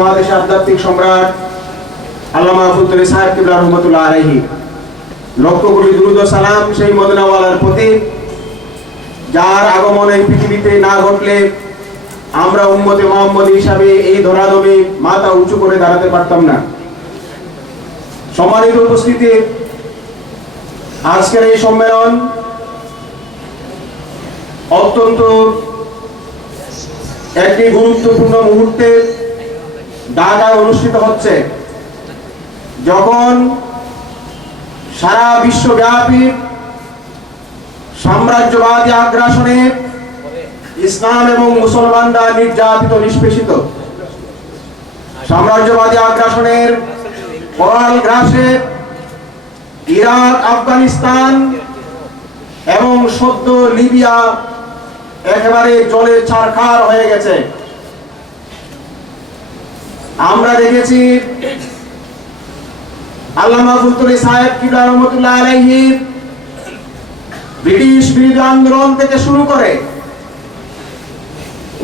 উপমহাদেশের আধ্যাত্মিক সম্রাট আল্লামা ফুতুরি সাহেব কিবলা রহমতুল্লাহ আলাইহি। লক্ষ কোটি দুরূদ ও সালাম সেই মদিনাওয়ালার প্রতি, যার আগমন এই পৃথিবীতে না ঘটলে আমরা উম্মতে মুহাম্মদী হিসাবে এই ধরাধামে মাথা উঁচু করে দাঁড়াতে পারতাম না। সম্মানিত উপস্থিতি, আজকের এই সম্মেলন অত্যন্ত একটি গুরুত্বপূর্ণ মুহূর্তে ঢাকায় অনুষ্ঠিত হচ্ছে, যখন সারা বিশ্বব্যাপী সাম্রাজ্যবাদী আগ্রাসনে ইসলাম এবং মুসলমানরা নির্যাতিত নিষ্পেষিত। সাম্রাজ্যবাদী আগ্রাসনের করাল গ্রাসে ইরাক, আফগানিস্তান এবং সদ্য লিবিয়া একেবারে জলে ছারখার হয়ে গেছে। আমরা দেখেছি আল্লামা ফুতুরি সাহেব কিবলা রহমতুল্লাহ আলাইহি ব্রিটিশ বিরোধী আন্দোলন থেকে শুরু করে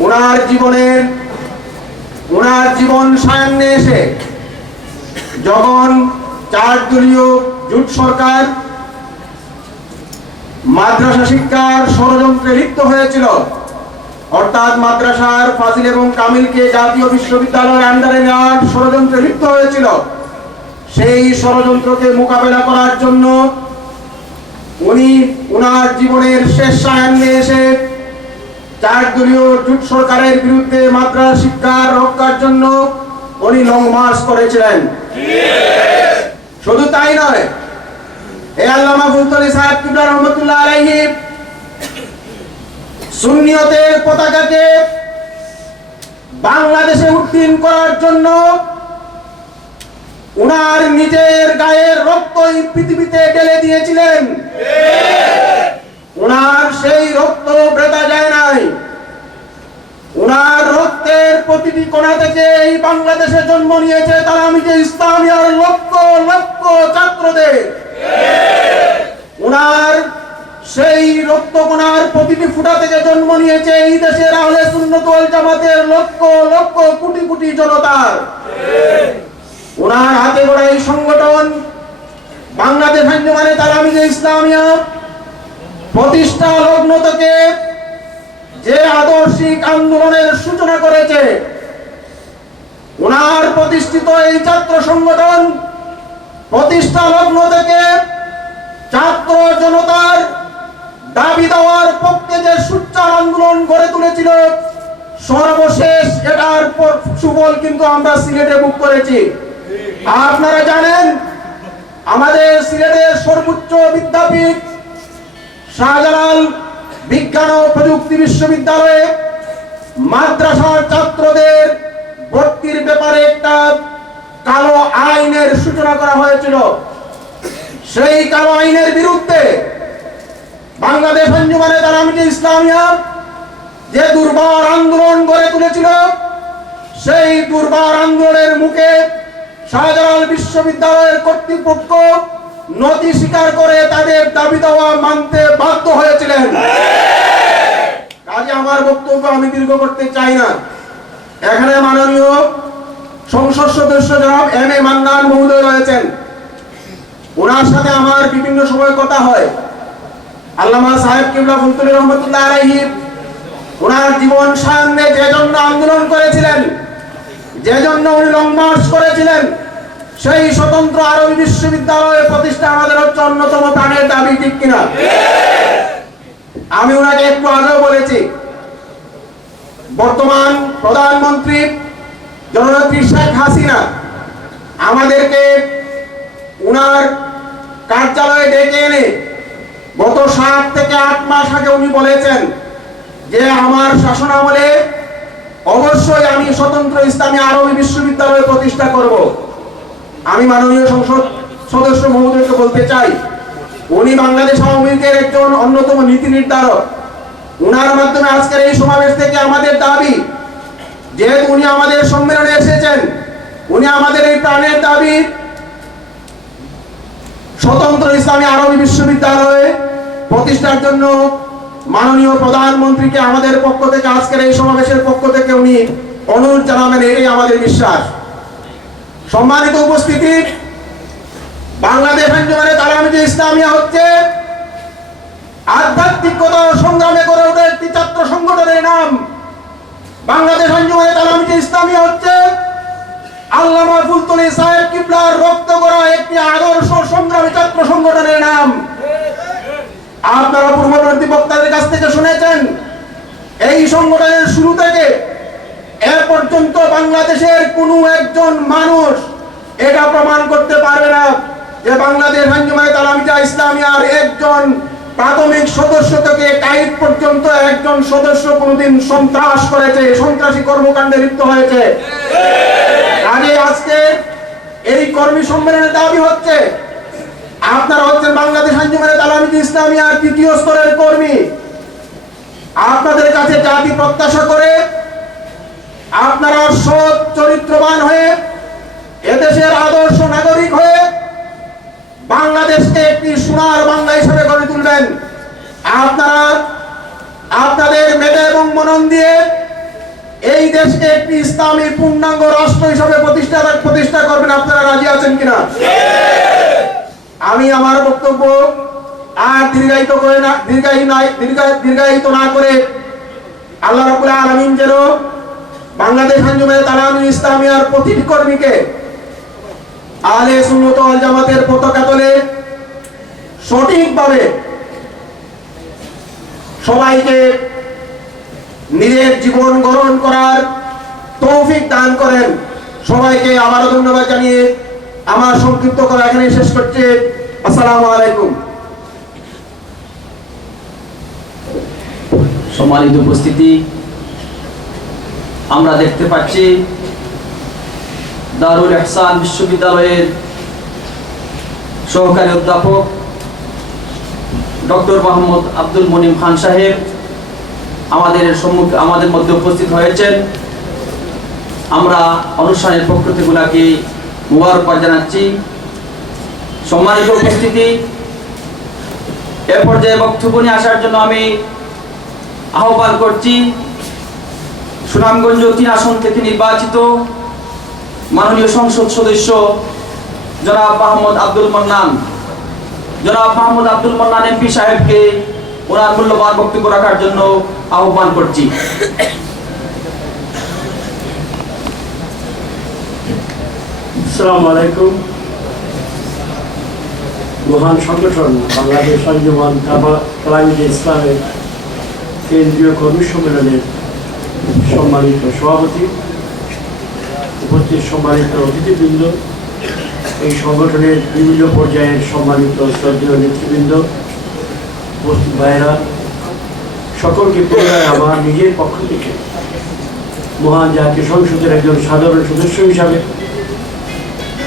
ওনার জীবন সায়ান্নে এসে যখন 4 দলীয় জোট সরকার মাদ্রাসা শিক্ষার ষড়যন্ত্রে লিপ্ত হয়েছিল, অর্থাৎ মাদ্রাসার ফাজিল এবং কামিলকে জাতীয় বিশ্ববিদ্যালয়ের আন্ডারে নেওয়ার ষড়যন্ত্রে লিপ্ত হয়েছিল, সেই ষড়যন্ত্রকে মোকাবেলা করার জন্য উনি ওনার জীবনের শেষ সায়ান্নে এসে 4 দলীয় জোট সরকারের বিরুদ্ধে মাদ্রাসা শিক্ষা রক্ষার জন্য উনি লং মার্চ করেছিলেন। শুধু তাই নয়, এই আল্লামা ফুতুরি সাহেব কিবলা রহমতুল্লাহ আলাইহি সুন্নিয়তের পতাকাকে বাংলাদেশে উত্তীর্ণ করার জন্য উনার নিজের গায়ের রক্তই পৃথিবীতে ঢেলে দিয়েছিলেন। উনার সেই রক্ত বৃথা যায় নাই। উনার রক্তের প্রতিটি কণা থেকে এই বাংলাদেশে জন্ম নিয়েছে তালামিজে ইসলামিয়ার লক্ষ লক্ষ ছাত্রদের। উনার সেই রক্তকণার প্রতিটি ফুটা থেকে জন্ম নিয়েছে এই দেশের আহলে সুন্নাত ওয়াল জামাতের লক্ষ লক্ষ কোটি কোটি জনতার। উনার হাতে গড়া এই সংগঠন বাংলাদেশ আঞ্জুমানে তালামিজে ইসলামিয়া প্রতিষ্ঠা লগ্ন থেকে যে আদর্শিক আন্দোলনের সূচনা করেছে, উনার প্রতিষ্ঠিত এই ছাত্র সংগঠন প্রতিষ্ঠা লগ্ন থেকে ছাত্র জনতার দাবি দেওয়ার পক্ষে যে সোচ্চার আন্দোলন গড়ে তুলেছিল, সর্বশেষ এটার সুফল কিন্তু আমরা সিলেটে ভোগ করেছি। আপনারা জানেন, আমাদের সিলেটের সর্বোচ্চ বিদ্যাপীঠ শাহজালাল বিজ্ঞান ও প্রযুক্তি বিশ্ববিদ্যালয়ে মাদ্রাসার ছাত্রদের ভর্তির ব্যাপারে একটা কালো আইনের সূচনা করা হয়েছিল। সেই কালো আইনের বিরুদ্ধে বাংলাদেশ আঞ্জুমানে তালামিজে ইসলামিয়া যে দুর্বার আন্দোলন গড়ে তুলেছিল, সেই দুর্বার আন্দোলনের মুখে শাহজালাল বিশ্ববিদ্যালয়ের কর্তৃপক্ষ নথি স্বীকার করে তাদের দাবি দেওয়া মানতে বাধ্য হয়েছিলেন। কাজে আমার বক্তব্য আমি দীর্ঘ করতে চাই না। এখানে মাননীয় সংসদ সদস্য জনাব এম.এ. মান্নান মহোদয় রয়েছেন, ওনার সাথে আমার বিভিন্ন সময় কথা হয়। আল্লামা সাহেব কিবলা ফুতুরি রহমতুল্লাহ আলাইহি ওনার জীবন সায়ান্নে যে জন্য আন্দোলন করেছিলেন, যে জন্য উনি লং মার্চ করেছিলেন, সেই স্বতন্ত্র আরবি বিশ্ববিদ্যালয় প্রতিষ্ঠা আমাদের হচ্ছে অন্যতম প্রাণের দাবি, ঠিক কিনা? আমি ওনাকে একটু আগেও বলেছি, বর্তমান প্রধানমন্ত্রী জননেত্রী শেখ হাসিনা আমাদেরকে উনার কার্যালয়ে ডেকে এনে গত 7 থেকে 8 মাস আগে উনি বলেছেন যে আমার শাসনামলে অবশ্যই আমি স্বতন্ত্র ইসলামী আরবি বিশ্ববিদ্যালয় প্রতিষ্ঠা করব। আমি মাননীয় সংসদ সদস্য মহোদয়কে বলতে চাই, উনি বাংলাদেশ আওয়ামী লীগের একজন অন্যতম নীতি নির্ধারক। উনার মাধ্যমে আজকের এই সমাবেশ থেকে আমাদের দাবি, যেহেতু উনি আমাদের সম্মেলনে এসেছেন, উনি আমাদের এই প্রাণের দাবি স্বতন্ত্র ইসলামী আরবি বিশ্ববিদ্যালয় প্রতিষ্ঠার জন্য মাননীয় প্রধানমন্ত্রীকে আমাদের পক্ষ থেকে, আজকের এই সমাবেশের পক্ষ থেকে উনি অনুরোধ জানাবেন, এটাই আমাদের বিশ্বাস। সম্মানিত উপস্থিতি, বাংলাদেশ আঞ্জুমানে তালামীতে ইসলামিয়া হচ্ছে আধ্যাত্মিকতা সংগ্রামে গড়ে ওঠা একটি ছাত্র সংগঠনের নাম। বাংলাদেশ আঞ্জুমানে তালামীতে ইসলামিয়া হচ্ছে আল্লামা ফুলতলি সাহেব কিবলার রক্ত গড়া একটি আদর্শ সংগ্রামী ছাত্র সংগঠনের নাম। আপনারা পূর্ববর্তী বক্তাদের কাছ থেকে শুনেছেন, এই সংগঠনের শুরু থেকে এ পর্যন্ত বাংলাদেশের কোনো একজন মানুষ এটা প্রমাণ করতে পারবে না যে বাংলাদেশ আঞ্জুমানে তালামীতে ইসলামিয়ার একজন প্রাথমিক সদস্য থেকে কাইদ পর্যন্ত একজন সদস্য কোনোদিন সন্ত্রাস করেছে, সন্ত্রাসী কর্মকাণ্ডে লিপ্ত হয়েছে। আগে আজকে এই কর্মী সম্মেলনের দাবি হচ্ছে, আপনারা হচ্ছেন বাংলাদেশ আঞ্জুমানে তালামীতে ইসলামিয়ার তৃতীয় স্তরের কর্মী। আপনাদের কাছে জাতি প্রত্যাশা করে আপনারা সৎ চরিত্রবান হয়ে এদেশের আদর্শ নাগরিক হয়ে বাংলাদেশকে একটি সোনার বাংলা হিসেবে গড়ে তুলবেন। আপনারা আপনাদের মেধা এবং মনন দিয়ে এই দেশকে একটি ইসলামী পূর্ণাঙ্গ রাষ্ট্র হিসেবে প্রতিষ্ঠা করবেন। আপনারা রাজি আছেন কিনা? আমি আমার বক্তব্য আর দীর্ঘায়িত না করে আল্লাহ রাব্বুল আলামিন যেন বাংলাদেশ আঞ্জুমানে তালামীতে ইসলামিয়ার প্রতিটি কর্মীকে আহলে সুন্নাত ওয়াল জামাতের পতাকা তলে সঠিকভাবে সবাইকে নিজের জীবন গ্রহণ করার তৌফিক দান করেন। সবাইকে আবারও ধন্যবাদ জানিয়ে আমার সংক্ষিপ্ত কথা এখানে শেষ করছি। আসসালামু আলাইকুম। সম্মানিত উপস্থিতি, আমরা দেখতে পাচ্ছি দারুল ইহসান বিশ্ববিদ্যালয়ের সহকারী অধ্যাপক ডক্টর মোহাম্মদ আব্দুল মনিম খান সাহেব আমাদের মধ্যে উপস্থিত হয়েছেন। আমরা অনুষ্ঠানের পক্ষ থেকে ওনাকে মুবারকবাদ জানাচ্ছি। সম্মানিত উপস্থিতি, এ পর্যায়ে বক্তব্য নিয়ে আসার জন্য আমি আহ্বান করছি সুনামগঞ্জ 3 আসন থেকে নির্বাচিত মাননীয় সংসদ সদস্য জনাব মোহাম্মদ আব্দুল মান্নান এমপি সাহেবকে ওনার মূল্যবান বক্তব্য রাখার জন্য আহ্বান করছি। আসসালামু আলাইকুম। মহান সংগঠন বাংলাদেশ আঞ্জুমান তালামীতে ইসলামের কেন্দ্রীয় কর্মী সম্মেলনের সম্মানিত সভাপতি, উপস্থিত সম্মানিত অতিথিবৃন্দ, এই সংগঠনের বিভিন্ন পর্যায়ের সম্মানিত শ্রদ্ধেয় নেতৃবৃন্দ, উপস্থিত ভাইয়েরা, সকলকে পুনরায় আমার নিজের পক্ষ থেকে মহান জাতীয় সংসদের একজন সাধারণ সদস্য হিসাবে,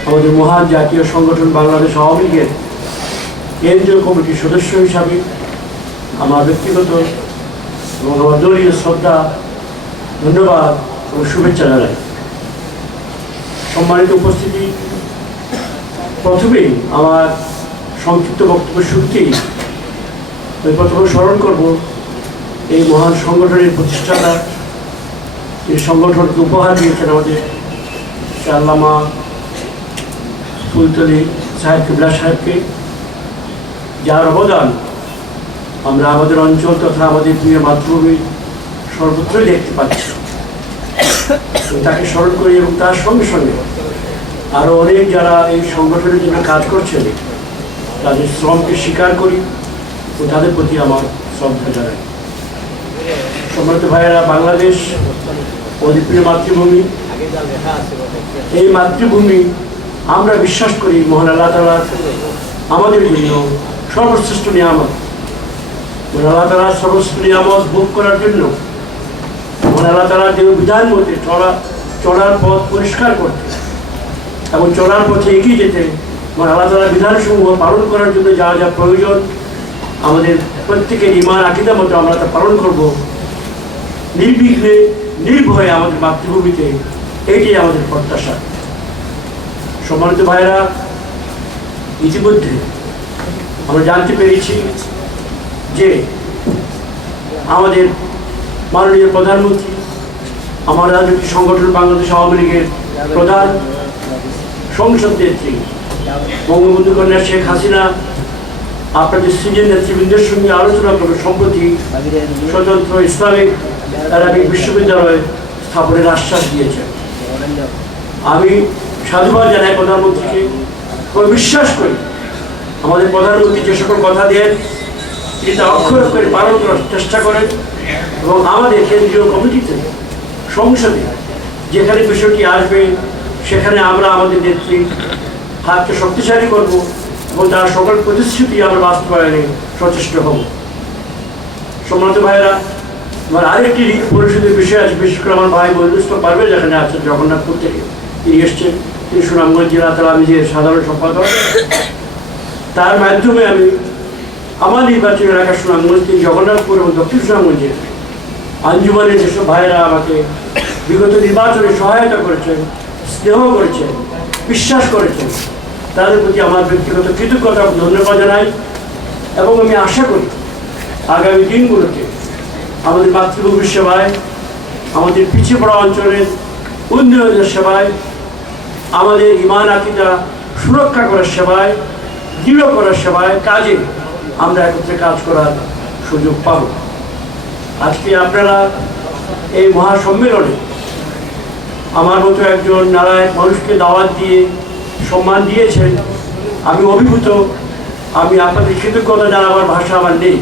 আমাদের মহান জাতীয় সংগঠন বাংলাদেশ আওয়ামী লীগের কেন্দ্রীয় কমিটির সদস্য হিসাবে আমার ব্যক্তিগত এবং আমার দলীয় শ্রদ্ধা, ধন্যবাদ ও শুভেচ্ছা জানাই। সম্মানিত উপস্থিতি, প্রথমেই আমার সংক্ষিপ্ত বক্তব্য শুরুতেই আমি প্রথমে স্মরণ করব এই মহান সংগঠনের প্রতিষ্ঠাতা, এই সংগঠনকে উপহার দিয়েছেন আমাদের আল্লামা ফুলতলি সাহেব কিবলা সাহেবকে, যার অবদান আমরা আমাদের অঞ্চল তথা আমাদের প্রিয় মাতৃভূমি সর্বত্রই দেখতে পাচ্ছি। তাকে স্মরণ করি এবং তার সঙ্গে সঙ্গে আরও অনেক যারা এই সংগঠনের জন্য কাজ করছেন তাদের শ্রমকে স্বীকার করি ও তাদের প্রতি আমার শ্রদ্ধা জানাই। সম্মানিত ভাইয়েরা, বাংলাদেশ আমাদের প্রিয় মাতৃভূমি। এই মাতৃভূমি আমরা বিশ্বাস করি মহান আল্লাহ তাআলার আমাদের জন্য সর্বশ্রেষ্ঠ নিয়ামত। মহান আল্লাহ তাআলার সর্বশ্রেষ্ঠ নিয়ামত ভোগ করার জন্য মহান আল্লাহ তাআলার যে বিধান মতে চলার পথ পরিষ্কার করতে এবং চলার পথে এগিয়ে যেতে, মহান আল্লাহ তাআলার বিধানসমূহ পালন করার জন্য যা যা প্রয়োজন আমাদের প্রত্যেকের ঈমান আকীদা মতো আমরা তা পালন করব নির্বিঘ্নে নির্ভয়ে আমাদের মাতৃভূমিতে। এইটাই আমাদের প্রত্যাশা। সম্মানিত ভাইয়েরা, ইতিমধ্যে আমরা জানতে পেরেছি যে আমাদের মাননীয় প্রধানমন্ত্রী আমার রাজনৈতিক সংগঠন বাংলাদেশ আওয়ামী লীগের প্রধান সংসদ নেত্রী বঙ্গবন্ধু কন্যা শেখ হাসিনা আপনাদের সিনিয়র নেতৃবৃন্দের সঙ্গে আলোচনা করে সম্প্রতি স্বতন্ত্র ইসলামিক আরবিক বিশ্ববিদ্যালয় স্থাপনের আশ্বাস দিয়েছেন। আমি সাধুবাদ জানাই প্রধানমন্ত্রীকে ও বিশ্বাস করি আমাদের প্রধানমন্ত্রী যে সকল কথা দেন তিনি তা অক্ষর অক্ষরে পালন করার চেষ্টা করেন এবং আমাদের কেন্দ্রীয় কমিটিতে সংসদে যেখানে বিষয়টি আসবে সেখানে আমরা আমাদের নেত্রীর হাতকে শক্তিশালী করব এবং তার সকল প্রতিশ্রুতি আমরা বাস্তবায়নে সচেষ্ট হব। সম্মানিত ভাইয়েরা, আমার আরেকটি পরিষদের বিষয় আছে, বিশেষ করে আমার ভাই মহিদুল ইসলাম পারভেজ যেখানে আছেন জগন্নাথপুর থেকে, তিনি এসছেন, তিনি সুনামগঞ্জ জেলা তালামিজের সাধারণ সম্পাদক। তার মাধ্যমে আমি আমার নির্বাচনী এলাকা সুনামগঞ্জ, তিনি জগন্নাথপুর এবং দক্ষিণ সুনামগঞ্জের আঞ্জুমানের যেসব ভাইয়েরা আমাকে বিগত নির্বাচনে সহায়তা করেছেন, স্নেহ করেছেন, বিশ্বাস করেছেন, তাদের প্রতি আমার ব্যক্তিগত কৃতজ্ঞতা ধন্যবাদ জানাই এবং আমি আশা করি আগামী দিনগুলোতে আমাদের মাতৃভূমির সেবায়, আমাদের পিছিয়ে পড়া অঞ্চলের উন্নয়নের সেবায়, আমাদের ঈমান আকীদা সুরক্ষা করার সেবায়, দৃঢ় করার সেবায় কাজে আমরা একত্রে কাজ করার সুযোগ পাব। আজকে আপনারা এই মহাসম্মেলনে আমার মতো একজন নারায়ণ মানুষকে দাওয়াত দিয়ে সম্মান দিয়েছেন, আমি অভিভূত। আমি আপনাদের কৃতজ্ঞতা জানাবার ভাষা আমার নেই।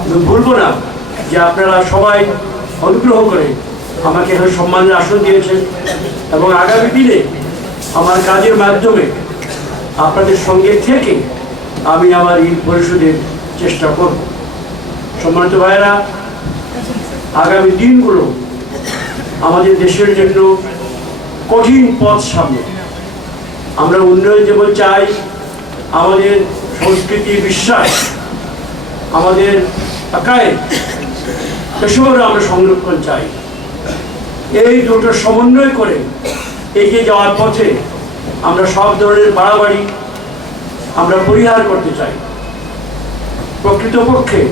আমি বলবো না যে আপনারা সবাই অনুগ্রহ করে আমাকে এখানে সম্মানের আসন দিয়েছেন এবং আগামী দিনে আমার কাজের মাধ্যমে আপনাদের সঙ্গে থেকে আমি আমার এই পরিশোধের চেষ্টা করব। সম্মানিত ভাইয়েরা, আগামী দিনগুলো আমাদের দেশের জন্য কঠিন পথ সামনে। আমরা উন্নয়ন যেমন চাই, আমাদের সংস্কৃতি, বিশ্বাস, আমাদের আকায়েদ, এসবেরও আমরা সংরক্ষণ চাই। এই দুটো সমন্বয় করে এগিয়ে যাওয়ার পথে আমরা সব ধরনের বাড়াবাড়ি আমরা পরিহার করতে চাই। প্রকৃতপক্ষে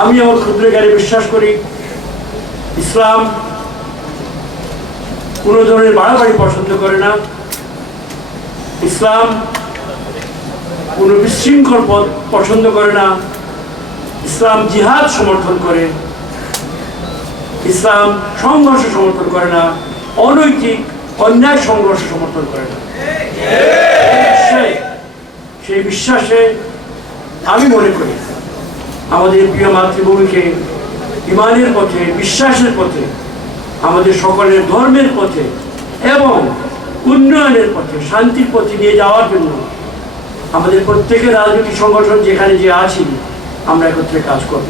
আমি আমার ক্ষুদ্র জ্ঞানে বিশ্বাস করি ইসলাম কোনো ধরনের বাড়াবাড়ি পছন্দ করে না। ইসলাম কোনো বিশৃঙ্খল পথ পছন্দ করে না। ইসলাম জিহাদ সমর্থন করে। ইসলাম সংঘর্ষ সমর্থন করে না, অনৈতিক অন্যায় সংঘর্ষ সমর্থন করে না। সেই বিশ্বাসে আমি মনে করি আমাদের প্রিয় মাতৃভূমিকে ঈমানের পথে, বিশ্বাসের পথে, আমাদের সকলের ধর্মের পথে এবং উন্নয়নের পথে, শান্তির পথে নিয়ে যাওয়ার জন্য আমাদের প্রত্যেকের রাজনৈতিক সংগঠন যেখানে যে আছি আমরা একত্রে কাজ করব।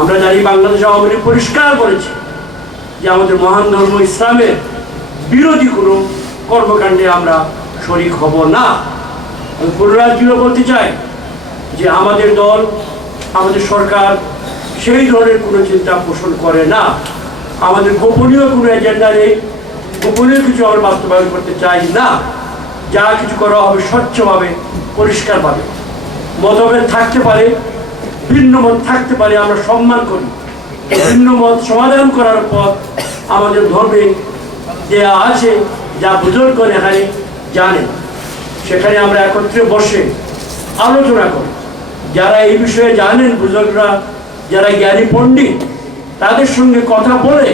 আমরা জানি বাংলাদেশ আওয়ামী লীগ পরিষ্কার করেছে যে আমাদের মহান ধর্ম ইসলামের বিরোধী কোনো কর্মকাণ্ডে আমরা শরিক হব না। আমি পুনরায় বলতে চাই যে আমাদের দল, আমাদের সরকার সেই ধরনের কোনো চিন্তা পোষণ করে না। আমাদের গোপনীয় কোনো এজেন্ডা নেই, গোপনীয় কিছু আমরা বাস্তবায়ন করতে চাই না। যা কিছু করা হবে স্বচ্ছভাবে, পরিষ্কারভাবে। মতভেদ থাকতে পারে, ভিন্ন মত থাকতে পারে, আমরা সম্মান করি। ভিন্ন মত সমাধান করার পর আমাদের ধর্মে দেয়া আছে, যা বুজুর্গগণ এখানে জানেন, সেখানে আমরা একত্রে বসে আলোচনা করি। যারা এই বিষয়ে জানেন, বুজুর্গরা, যারা জ্ঞানী পণ্ডিত, তাদের সঙ্গে কথা বলে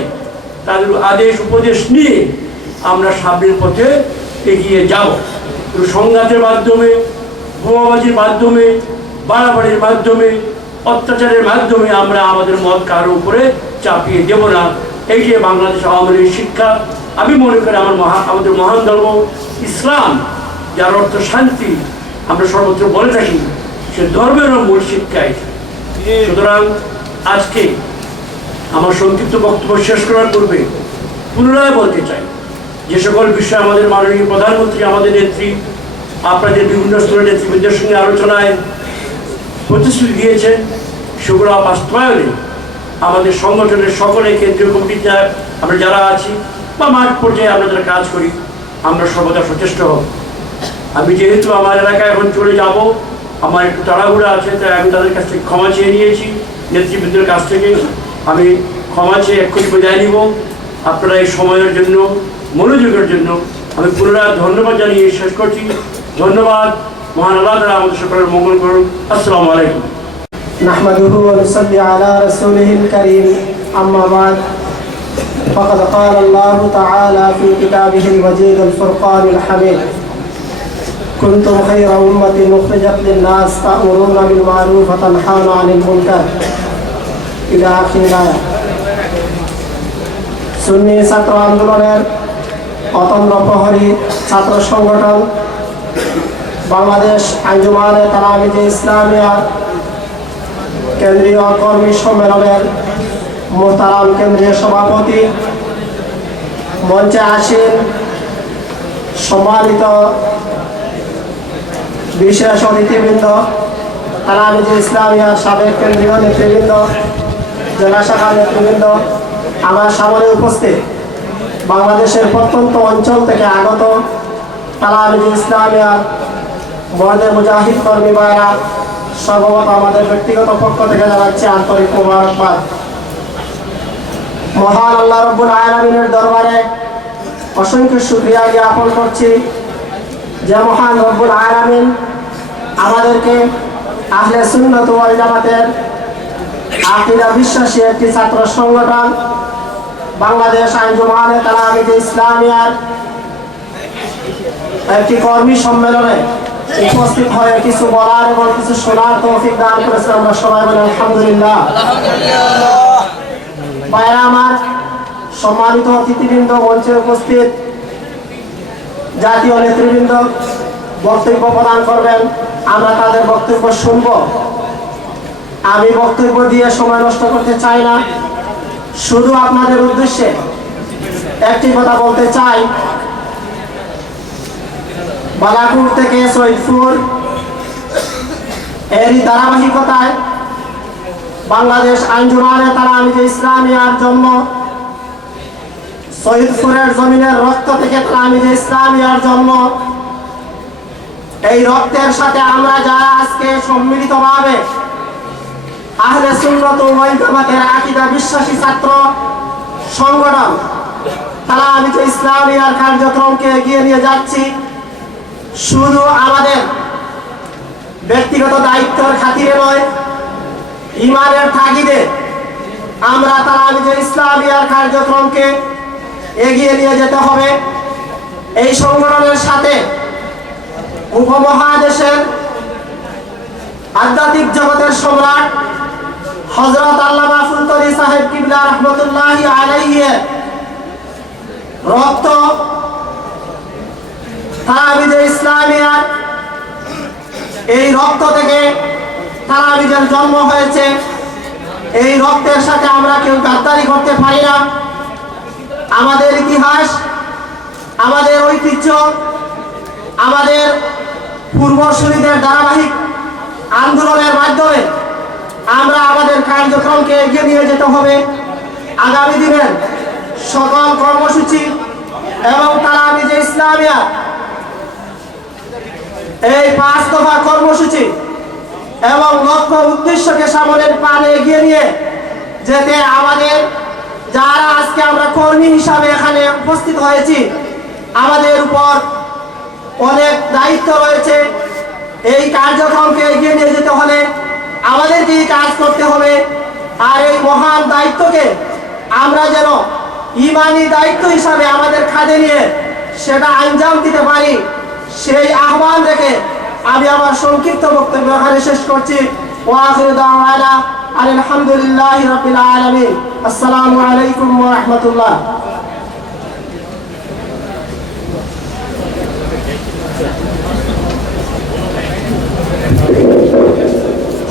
তাদের আদেশ উপদেশ নিয়ে আমরা সামনের পথে এগিয়ে যাব। সংঘাতের মাধ্যমে, বোমাবাজির মাধ্যমে, বাড়াবাড়ির মাধ্যমে, অত্যাচারের মাধ্যমে আমরা আমাদের মত কারো উপরে চাপিয়ে দেব না। এই যে বাংলাদেশ আওয়ামী লীগের শিক্ষা, আমি মনে করি আমাদের মহান ধর্ম ইসলাম, যার অর্থ শান্তি, আমরা সর্বত্র বলে থাকি, সে ধর্মেরও মূল শিক্ষাই। সুতরাং আজকে আমার সংক্ষিপ্ত বক্তব্য শেষ করার পূর্বে পুনরায় বলতে চাই, যে সকল বিষয়ে আমাদের মাননীয় প্রধানমন্ত্রী, আমাদের নেত্রী, আপনাদের বিভিন্ন স্তরের নেতৃবৃন্দের সঙ্গে আলোচনায় প্রতিশ্রুতি দিয়েছেন, সেগুলো বাস্তবায়নে আমাদের সংগঠনের সকলে, কেন্দ্রীয় কমিটিতে আমরা যারা আছি বা মাঠ পর্যায়ে আমরা যারা কাজ করি, আমরা সর্বদা সচেষ্ট হব। আমি যেহেতু আমার এলাকায় এখন চলে যাব, আমার একটু তাড়াহুড়া আছে, তাই আমি তাদের কাছ থেকে ক্ষমা চেয়ে নিয়েছি, নেতৃবৃন্দের কাছ থেকে। আমি ক্ষমা চেয়ে এক্ষুনি বিদায় নিব। আপনারা এই সময়ের জন্য, মনোযোগের জন্য আমি পুনরায় ধন্যবাদ জানিয়ে শেষ করছি। ধন্যবাদ। মহান আল্লাহ তাআলা আমাদের সকলের মঙ্গল করুন। আসসালামু আলাইকুম। نحمده ونصلي على رسوله الكريم أما بعد فقد قال الله تعالى في كتابه المجيد الفرقان الحميد كنتم خير أمة أخرجت للناس تأمرون بالمعروف وتنهون عن المنكر إلى آخر الآية। সুন্নি ছাত্র আন্দোলনের অতন্দ্র প্রহরী ছাত্র সংগঠন বাংলাদেশ আঞ্জুমানে তালামিজে ইসলামিয়া কেন্দ্রীয় কর্মী সম্মেলনের মোহতারাম কেন্দ্রীয় সভাপতি, মঞ্চে আসীন সম্মানিত বিশেষ অতিথিবৃন্দ, তালামিজে ইসলামিয়ার সাবেক কেন্দ্রীয় নেতৃবৃন্দ, জেলা শাখার নেতৃবৃন্দ, আমার সামনে উপস্থিত বাংলাদেশের প্রত্যন্ত অঞ্চল থেকে আগত তালামিজে ইসলামিয়ার মর্দে মুজাহিদ কর্মী ভাইরা, সর্বমত আমাদের ব্যক্তিগত পক্ষ থেকে জানাচ্ছি আন্তরিক মোবারকবাদ। মহান আল্লাহ রাব্বুল আলামিনের দরবারে অসংখ্য শুকরিয়া জ্ঞাপন করছি যে মহান রব্বুল আলামিন আমাদেরকে আহলে সুন্নাত ওয়াল জামাতের আকীদা বিশ্বাসী একটি ছাত্র সংগঠন বাংলাদেশ আঞ্জুমানে তালামিজে ইসলামিয়ার একটি কর্মী সম্মেলনে উপস্থিত হয়ে কিছু বলার এবং কিছু শোনার তৌফিক দান করেছে। আমরা সবাই বলি আলহামদুলিল্লাহ। ভাইরা আমার, সম্মানিত অতিথিবৃন্দ, মঞ্চে উপস্থিত জাতীয় নেতৃবৃন্দ বক্তব্য প্রদান করবেন, আমরা তাদের বক্তব্য শুনব। আমি বক্তব্য দিয়ে সময় নষ্ট করতে চাই না, শুধু আপনাদের উদ্দেশ্যে একটি কথা বলতে চাই। বালাকুর থেকে সৈয়দপুর এরই ধারাবাহিকতায় বাংলাদেশ আঞ্জুমানে তালামিজে ইসলামিয়ার জন্ম। সৈয়দপুরের জমিনের রক্ত থেকে তালামিজে ইসলামিয়ার জন্ম। এই রক্তের সাথে আমরা যারা আজকে সম্মিলিতভাবে আহলে সুন্নাত ওয়াল জামাতের আকীদা বিশ্বাসী ছাত্র সংগঠন তালামিজে ইসলামিয়ার কার্যক্রমকে এগিয়ে নিয়ে যাচ্ছি, শুধু আমাদের ব্যক্তিগত দায়িত্বের খাতিরে নয়, ঈমানের তাগিদে আমরা তালামিজে ইসলামিয়ার কার্যক্রমকে এগিয়ে নিয়ে যেতে হবে। এই সংগঠনের সাথে উপমহাদেশের আধ্যাত্মিক জগতের সম্রাট হযরত আল্লামা ফুলতরি সাহেব কিবলা রাহমাতুল্লাহি আলাইহি রক্ত তালামিজে ইসলামিয়ার, এই রক্ত থেকে তালামিজের জন্ম হয়েছে। এই রক্তের সাথে আমরা কেউ গাদ্দারি করতে পারি না। আমাদের ইতিহাস, আমাদের ঐতিহ্য, আমাদের পূর্বসূরীদের ধারাবাহিক আন্দোলনের মাধ্যমে আমরা আমাদের কার্যক্রমকে এগিয়ে নিয়ে যেতে হবে। আগামী দিনের সকল কর্মসূচি এবং তালামিজে ইসলামিয়া এই 5 দফা কর্মসূচি এবং লক্ষ্য উদ্দেশ্যকে সামনের পানে এগিয়ে নিয়ে যেতে আমাদের যারা আজকে আমরা কর্মী হিসাবে এখানে উপস্থিত হয়েছি, আমাদের উপর অনেক দায়িত্ব রয়েছে। এই কার্যক্রমকে এগিয়ে নিয়ে যেতে হলে আমাদেরকেই কাজ করতে হবে। আর এই মহান দায়িত্বকে আমরা যেন ঈমানি দায়িত্ব হিসাবে আমাদের কাঁধে নিয়ে সেটা আঞ্জাম দিতে পারি, সেই আহ্বান রেখে আমি আমার সংক্ষিপ্ত বক্তব্য এখানে শেষ করছি। ওয়া আখিরু দাওয়ানা আলহামদুলিল্লাহি রাব্বিল আলামিন। আসসালামু আলাইকুম ওয়া রাহমাতুল্লাহ।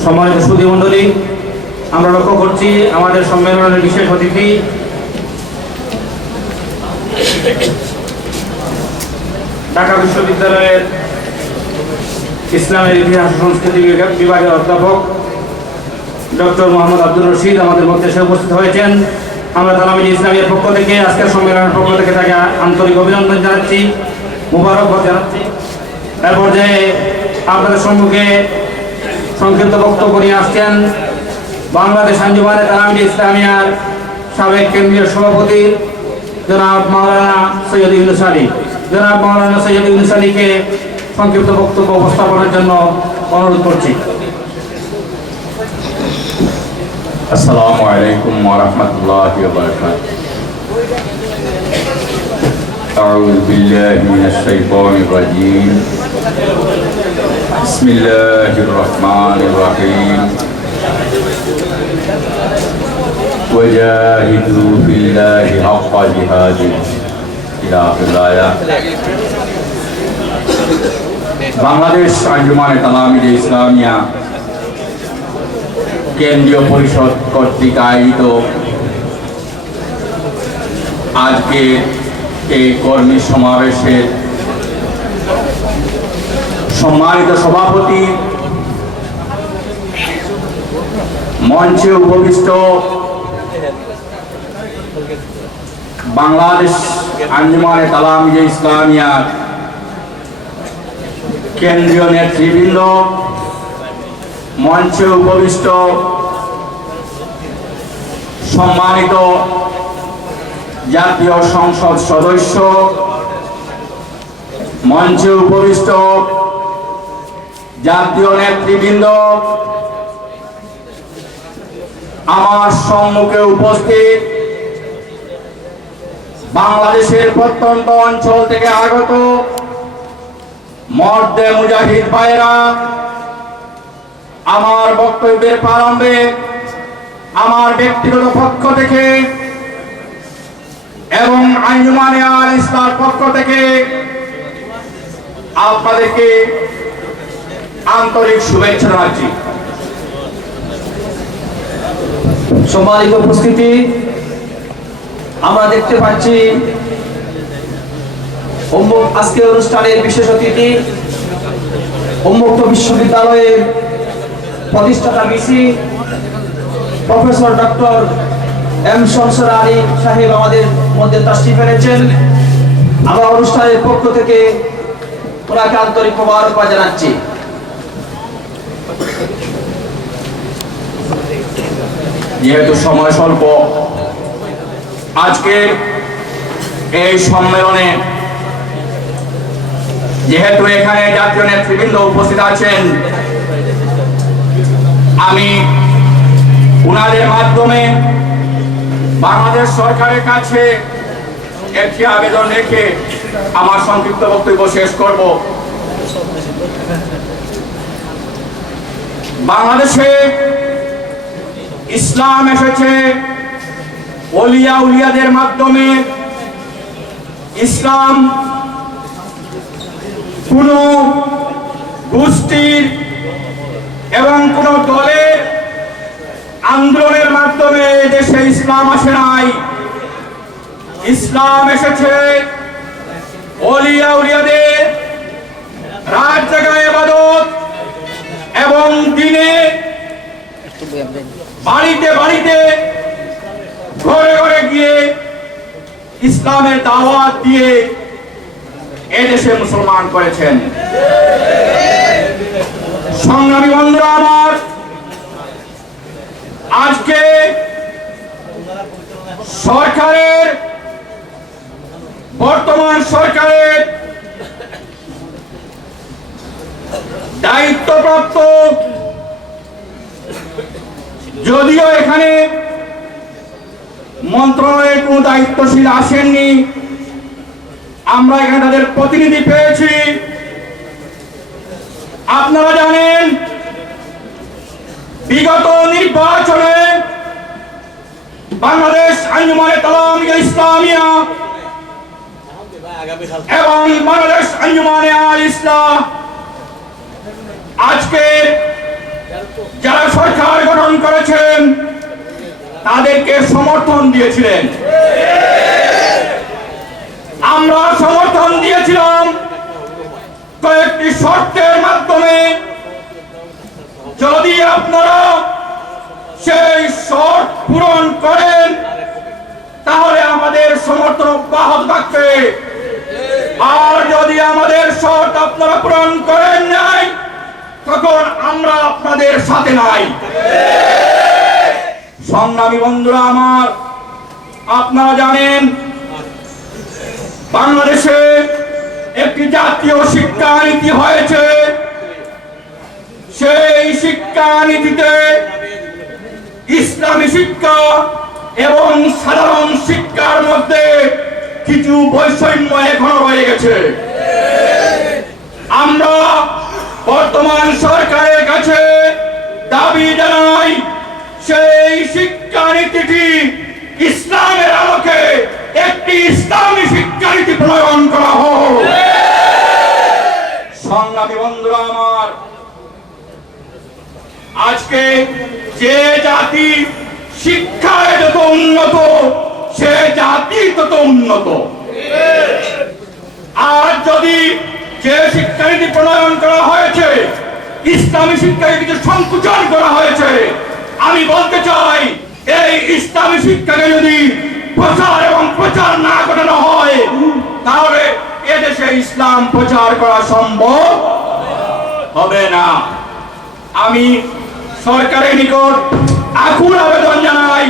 সম্মানিত সুধী মণ্ডলী, আমরা লক্ষ্য করছি আমাদের সম্মেলনের বিশেষ অতিথি ঢাকা বিশ্ববিদ্যালয়ের ইসলামের ইতিহাস ও সংস্কৃতি বিভাগের অধ্যাপক ডক্টর মোহাম্মদ আব্দুর রশিদ আমাদের মধ্যে এসে উপস্থিত হয়েছেন। আমরা তালামিজে ইসলামিয়ার পক্ষ থেকে, আজকের সম্মেলনের পক্ষ থেকে তাকে আন্তরিক অভিনন্দন জানাচ্ছি, মুবারকবাদ জানাচ্ছি। এর পর্যায়ে আপনাদের সম্মুখে সংক্ষিপ্ত বক্তব্য নিয়ে আসছেন বাংলাদেশ আঞ্জুমানে তালামিজে ইসলামিয়ার সাবেক কেন্দ্রীয় সভাপতি জনাব মাওলানা সৈয়দ ইউনূস আলী। জনাব মাওলানা সৈয়দ ইউনূস আলীকে সংক্ষিপ্ত বক্তব্য উপস্থাপনের জন্য অনুরোধ করছি। আসসালামু আলাইকুম ওয়া রাহমাতুল্লাহি ওয়া বারাকাতুহু। আউযু বিল্লাহি মিনাশ শাইতানির রাজীম। বিসমিল্লাহির রাহমানির রাহিম। ওয়াজাহিদু ফিল্লাহি হাক্কা জিহাদিহি ইলা আখিরিল আয়াত। বাংলাদেশ আঞ্জুমানে তালামিয়ে ইসলামিয়া কেন্দ্রীয় পরিষদ কর্তৃক আয়োজিত আজকে এই কর্মী সমাবেশের সম্মানিত সভাপতি, মঞ্চে উপবিষ্ট বাংলাদেশ আঞ্জুমানে তালামিয়ে ইসলামিয়া কেন্দ্রীয় নেতৃবৃন্দ, মঞ্চে উপবিষ্ট সম্মানিত জাতীয় সংসদ সদস্য, মঞ্চে উপবিষ্ট জাতীয় নেতৃবৃন্দ, আমার সম্মুখে উপস্থিত বাংলাদেশের প্রত্যন্ত অঞ্চল থেকে আগত মর্দে মুজাহিদ ভাইরা, আমার বক্তব্যের প্রারম্ভে আমার ব্যক্তিগত পক্ষ থেকে এবং আঞ্জুমানে আল ইসলামের পক্ষ থেকে আপনাদেরকে আন্তরিক শুভেচ্ছা জানাচ্ছি। সম্মানিত উপস্থিতি, আমরা দেখতে পাচ্ছি আজকের অনুষ্ঠানের বিশেষ অতিথি উন্মুক্ত বিশ্ববিদ্যালয়ের প্রতিষ্ঠাতা VC professor doctor M Shamsur Ali সাহেব আমাদের মধ্যে তাশরিফ এনেছেন। আমরা অনুষ্ঠানের পক্ষ থেকে ওনাকে আন্তরিক মোবারকবাদ জানাচ্ছি। যেহেতু সময় স্বল্প, আজকে এই সম্মেলনে যেহেতু এখানে জাতীয় নেতৃবৃন্দ উপস্থিত আছেন, আমি উনাদের মাধ্যমে বাংলাদেশ সরকারের কাছে একটি আবেদন রেখে আমার সংক্ষিপ্ত বক্তব্য শেষ করব। বাংলাদেশে ইসলাম এসেছে ওলিয়া উলিয়াদের মাধ্যমে। ইসলাম কোন গোষ্ঠীর এবং কোন দলের আন্দোলনের মাধ্যমে দেশে ইসলাম আসে নাই। ইসলাম এসেছে ওলিয়া উলিয়াদের রাত জাগা ইবাদত এবং দিনে বাড়িতে বাড়িতে ঘরে ঘরে গিয়ে ইসলামের দাওয়াত দিয়ে এদেশে মুসলমান করেছেন। সংগ্রামী বন্ধুরা আমার, আজকে সরকারের বর্তমান সরকারের দায়িত্বপ্রাপ্ত, যদিও এখানে মন্ত্রণালয়ের কোন দায়িত্বশীল আসেননি, আমরা এখানে তাদের প্রতিনিধি পেয়েছি। আপনারা জানেন বিগত নির্বাচনে বাংলাদেশ আঞ্জুমানে তালামিয়ে ইসলামিয়া এবং বাংলাদেশ আঞ্জুমানে আল ইসলাম আজকে যারা সরকার গঠন করেছেন তাদেরকে সমর্থন দিয়েছিলেন। আমরা সমর্থন দিয়েছিলাম কয়েকটি শর্তের মাধ্যমে। যদি আপনারা সেই শর্ত পূরণ করেন তাহলে আমাদের সমর্থন অব্যাহত থাকবে, আর যদি আমাদের শর্ত আপনারা পূরণ করেন নাই তখন আমরা আপনাদের সাথে নাই। সংগ্রামী বন্ধুরা আমার, আপনারা জানেন বাংলাদেশে একটি জাতীয় শিক্ষানীতি হয়েছে। সেই শিক্ষানীতিতে ইসলামী শিক্ষা এবং সাধারণ শিক্ষার মধ্যে কিছু বৈষম্য এখনো রয়ে গেছে। আমরা বর্তমান সরকারের কাছে দাবি জানাই সেই শিক্ষানীতিটি ইসলামের আলোকে একটি ইসলামী শিক্ষানীতি প্রণয়ন করা হোক। সংগ্রামী বন্ধুরা আমার, আজকে যে জাতি শিক্ষায় যত উন্নত সে জাতি তত উন্নত। আর যদি যে শিক্ষানীতি প্রণয়ন করা হয়েছে ইসলামী শিক্ষানীতিকে সংকুচন করা হয়েছে, আমি বলতে চাই এই ইসলামী শিক্ষাকে যদি প্রচার এবং প্রচার না করানো হয় তাহলে এদেশে ইসলাম প্রচার করা সম্ভব হবে না। আমি সরকারের নিকট আকুল আবেদন জানাই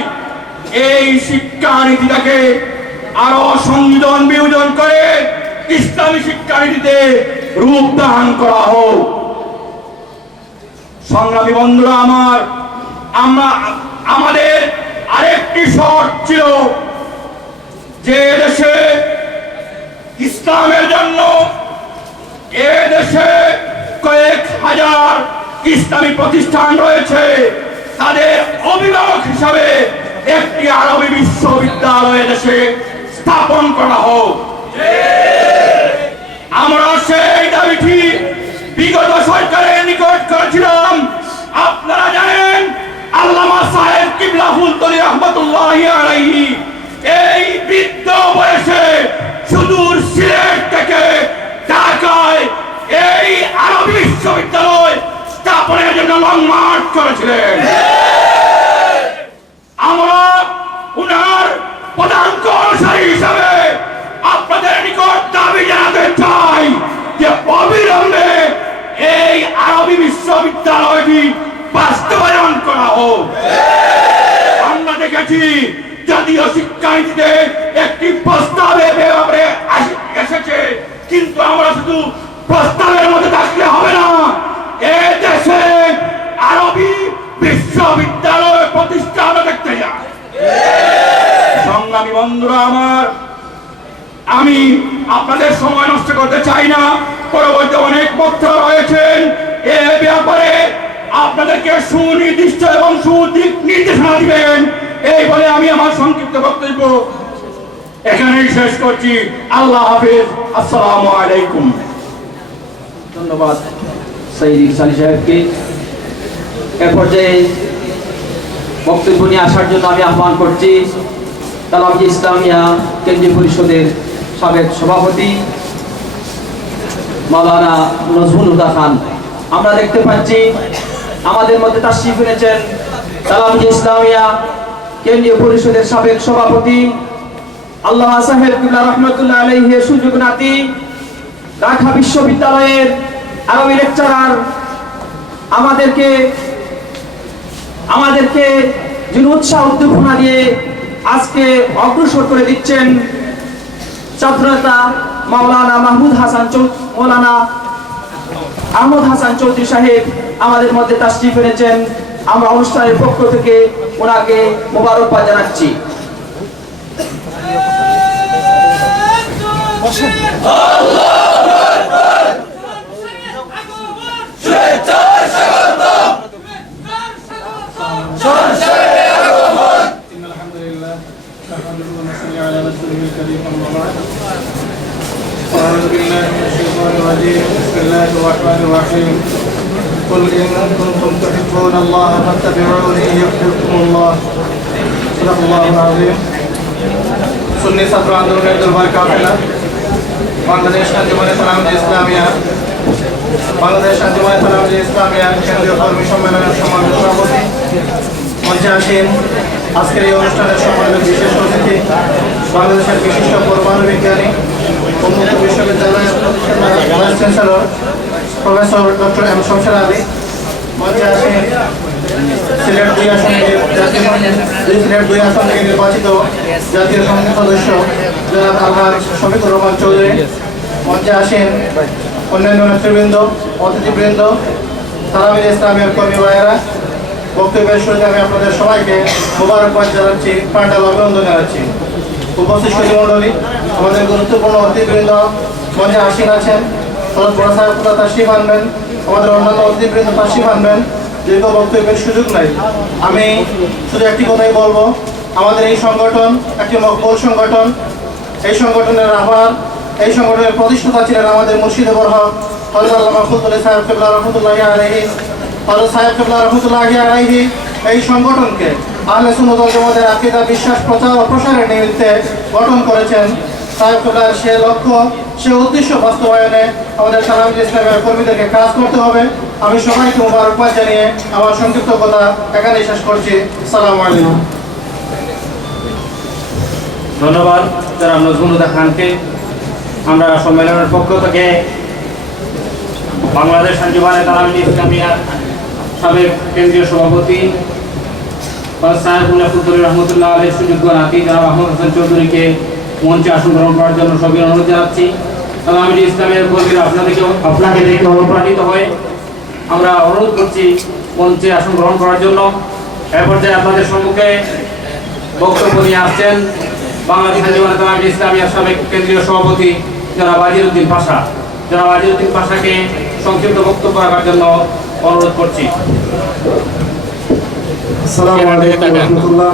এই শিক্ষানীতিটাকে আরো সংযোজন বিয়োজন করে ইসলামী শিক্ষানীতিতে রূপদান করা হোক। সংগ্রামী বন্ধুরা আমার, আমাদের আরেকটি শর্ত ছিল যে দেশে ইসলামের জন্য দেশে কয়েক হাজার ইসলামী প্রতিষ্ঠান রয়েছে, তাদের অভিভাবক হিসাবে একটি আরবি বিশ্ববিদ্যালয় দেশে স্থাপন করা হোক। আমরা সেই দাবিটি বিগত সরকারের নিকট করেছিলাম। আপনারা জানেন আল্লামা সাহেব কিবলা ফুলতলি রহমতুল্লাহি আলাইহি এই বৃদ্ধ বয়সে সুদূর সিলেট থেকে ঢাকায় এই আরবি বিশ্ববিদ্যালয় স্থাপনের জন্য লং মার্চ করেছিলেন। আমরা উনার পদাঙ্ক অনুসারী হিসাবে আপনাদের নিকট দাবি জানাতে চাই যে অবিলম্বে এই আরবি বিশ্ববিদ্যালয়টি বাস্তবায়ন করা হোক। আমরা দেখেছি জাতীয় শিক্ষানীতিতে একটি প্রস্তাবে ব্যাপারে এসেছে, কিন্তু আমরা শুধু প্রস্তাবের মধ্যে থাকলে হবে না, এ দেশে আরবি বিশ্ববিদ্যালয় প্রতিষ্ঠান দেখতে যায়। সংগ্রামী বন্ধুরা আমার, আমি আপনাদের সময় নষ্ট করতে চাই না, পরবর্তী অনেক বক্তা রয়েছেন, এ ব্যাপারে আপনাদেরকে সুনির্দিষ্ট এবং সুদিক নির্দেশনা দিবেন। এই বলে আমি আমার সংক্ষিপ্ত বক্তব্য এখানেই শেষ করছি। আল্লাহ হাফেজ, আসসালামু আলাইকুম। ধন্যবাদ সৈয়দ ইরশাদী সাহেবকে। এ পর্যায়ে বক্তব্য নিয়ে আসার জন্য আমি আহ্বান করছি তালাবি ইসলামিয়া কেন্দ্রীয় পরিষদের সাবেক সভাপতি মাওলানা নজমুল হুদা খান। আমরা দেখতে পাচ্ছি আমাদের মধ্যে তাশরিফ এনেছেন তালাবি ইসলামিয়া কেন্দ্রীয় পরিষদের সাবেক সভাপতি আল্লামা সাহেব কিবলা রহমতুল্লাহ আলাইহি সুযোগ নাতি, ঢাকা বিশ্ববিদ্যালয়ের আরবি লেকচারার, আমাদেরকে যিনি উৎসাহ উদ্দীপনা দিয়ে আজকে অগ্রসর করে দিচ্ছেন ছাত্রনেতা মাওলানা মৌলানা আহমদ হাসান চৌধুরী সাহেব আমাদের মধ্যে তাশরিফ এনেছেন। আমরা অনুষ্ঠানের পক্ষ থেকে ওনাকে মোবারকবাদ জানাচ্ছি। أعوذ بالله من الشيطان الرجيم بسم الله الرحمن الرحيم قل إن كنتم تحبون الله فاتبعوني يحببكم الله صدق الله العظيم সুন্নি ছাত্র আন্দোলনের দরবার কাফেলা বাংলাদেশ আঞ্জুমানে তালাওয়াত ইসলামিয়া কেন্দ্রীয় কর্মী সম্মেলনের সম্মানিত সভাপতি মঞ্চে আসেন আজকের এই অনুষ্ঠানের সম্মানিত বিশেষ অতিথি বাংলাদেশের বিশিষ্ট পরমাণু বিজ্ঞানী উন্মুক্ত বিশ্ববিদ্যালয়ের vice chancellor professor doctor M Shamsher Ali. মঞ্চে আসেন সিলেট 2 আসন থেকে নির্বাচিত জাতীয় সংসদ সদস্য জনাব আলহাজ শফিকুর রহমান চৌধুরী, মঞ্চে আসেন অন্যান্য নেতৃবৃন্দ, অতিথিবৃন্দ, তারাবির ইসলামের কর্মী ভাইয়েরা। বক্তব্যের শুরুতে আমি আপনাদের সবাইকে মোবারকবাদ জানাচ্ছি, প্রাণঢাল অভিনন্দন জানাচ্ছি। উপস্থিত সুধীমণ্ডলী, আমাদের গুরুত্বপূর্ণ অতিথিবৃন্দ মঞ্চে আসীন আছেন। হযরত বড় সাহেব তাশরীফ আনবেন, আমাদের অন্যান্য অতিথিবৃন্দ তাশরীফ আনবেন। দীর্ঘ বক্তব্যের সুযোগ নাই, আমি শুধু একটি কথাই বলবো। আমাদের এই সংগঠন একটি মকবুল সংগঠন। এই সংগঠনের রাহবার, এই সংগঠনের প্রতিষ্ঠাতা ছিলেন আমাদের মুর্শিদে বরহক হযরত আল্লামা ফজলুল সাহেব কিবলা রাহমাতুল্লাহি আলাইহি। হযরত সাহেব কিবলা রাহমাতুল্লাহি আলাইহি এই সংগঠনকে আহলে সুন্নাত ওয়াল জামাতের আকীদা, বিশ্বাস, প্রচার ও প্রসারের নিমিত্তে গঠন করেছেন। সাহেব কিবলার সে লক্ষ্য, সে উদ্দেশ্য বাস্তবায়নে আমাদের তারাবির ইসলামের কর্মীদেরকে কাজ করতে হবে। আমি সবাইকে মোবারকবাদ জানিয়ে আমার সংক্ষিপ্ত কথা এখানেই শেষ করছি। আসসালামু আলাইকুম। ধন্যবাদ জনাব নজরুল হুদা খানকে। আমরা সম্মেলনের পক্ষ থেকে বাংলাদেশ আঞ্জুমানে তারাবির ইসলামিয়ার সাবেক কেন্দ্রীয় সভাপতি সাহেবুল্লাহ ফুতুরি রহমতুল্লাহ আলাইহির সুযোগ্য নাতি জনাব আহমদ হাসান চৌধুরীকে মঞ্চে আসন গ্রহণ করার জন্য সবাই অনুরোধ জানাচ্ছি। তারাবির ইসলামের কর্মীরা আপনাকে দেখে অনুপ্রাণিত হয়ে আমরা অনুরোধ করছি মঞ্চে আসন গ্রহণ করার জন্য। এ পর্যায়ে আপনাদের সম্মুখে বক্তব্য নিয়ে আসছেন বাংলাদেশ আঞ্জুমানে তারাবির ইসলামিয়ার সাবেক কেন্দ্রীয় সভাপতি জনাব আজিরউদ্দিন পাশা। জনাব আজিরউদ্দিন পাশাকে সংক্ষিপ্ত বক্তব্য রাখার জন্য অনুরোধ করছি। আসসালামু আলাইকুম ওয়া রাহমাতুল্লাহ।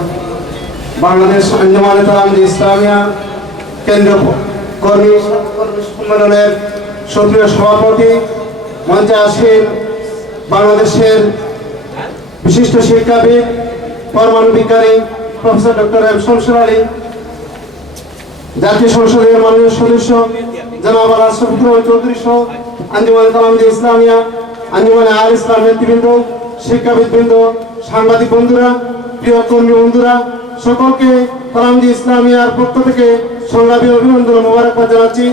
বাংলাদেশ আঞ্জুমানে তারাবির ইসলামিয়া কেন্দ্রীয় কর্মী সম্মেলনের সক্রিয় সভাপতি, মঞ্চে আসেন বাংলাদেশের বিশিষ্ট শিক্ষাবিদ, পরমাণু বিজ্ঞানী professor doctor M Shamsur Ali, জাতীয় সংসদের মাননীয় সদস্য জনাব আলহাজ শফিকুর রহমান চৌধুরী সহ আঞ্জুমানে তারাবির ইসলামিয়া, আঞ্জুমানে আল ইসলাম নেতৃবৃন্দ, শিক্ষাবিদবৃন্দ, সাংবাদিক বন্ধুরা, প্রিয় কর্মী বন্ধুরা, সকলকে তারাবির ইসলামিয়ার পক্ষ থেকে সংগ্রামী অভিনন্দন ও মোবারকবাদ জানাচ্ছি।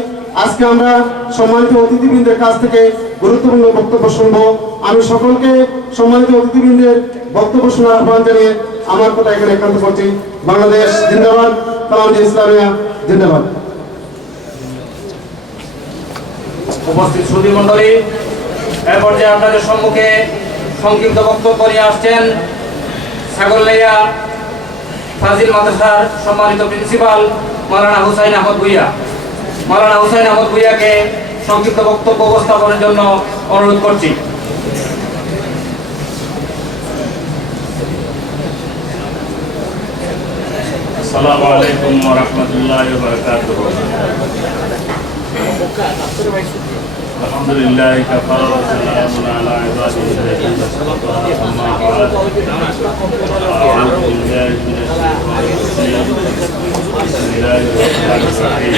আজকে আমরা সম্মানিত অতিথিবৃন্দের কাছ থেকে গুরুত্বপূর্ণ বক্তব্য শুনবো। আমি সকলকে সম্মানিত অতিথিবৃন্দের বক্তব্য শোনার আহ্বান জানিয়ে আমার কথা এখানে একান্ত করছি। বাংলাদেশ জিন্দাবাদ, তারাবির ইসলামিয়া জিন্দাবাদ। উপস্থিত সুধীমণ্ডলী, এ পর্যায়ে আপনাদের সম্মুখে সংক্ষিপ্ত বক্তব্য নিয়ে আসছেন ছাগলনাইয়া ফাজিল মাদ্রাসার সম্মানিত প্রিন্সিপাল মাওলানা হুসাইন আহমদ ভূঁইয়া। মাওলানা হুসাইন আহমদ ভূঁইয়াকে সংক্ষিপ্ত বক্তব্য উপস্থাপনের জন্য অনুরোধ করছি। আসসালামু আলাইকুম ওয়া রাহমাতুল্লাহি ওয়া বারাকাতুহু। আলহামদুলিল্লাহি কাফা ওয়া সালামুন আলা ইবাদিহি আল্লাযীনা ইসতাফা আম্মা বা'দ। আউযু বিল্লাহি মিনাশ শাইতানির রাজীম। বিসমিল্লাহির রাহমানির রাহিম।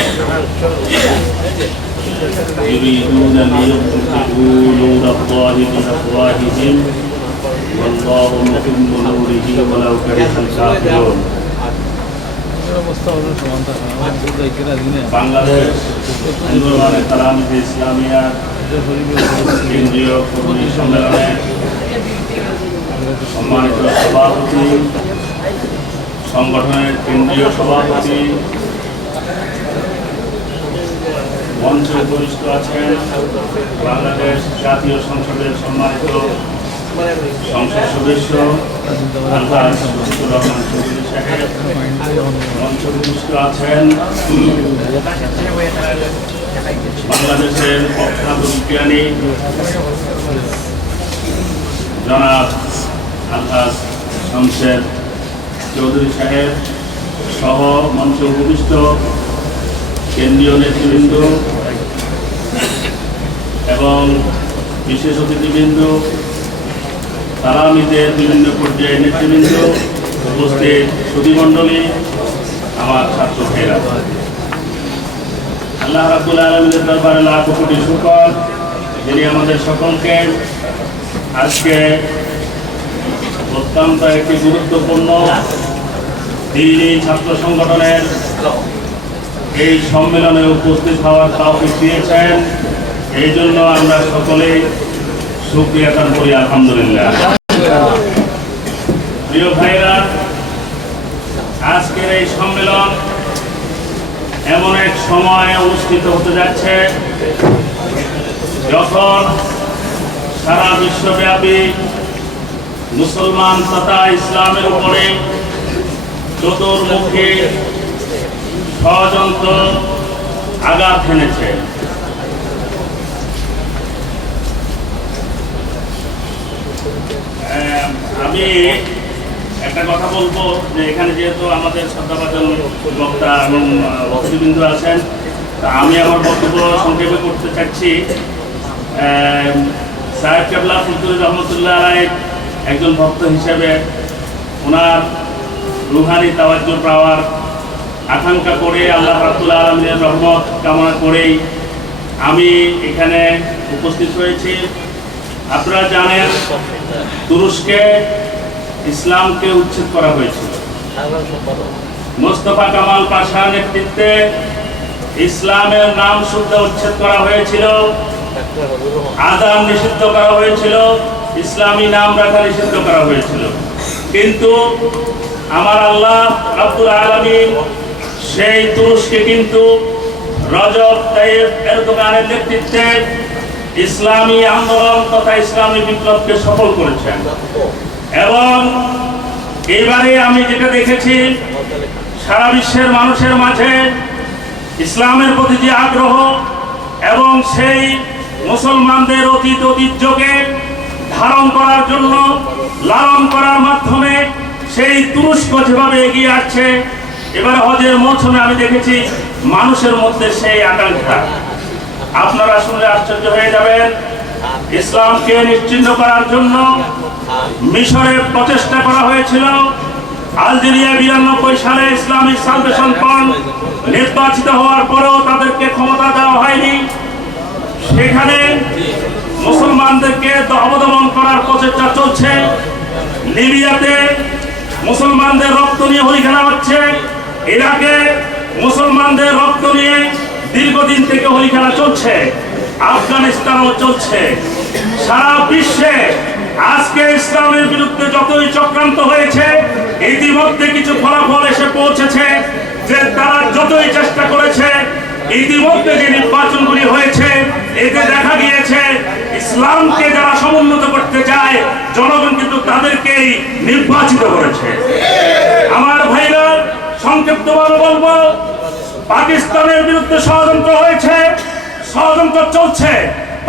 ইউরিদুনা লিয়ুতফি'ু নূরাল্লাহি বিআফওয়াহিহিম ওয়াল্লাহু মুতিম্মু নূরিহি ওয়ালাউ কারিহাল কাফিরুন। বাংলাদেশ আঞ্জুমানে তারাবির ইসলামিয়ার কেন্দ্রীয় কর্মী সম্মেলনের সম্মানিত সভাপতি, সংগঠনের কেন্দ্রীয় সভাপতি, মঞ্চে উপবিষ্ট আছেন বাংলাদেশ জাতীয় সংসদের সম্মানিত সংসদ সদস্য আলহাজ শফিকুর রহমান চৌধুরী সাহেব, মঞ্চে উপবিষ্ট আছেন বাংলাদেশের প্রখ্যাত বিজ্ঞানী জনাব আলহাজ শমশের চৌধুরী সাহেব সহ মঞ্চে উপবিষ্ট কেন্দ্রীয় নেতৃবৃন্দ এবং বিশেষ অতিথিবৃন্দ, তারাবিদের বিভিন্ন পর্যায়ের নেতৃবৃন্দ, উপস্থিত সুধীমণ্ডলী, আমার ছাত্র ভাইরা, আল্লাহ রাব্বুল আলামিনের দরবারে লাখ কোটি শুকর, যিনি আমাদের সকলকে আজকে অত্যন্ত একটি গুরুত্বপূর্ণ দিনী ছাত্র সংগঠনের এই সম্মেলনে উপস্থিত হওয়ার তৌফিক দিয়েছেন। এই জন্য আমরা সকলেই শুকরিয়া আদায় করি, আলহামদুলিল্লাহ। প্রিয় ভাইরা, আজকের এই সম্মেলন এমন এক সময়ে অনুষ্ঠিত হতে যাচ্ছে যখন সারা বিশ্বব্যাপী মুসলমান তথা ইসলামের উপরে চতুর্মুখী ষড়যন্ত্র আঘাত হেনেছে। আমি একটা কথা বলবো যে এখানে যেহেতু আমাদের শ্রদ্ধাভাজন বক্তা এবং অতিথিবৃন্দ আছেন, তা আমি আমার বক্তব্য সংক্ষেপে করতে চাচ্ছি। সাহেব কেবলা ফুলতুল রহমতুল্লাহ আলাই একজন ভক্ত হিসেবে ওনার রুহানি তাওয়াজ্জুহ পাওয়ার আকাঙ্ক্ষা করে আল্লাহ রাব্বুল আলামিনের রহমত কামনা করেই আমি এখানে উপস্থিত হয়েছি। আপনারা জানেন তুরস্কে ইসলামকে উচ্ছেদ করা হয়েছিল। মোস্তফা কামাল পাশার নেতৃত্বে ইসলামের নাম শুদ্ধ উচ্ছেদ করা হয়েছিল, আযান নিষিদ্ধ করা হয়েছিল, ইসলামী নাম রাখা নিষিদ্ধ করা হয়েছিল। কিন্তু আমার আল্লাহ রাব্বুল আলামিন সেই তুরস্কে কিন্তু রজব তাইয়েব এরদোগানের নেতৃত্বে ইসলামী আন্দোলন তথা ইসলামী বিপ্লবকে সফল করেছেন। এবং এইবারে আমি যেটা দেখেছি, সারা বিশ্বের মানুষের মাঝে ইসলামের প্রতি যে আগ্রহ এবং সেই মুসলমানদের অতীত ঐতিহ্যকে ধারণ করার জন্য লালন করার মাধ্যমে সেই তুরস্ক যেভাবে এগিয়ে আসছে, এবার হজের মৌসুমে আমি দেখেছি মানুষের মধ্যে সেই আকাঙ্ক্ষা। আপনারা শুনলে আশ্চর্য হয়ে যাবেন। ইসলামকে নিশ্চিহ্ন করার জন্য মিশরে প্রচেষ্টা করা হয়েছিল। আলজেরিয়া 92 সালে ইসলামিক সালভেশন ফ্রন্ট নির্বাচিত হওয়ার পরেও তাদেরকে ক্ষমতা দেওয়া হয়নি। সেখানে মুসলমানদেরকে অবদমন করার প্রচেষ্টা চলছে। লিবিয়াতে মুসলমানদের রক্ত নিয়ে হোলি খেলা হচ্ছে। ইরাকে মুসলমানদের রক্ত নিয়ে দীর্ঘদিন থেকে হোলি খেলা চলছে। আফগানিস্তানও চলছে। সারা বিশ্বে আজকে ইসলামের বিরুদ্ধে যতই চক্রান্ত হয়েছে, ইতিমধ্যে কিছু ফলাফল এসে পৌঁছেছে যে তারা যতই চেষ্টা করেছে, ইতিমধ্যে যে নির্বাচনগুলি হয়েছে এতে দেখা গিয়েছে ইসলামকে যারা সমুন্নত করতে চায় জনগণ কিন্তু তাদেরকেই নির্বাচিত করেছে। আমার ভাইরা, সংক্ষিপ্তভাবে বলবো, পাকিস্তানের বিরুদ্ধে ষড়যন্ত্র হয়েছে, ষড়যন্ত্র চলছে।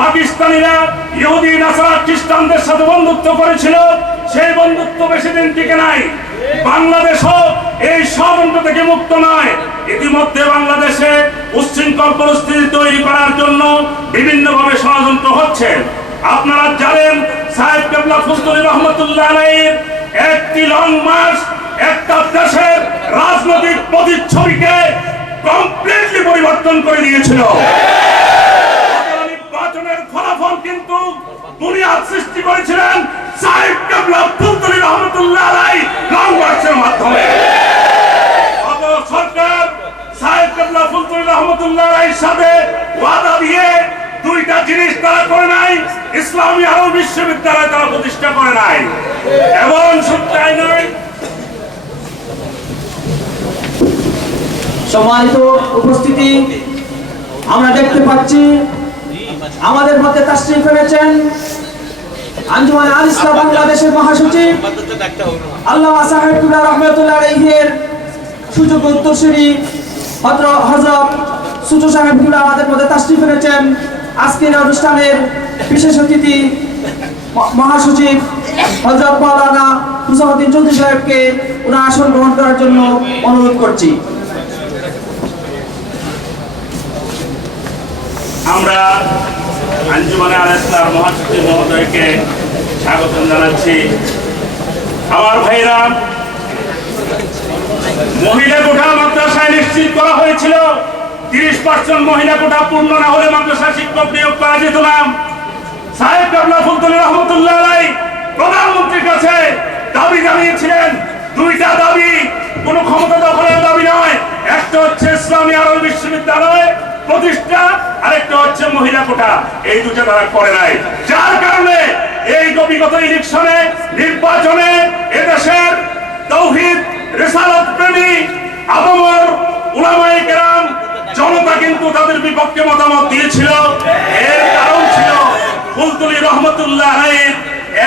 পাকিস্তানিরা ইহুদি নাসারা খ্রিস্টানদের সাথে বন্ধুত্ব করেছিল, সেই বন্ধুত্ব বেশি দিন টিকে নাই। বাংলাদেশও এই ষড়যন্ত্র থেকে মুক্ত নয়। ইতিমধ্যে বাংলাদেশে উচ্ছৃঙ্খল পরিস্থিতি তৈরি করার জন্য বিভিন্নভাবে ষড়যন্ত্র হচ্ছে। আপনারা জানেন সাহেব কেবলা ফুলতুল রহমতুল্লাহ আলাইহির একটি লং মার্চ একটা দেশের রাজনৈতিক প্রতিচ্ছবিকে কমপ্লিটলি পরিবর্তন করে দিয়েছিল। নির্বাচনের ফলাফল কিন্তু বুনিয়াদ সৃষ্টি করেছিলেন সাহেব কেবলা ফুলতুল রহমতুল্লাহ আলাইহি লং মার্চের মাধ্যমে। সরকার সাহেব কেবলা ফুলতুল রহমতুল্লাহ আলাইহির সাথে ওয়াদা দিয়ে দুইটা জিনিস তারা করে নাই। ইসলামী আরব বিশ্ববিদ্যালয় তারা প্রতিষ্ঠা করে নাই। এবং শুধু তাই নয়, সম্মানিত উপস্থিতি, আমরা দেখতে পাচ্ছি আমাদের মধ্যে তাশরীফ এনেছেন আঞ্জুমান আল ইসলাম বাংলাদেশের মহাসচিব আল্লামা সাহেব কেবলা রহমতুল্লাহ আলাইহির সুযোগ্য উত্তরসূরি হযরত সুজু সাহেব কেবলা আমাদের মধ্যে তাশরীফ এনেছেন। আজকের অনুষ্ঠানের বিশেষ অতিথি মহাসচিব হযরত মাওলানা মুসাউদ্দিন চৌধুরী সাহেবকে ওনার আসন গ্রহণ করার জন্য অনুরোধ করছি। আমরা আঞ্জুমানে আল ইসলাম মহাসচিব মহোদয়কে স্বাগত জানাচ্ছি। আমার ভাইরা, মহিলা কোঠা মাদ্রাসায় নিশ্চিত করা হয়েছিল। 30% মহিলা কোঠা পূর্ণ না হলে মাদ্রাসা শিক্ষক নিয়োগ করা যেত না। সাহেব কেবলা ফুলতুল রহমতুল্লাহ আলাইহি প্রধানমন্ত্রীর কাছে দাবি জানিয়েছিলেন। দুইটা দাবি, কোনো ক্ষমতা দখলের দাবি নয়। একটা হচ্ছে ইসলামী আরব বিশ্ববিদ্যালয় প্রতিষ্ঠা, আরেকটা হচ্ছে মহিলা কোটা। এই দুটো তারা করে নাই, যার কারণে এই বিগত ইলেকশনে নির্বাচনে এদেশের তৌহিদ রিসালাত প্রেমী আবমর উলামায়ে কেরাম জনতা কিন্তু তাদের বিপক্ষে মতামত দিয়েছিল। এর কারণ ছিল ফুলতুলি রহমতুল্লাহ আলাইহির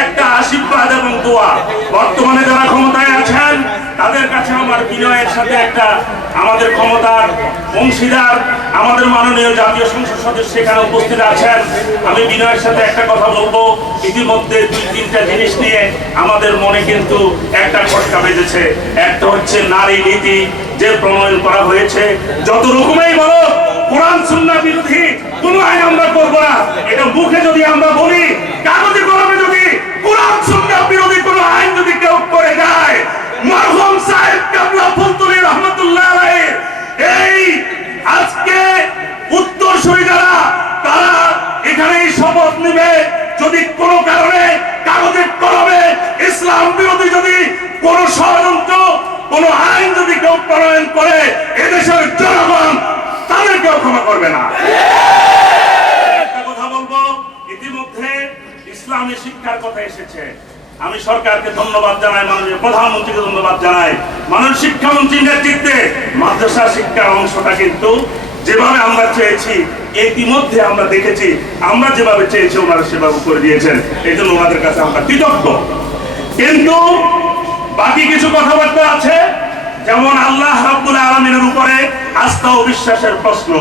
একটা আশীর্বাদ এবং দোয়া। বর্তমানে যারা ক্ষমতায় আছেন তাদের কাছে আমার বিনয়ের সাথে একটা আমাদের ক্ষমতার অংশীদার আমাদের মাননীয় জাতীয় সংসদ সদস্য এখানে উপস্থিত আছেন। আমি বিনয়ের সাথে একটা কথা বলবো, ইতিমধ্যে 2-3টা জিনিস নিয়ে আমাদের মনে কিন্তু একটা খটকা বেজেছে। একটা হচ্ছে নারী নীতি যে প্রণয়ন করা হয়েছে, যত রকমেই বলো কোরআন সুন্নাহ বিরোধী কোনো আইন আমরা করবো না। এটা মুখে যদি আমরা বলি, কাগজে কলমে যদি কোরআন সুন্নাহ বিরোধী কোনো আইন যদি কেউ করে যায়, মরহুম সাহেব কাবলা ফুলতুলি রহমতুল্লাহ আলাইহি এই আজকে উত্তরসূরি যারা তারা এখানেই শপথ নেবে, যদি কোনো কারণে কাগজে কলমে ইসলাম বিরোধী যদি কোনো ষড়যন্ত্র কোনো আইন যদি কেউ প্রণয়ন করে, এদেশের জনগণ তাদেরকেও ক্ষমা করবে না। একটা কথা বলবো, ইতিমধ্যে ইসলামী শিক্ষার কথা এসেছে। আমি সরকারকে ধন্যবাদ জানাই, মাননীয় প্রধানমন্ত্রীকে ধন্যবাদ জানাই। মাননীয় শিক্ষামন্ত্রীর নেতৃত্বে মাদ্রাসা শিক্ষার অংশটা কিন্তু যেভাবে আমরা চেয়েছি ইতিমধ্যে আমরা দেখেছি, আমরা যেভাবে চেয়েছি ওনারা সেভাবে করে দিয়েছেন। এই জন্য ওনাদের কাছে আমরা কৃতজ্ঞ। কিন্তু বাকি কিছু কথাবার্তা আছে, যেমন আল্লাহ রাব্বুল আলামিনের উপরে আস্থা ও বিশ্বাসের প্রশ্ন।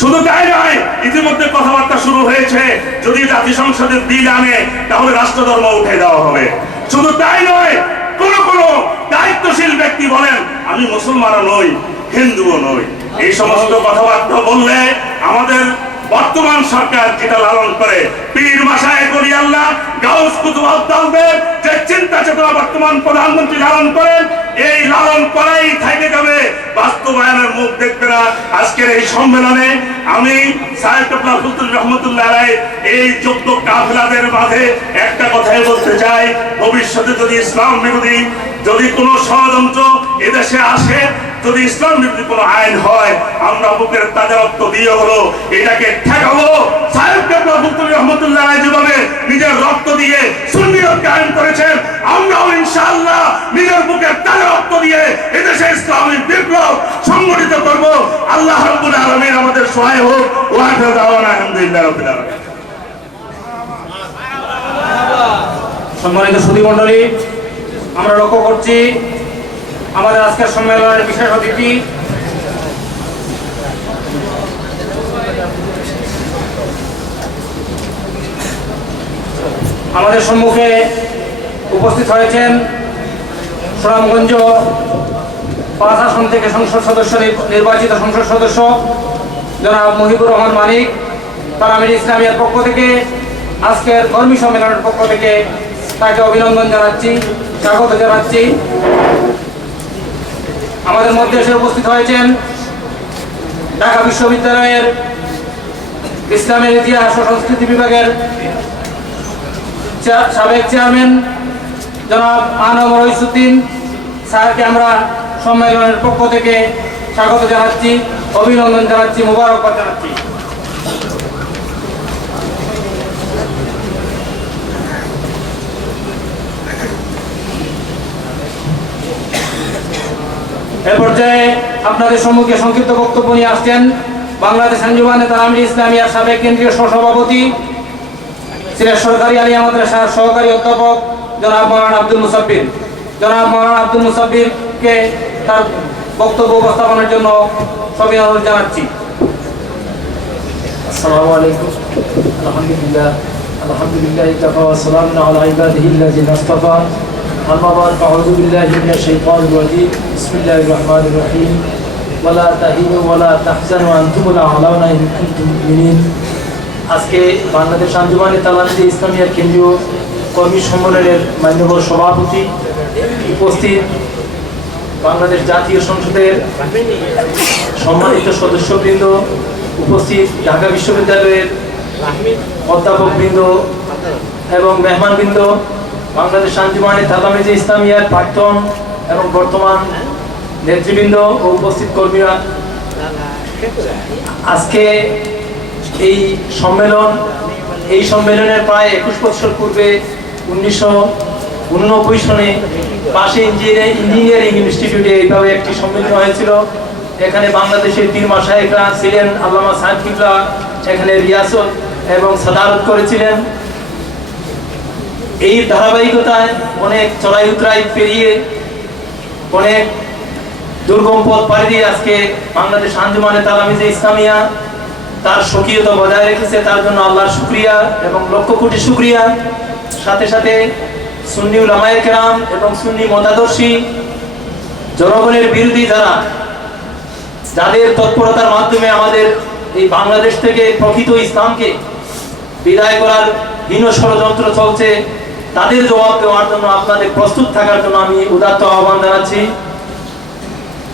শুধু তাই নয়, ইতিমধ্যে কথাবার্তা শুরু হয়েছে যদি জাতিসংসদের বিল আনে তাহলে রাষ্ট্রধর্ম উঠে দেওয়া হবে। শুধু তাই নয়, কোন দায়িত্বশীল ব্যক্তি বলেন আমি মুসলমানও নই, হিন্দুও নই। এই সমস্ত কথাবার্তা বললে আমাদের বর্তমান সরকার যেটা লালন করে, পীর মাশায়েখ ওলি আল্লাহ গাউস কুতুব আব্দালদের যে চিন্তা চেতনা বর্তমান প্রধানমন্ত্রী লালন করেন, এই লালন করাই থেকে যাবে, বাস্তবায়নের মুখ দেখবে না। আজকের এই সম্মেলনে আমি সাহেব কাবলা ফুলতুলি রহমতুল্লাহ আলাইহি এই 14 কাফেলাদের মাঝে একটা কথাই বলতে চাই, ভবিষ্যতে যদি ইসলাম বিরোধী যদি কোনো ষড়যন্ত্র এদেশে আসে, যদি ইসলাম বিরোধী কোনো আইন হয়, আমরা বুকের তাজা রক্ত দিয়ে হলো এটাকে ঠেকাবো। সাহেব কাবলা ফুলতুলি রহমতুল্লাহ আলাইহি যেভাবে নিজের রক্ত দিয়ে সুন্নিয়তকে আইন করেছেন, আমরাও ইনশাআল্লাহ নিজের বুকের তাজা রক্ত দিয়ে এদেশে ইসলামী বিপ্লব সংগঠিত করব। আল্লাহ রাব্বুল আলামিন আমাদের সহায় হোক। ওয়া আখিরু দাওয়ানা আলহামদুলিল্লাহি রাব্বিল আলামিন। সম্মানিত সুধী মণ্ডলী, আমরা লক্ষ্য করছি আমাদের আজকের সম্মেলনের বিশেষ অতিথি আমাদের সম্মুখে উপস্থিত হয়েছেন সুনামগঞ্জ 5 আসন থেকে সংসদ সদস্য নির্বাচিত সংসদ সদস্য জনাব মুহিবুর রহমান মানিক। তালামির ইসলামিয়ার পক্ষ থেকে আজকের কর্মী সম্মেলনের পক্ষ থেকে তাকে অভিনন্দন জানাচ্ছি, স্বাগত জানাচ্ছি। আমাদের মধ্যে এসে উপস্থিত হয়েছেন ঢাকা বিশ্ববিদ্যালয়ের ইসলামের ইতিহাস ও সংস্কৃতি বিভাগের সাবেক চেয়ারম্যান জনাব আনম রইসুদ্দিন স্যারকে আমরা সম্মেলনের পক্ষ থেকে স্বাগত জানাচ্ছি, অভিনন্দন জানাচ্ছি, মোবারকবাদ জানাচ্ছি। এ পর্যায়ে আপনাদের সম্মুখে সংক্ষিপ্ত বক্তব্য নিয়ে আসছেন বাংলাদেশ আঞ্জুমানে তালামির ইসলামিয়ার সাবেক কেন্দ্রীয় সহসভাপতি সিলেট সরকারি আলিয়া মাদ্রাসার সহকারী অধ্যাপক জনাব মাওলানা আব্দুল মুসাব্বির। জনাব মাওলানা আব্দুল মুসাব্বিরকে তার বক্তব্য উপস্থাপনের জন্য সবিনয় অনুরোধ জানাচ্ছি। আসসালামু আলাইকুম। আলহামদুলিল্লাহ কাফা ওয়া সালামুন আলা ইবাদিহিল্লাযিনা ইসতাফা। আম্মা বা'দ, আউযু বিল্লাহি মিনাশ শাইতানির রাজীম। বিসমিল্লাহির রহমানির রহিম। ওয়ালা তাহিনু ওয়ালা তাহজানু ওয়া আনতুমুল আ'লাউনা ইন কুনতুম মুমিনিন। আজকে বাংলাদেশ আঞ্জুমানে তালামির ইসলামিয়ার কেন্দ্রীয় কর্মী সম্মেলনের মাননীয় সভাপতি, উপস্থিত বাংলাদেশ জাতীয় সংসদের সম্মানিত সদস্যবৃন্দ, উপস্থিত ঢাকা বিশ্ববিদ্যালয়ের অধ্যাপকবৃন্দ এবং মেহমানবৃন্দ, বাংলাদেশ আঞ্জুমানে তালামির ইসলামিয়ার প্রাক্তন এবং বর্তমান নেতৃবৃন্দ ও উপস্থিত কর্মীরা, আজকে এই সম্মেলন এই সম্মেলনের প্রায় 21 বছর পূর্বে 1989 সনে পাশে ইঞ্জিনিয়ারিং ইনস্টিটিউটে এইভাবে একটি সম্মেলন হয়েছিল। এখানে বাংলাদেশের পীর মাশায়েখরা ছিলেন, আল্লামা সাহেব কিবলা এখানে রিয়াসত এবং সাদারত করেছিলেন। এই ধারাবাহিকতায় অনেক চড়াই উতরাই পেরিয়ে অনেক দুর্গম পথ পাড়ি দিয়ে আজকে বাংলাদেশ আঞ্জুমানে তালামিজে ইসলামিয়া তার স্বকীয়তা বজায় রেখেছে। তার জন্য আল্লাহর শুকরিয়া এবং লক্ষ কোটি শুকরিয়া। সাথে সাথে সুন্নি উলামায়ে কেরাম এবং সুন্নি মতাদর্শী জনগণের বিরোধী যাদের তৎপরতার মাধ্যমে আমাদের এই বাংলাদেশ থেকে প্রকৃত ইসলামকে বিদায় করার হীন ষড়যন্ত্র চলছে, তাদের জবাব দেওয়ার জন্য আপনাদের প্রস্তুত থাকার জন্য আমি উদাত্ত আহ্বান জানাচ্ছি।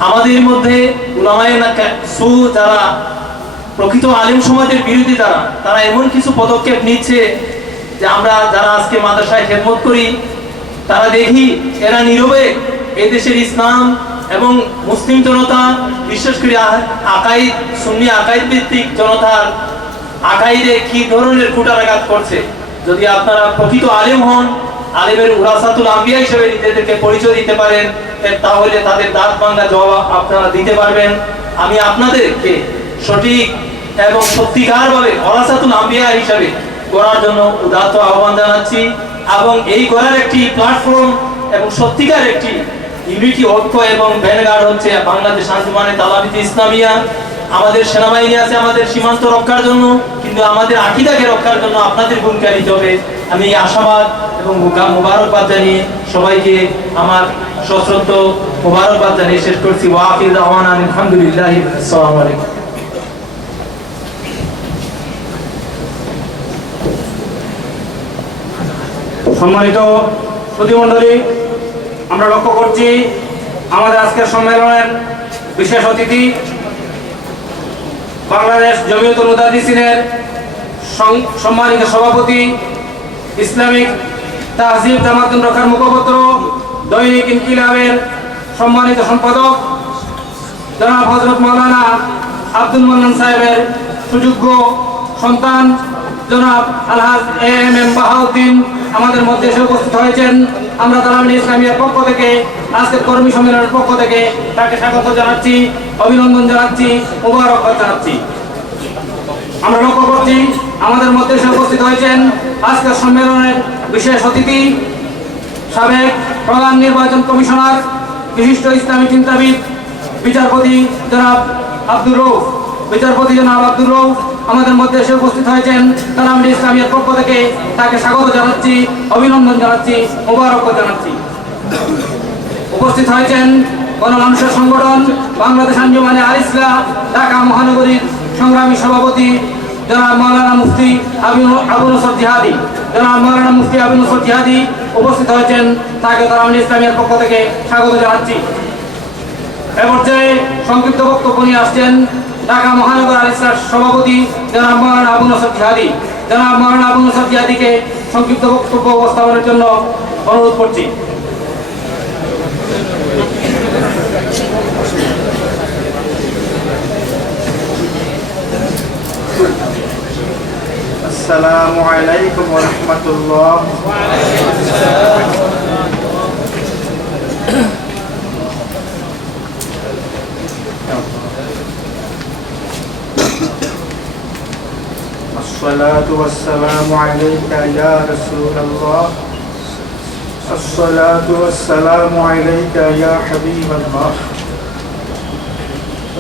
আমাদের মধ্যে উলামায়ে সু যারা প্রকৃত আলেম সমাজের বিরোধী তারা এমন কিছু পদক্ষেপ নিচ্ছে যে আমরা যারা আজকে মাদ্রাসায় খেদমত করি তারা দেখি এরা নীরবে এই দেশের ইসলাম এবং মুসলিম জনতা, বিশেষ করে আকাইদ সুন্নি আকাইদ ভিত্তিক জনতার আকাইদে কি ধরনের কুটারাঘাত করছে। যদি আপনারা প্রকৃত আলেম হন, আলেমের উরাসাতুল আম্বিয়া হিসেবে নিজেদেরকে পরিচয় দিতে পারেন, তাহলে তাদের দাঁত ভাঙা জবাব আপনারা দিতে পারবেন। আমি আপনাদেরকে সঠিক এবং সত্যিকারভাবে ওরাসাতুল আম্বিয়া হিসেবে করার জন্য উদাত্ত আহ্বান জানাচ্ছি এবং এই করার একটি প্ল্যাটফর্ম এবং সত্যিকার একটি ইউনিটি ঐক্য এবং ভ্যানগার্ড হচ্ছে বাংলাদেশ আঞ্জুমানে তালামিজে ইসলামিয়া। আমাদের সেনাবাহিনী আছে আমাদের সীমান্ত রক্ষার জন্য, কিন্তু আমাদের আকীদাকে রক্ষার জন্য আপনাদের ভূমিকা নিতে হবে। আমি এই আশাবাদ এবং মুবারকবাদ জানিয়ে সবাইকে আমার সশ্রদ্ধ মুবারকবাদ জানিয়ে শেষ করছি। ওয়া আখিরু দাওয়ানা আলহামদুলিল্লাহি। আসসালামু আলাইকুম। সম্মানিত প্রতিমণ্ডলী, আমরা লক্ষ্য করছি আমাদের আজকের সম্মেলনের বিশেষ অতিথি বাংলাদেশ জমিয়তুল মুদারিসিনের সম্মানিত সভাপতি, ইসলামিক তাহজিব তামাদ্দুন রক্ষার মুখপত্র দৈনিক ইনকিলাবের সম্মানিত সম্পাদক জনাব হযরত মাওলানা আব্দুল মান্নান সাহেবের সুযোগ্য সন্তান জনাব আলহাজ এএমএম বাহাউদ্দিন আমাদের মধ্যে এসে উপস্থিত হয়েছেন। আমরা তালামিজে ইসলামিয়ার পক্ষ থেকে আজকের কর্মী সম্মেলনের পক্ষ থেকে তাকে স্বাগত জানাচ্ছি, অভিনন্দন জানাচ্ছি, মোবারকবাদ জানাচ্ছি। আমরা লক্ষ্য করছি আমাদের মধ্যে এসে উপস্থিত হয়েছেন আজকের সম্মেলনের বিশেষ অতিথি, সাবেক প্রধান নির্বাচন কমিশনার, বিশিষ্ট ইসলামী চিন্তাবিদ, বিচারপতি জনাব আব্দুর রউফ। বিচারপতি জনাব আব্দুর রউফ আমাদের মধ্যে এসে উপস্থিত হয়েছেন। তালামিজে ইসলামিয়ার পক্ষ থেকে তাকে স্বাগত জানাচ্ছি, অভিনন্দন জানাচ্ছি, মোবারকবাদ জানাচ্ছি। উপস্থিত হয়েছেন গণমানুষের সংগঠন বাংলাদেশ আঞ্জুমানে আল ইসলাহ ঢাকা মহানগরীর সংগ্রামী সভাপতি জনাব মাওলানা মুফতি আবু নসর জিহাদি। জনাব মাওলানা মুফতি আবু নসর জিহাদি উপস্থিত হয়েছেন, তাকে তালামিজে ইসলামিয়ার পক্ষ থেকে স্বাগত জানাচ্ছি। এ পর্যায়ে সংক্ষিপ্ত বক্তব্য নিয়ে আসছেন ঢাকা মহানগর আল ইসলাহ সভাপতি জনাব মাওলানা আবু নসর জিহাদি। জনাব মাওলানা আবু নসর জিহাদিকে সংক্ষিপ্ত বক্তব্য উপস্থাপনের জন্য অনুরোধ করছি। আসসালামু আলাইকুম ওয়া রাহমাতুল্লাহ। الصلاة والسلام عليك يا رسول الله. الصلاة والسلام عليك يا حبيب الله.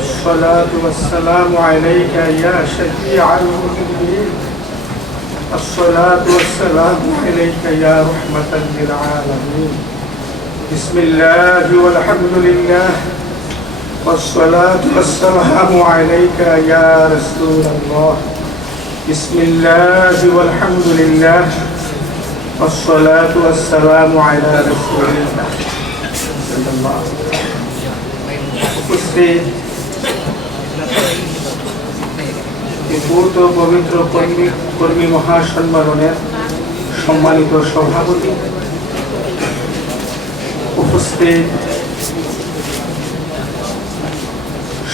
الصلاة والسلام عليك يا شفيع المذنبين. الصلاة والسلام عليك يا رحمة للعالمين. بسم الله والحمد لله والصلاة والسلام عليك يا رسول الله. بسم الله والحمد لله والصلاة والسلام على رسول الله صلى الله عليه وسلم. উপস্থিত পূর্ত পবিত্র কর্মী মহাসম্মেলনের সম্মানিত সভাপতি, উপস্থিত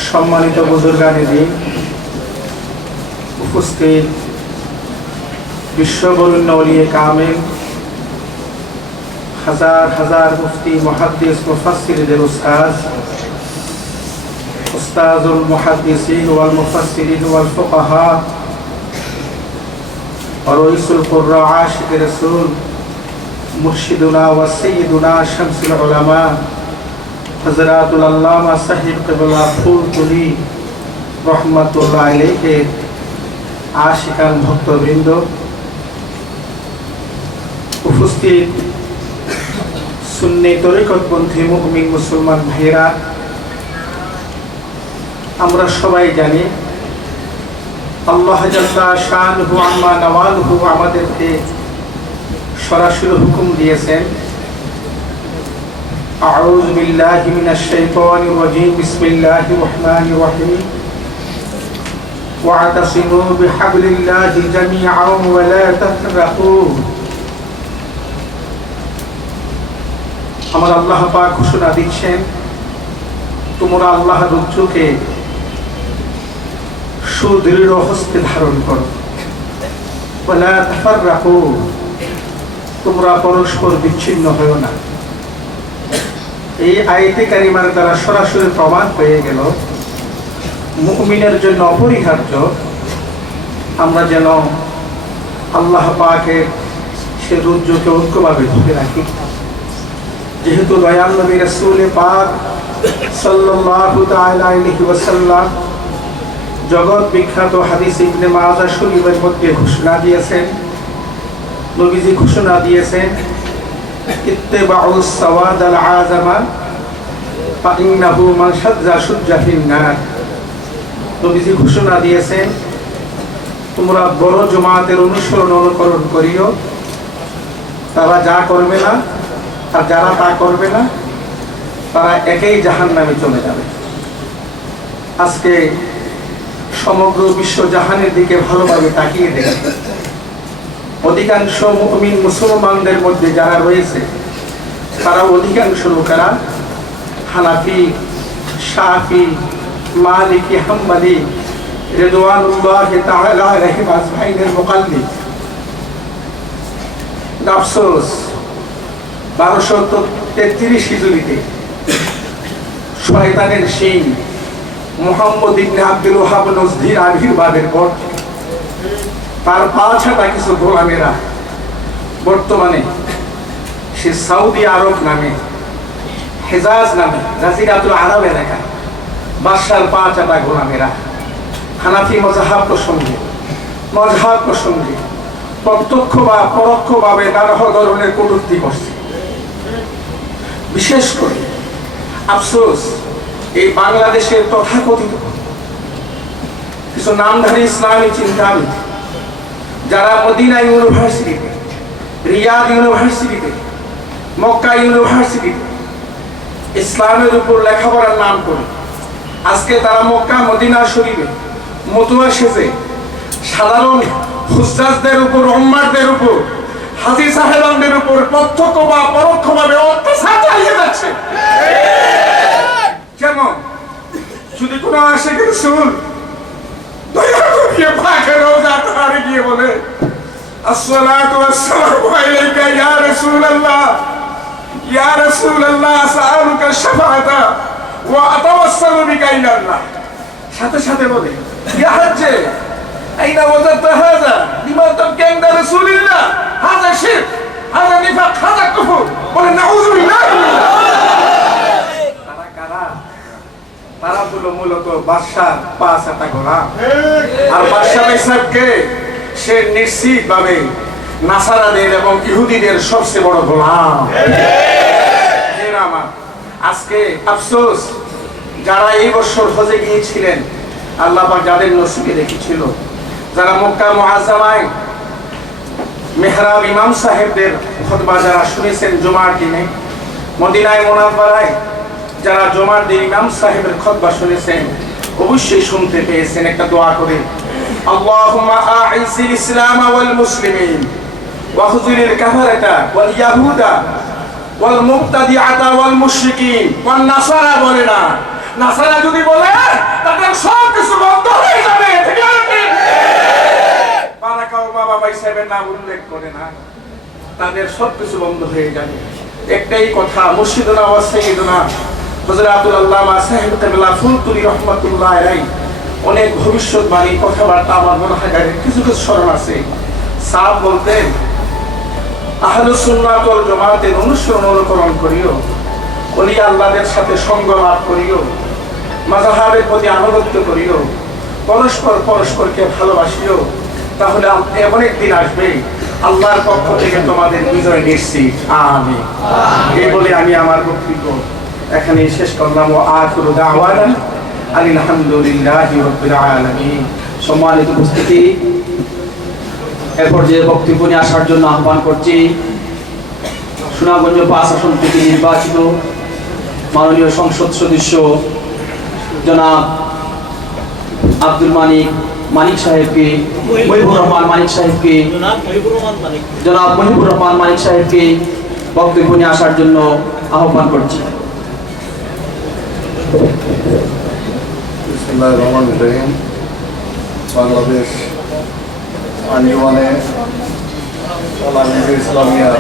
সম্মানিত বুজুর্গানে দিন, উপস্থিত বিশ্ববরণ্য ওলিয়ে কামেল, হাজার হাজার মুফতি মুহাদ্দিস মুফাসসিরদের উস্তাজুল মুহাদ্দিসিন ওয়াল মুফাসসিরিন ওয়াল ফুকাহা ওয়া রাইসুল কুররা আশিকে রাসূল মুর্শিদুনা ওয়া সাইয়্যিদুনা শামসুল উলামা হযরতুল আল্লামা সাহিব কিবলা ফুলতুলি রহমাতুল্লাহ আলাইহি আশিকান ভক্তবৃন্দ, উপস্থিত সুন্নি তরিকতপন্থী মুমিন মুসলমান ভাইরা, আমরা সবাই জানি আল্লাহ জাল্লা শানুহু আম্মা নওয়ালুহু আমাদেরকে সরাসরি হুকুম দিয়েছেন, আউযু বিল্লাহি মিনাশ শাইতানির রাজীম, বিসমিল্লাহির রহমানির রহিম, ওয়া'তাসিমু বিহাবলিল্লাহি জামিআন ওয়া লা তাফরাকু। আমার আল্লাহ পাক ঘোষণা দিচ্ছেন, তোমরা আল্লাহর রজ্জুকে সুদৃঢ় হস্তে ধারণ করো, ওয়া লা তাফরাকু, তোমরা পরস্পর বিচ্ছিন্ন হও না। এই আয়াতে কারিমার দ্বারা সরাসরি প্রমাণ হয়ে গেল মুমিনের জন্য অপরিহার্য আমরা যেন আল্লাহ পাকের সে রজ্জুকে ঐক্যভাবে ধরে রাখি। যেহেতু দয়াল নবী রাসূল পাক সাল্লাল্লাহু তাআলা আলাইহি ওয়াসাল্লাম জগৎ বিখ্যাত হাদিস ইবনে মাজাহ শরীফের মধ্যে ঘোষণা দিয়েছেন, নবীজি ঘোষণা দিয়েছেন, ইত্তিবাউস সাওয়াদাল আযামা ফাইন্নাহু মান শাজ্জা শুজ্জা ফিন নার। নবীজি ঘোষণা দিয়েছেন, তোমরা বড় জামাতের অনুকরণ করিও, তারা যা করবে না আর যারা তা করবে না তারা একই জাহান্নামে চলে যাবে। আজকে সমগ্র বিশ্ব জাহানের দিকে ভালোভাবে তাকিয়ে দেখে অধিকাংশ মুমিন মুসলমানদের মধ্যে যারা রয়েছে তারা অধিকাংশ লোকেরা হানাফি, শাফি, মালিকি, হাম্বলি রিদওয়ানুল্লাহি তাআলা আলাইহিম আজমাইনের মুকাল্লিদ। আফসোস 1233 হিজরিতে শয়তানের শিং মুহাম্মদ ইবনে আব্দুল ওয়াহাব নজদির আবির্ভাবের পর তার পাছাটা কিছু গোলামেরা বর্তমানে সে সৌদি আরব নামে, হেজাজ নামে, জাজিরাতুল আরব এলাকা বাদশার পাছাটা গোলামেরা হানাফি মযহাব প্রসঙ্গে প্রত্যক্ষ বা পরোক্ষভাবে নানা ধরনের কটূক্তি করছে। বিশেষ করে আফসোস এই বাংলাদেশের তথাকথিত কিছু নামধারী ইসলামী চিন্তাবিদ যারা মদিনা ইউনিভার্সিটিতে, রিয়াদ ইউনিভার্সিটিতে, মক্কা ইউনিভার্সিটিতে ইসলামের উপর লেখাপড়ার নাম করে আজকে তারা মক্কা মদিনা শরীফে মতুয়া সেজে সাধারণ হুজ্জাজদের উপর, উম্মারদের উপর, হাজী সাহেবানদের উপর প্রত্যক্ষ বা পরোক্ষভাবে অত্যাচার চালিয়ে যাচ্ছে। যেমন যদি কোনো আশিক রাসূল দয়া করে পাকে রওজা তাহারে গিয়ে বলে, আসসালাতু ওয়াসসালামু আলাইকা ইয়া রাসূলুল্লাহ, ইয়া রাসূলুল্লাহ আসআলুকা শাফাআতা ওয়া আতাওয়াসসালু বিকা ইলাল্লাহ, সাথে সাথে বলে, ইয়া হাজ্জে আইনা ওয়াজাদতা হাযা লিমা তাবকি ইনদা রাসূলিল্লাহ, হাযা শিরক, হাযা নিফাক, হাযা কুফর। বলে নাউযু বিল্লাহি মিনাল্লাহ। তারা হলো মূলত বাদশার পাঁচটা গোলাম। আর বাদশা সাহেবকে সে নিশ্চিতভাবে নাসারাদের এবং ইহুদিদের সবচেয়ে বড় গোলাম। আজকে আফসোস যারা এই বছর হজে গিয়েছিলেন, আল্লাহ পাক যাদের নসিবে রেখেছিল, যারা মক্কা মুআজ্জামায় মেহরাব ইমাম সাহেবদের খুতবা যারা শুনেছেন জুমার দিনে, মদিনায় মুনাওয়ারায় যারা জুমার দিন ইমাম সাহেবের খুতবা শুনেছেন, অবশ্যই শুনতে পেয়েছেন একটা দোয়া করে, আল্লাহুম্মা আ'ইজিল ইসলাম ওয়াল মুসলিমিন ওয়া খুযিল কাফারাতা ওয়াল ইয়াহুদা ওয়াল মুবতাদিআতা ওয়াল মুশরিকিন ওয়ান নাসারা। বলে না, নাসারা যদি বলে তাদের সব কিছু বন্ধ হয়ে যাবে। ঠিক আছে, বারাকা ওয়া বাবা সবাই সাহেবের নাম উল্লেখ করে না, তাদের সব কিছু বন্ধ হয়ে যাবে। একটাই কথা, মুর্শিদুনা ওয়া সাইয়্যিদুনা হযরতুল আল্লামা সাহেব কিবলা ফুলতুলি রহমাতুল্লাহ আলাইহি অনেক ভবিষ্যৎবাণী কথাবার্তা আমার মনে হয় কিছু কিছু স্মরণ আছে। সাহেব বলতেন, আহলুস সুন্নাত ওয়াল জামাতের অনুসরণ অনুকরণ করিও, ওলি আল্লাহদের সাথে সঙ্গ লাভ করিও, মাযহাবের প্রতি আনুগত্য করিও, পরস্পরকে ভালোবাসিও, তাহলে এমন একদিন আসবে আল্লাহর পক্ষ থেকে তোমাদের বিজয় নিশ্চিত। আমিন। এই বলে আমি আমার বক্তব্য এখানে শেষ করলাম। ও আখিরু দাওয়ানা আলহামদুলিল্লাহি রাব্বিল আলামিন। সম্মানিত উপস্থিতি, এরপর যে বক্তব্য নিয়ে আসার জন্য আহ্বান করছি সুনামগঞ্জ ৫ আসন থেকে নির্বাচিত মাননীয় সংসদ সদস্য জনাব আব্দুল মানিক সাহেবকে, মহিবুর রহমান মানিক সাহেবকে, জনাব মহিবুর রহমান মানিক সাহেবকে বক্তব্য নিয়ে আসার জন্য আহ্বান করছি। বিসমিল্লাহির রহমানির রহিম। বাংলাদেশ আঞ্জুমানে ইসলামিয়া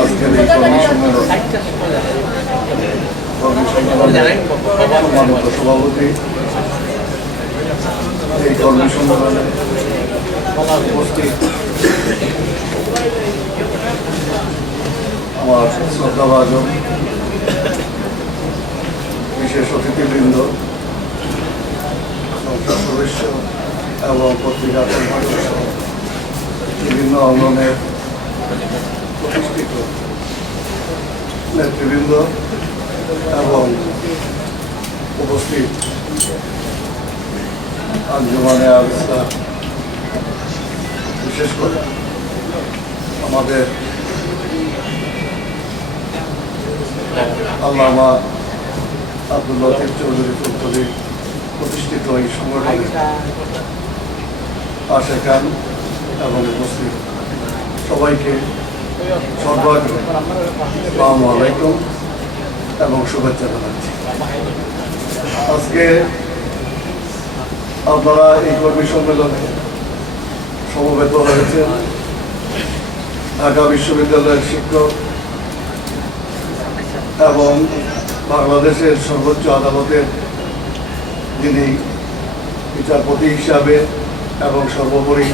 আজকের এই কর্মী সম্মানিত সভাপতি, এই কর্মী সম্মেলনে উপস্থিত আমার শ্রদ্ধাভাজন বিশেষ অতিথিবৃন্দ, সংসদ সদস্য এবং পত্রিকা সম্পাদক সহ বিভিন্ন অঙ্গনের প্রতিষ্ঠিত নেতৃবৃন্দ এবং উপস্থিত আঞ্জুমানে আল ইসলাম, বিশেষ করে আমাদের আল্লামা আব্দুল লতিফ চৌধুরী ফুলতলি প্রতিষ্ঠিত এই সংগঠনে আশেখান এবং উপস্থিত সবাইকে সর্বাগ্রে আসসালামু আলাইকুম এবং শুভেচ্ছা জানাচ্ছি। আজকে আপনারা এই কর্মী সম্মেলনে সমবেত হয়েছেন ঢাকা বিশ্ববিদ্যালয়ের শিক্ষক এবং বাংলাদেশের সর্বোচ্চ আদালতের যিনি বিচারপতি হিসাবে এবং সর্বোপরি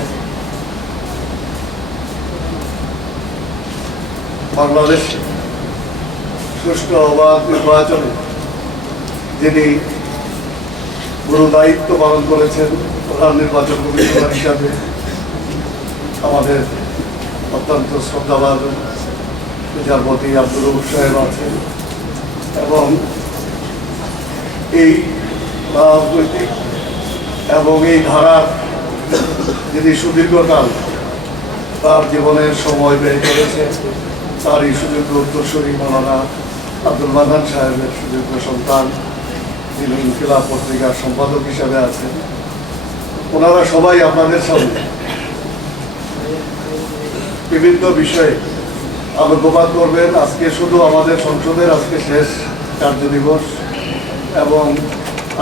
বাংলাদেশ সুষ্ঠু অবাধ নির্বাচনে যিনি গুরু দায়িত্ব পালন করেছেন প্রধান নির্বাচন কমিশনার হিসাবে আমাদের অত্যন্ত শ্রদ্ধাভাজন বিচারপতি আব্দুল রউফ সাহেব আছেন এবং এই রাজনৈতিক এবং এই ধারার যিনি সুদীর্ঘকাল তার জীবনের সময় ব্যয় করেছে, তারই সুযোগ্য উত্তরসূরি মৌলানা আব্দুল মান্নান সাহেবের সুযোগ্য সন্তান, যিনি ইনকিলাব পত্রিকার সম্পাদক হিসাবে আছেন। ওনারা সবাই আপনাদের সামনে বিভিন্ন বিষয়ে আলোকপাত করবেন। আজকে শুধু আমাদের সংসদের আজকে শেষ কার্যদিবস এবং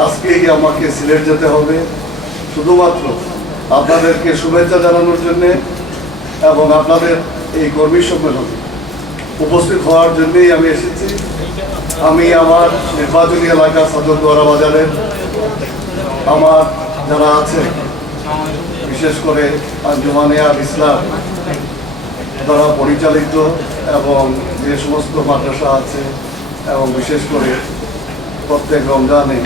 আজকেই আমাকে সিলেট যেতে হবে শুধুমাত্র আপনাদেরকে শুভেচ্ছা জানানোর জন্যে এবং আপনাদের এই কর্মী সম্মেলনে উপস্থিত হওয়ার জন্যই আমি এসেছি। আমি আমার নির্বাচনী এলাকা সদর দোয়ারা বাজারের আমার যারা আছে, বিশেষ করে আঞ্জুমানে আল ইসলাম দ্বারা পরিচালিত এবং যে সমস্ত মাদ্রাসা আছে এবং বিশেষ করে প্রত্যেক রমজানে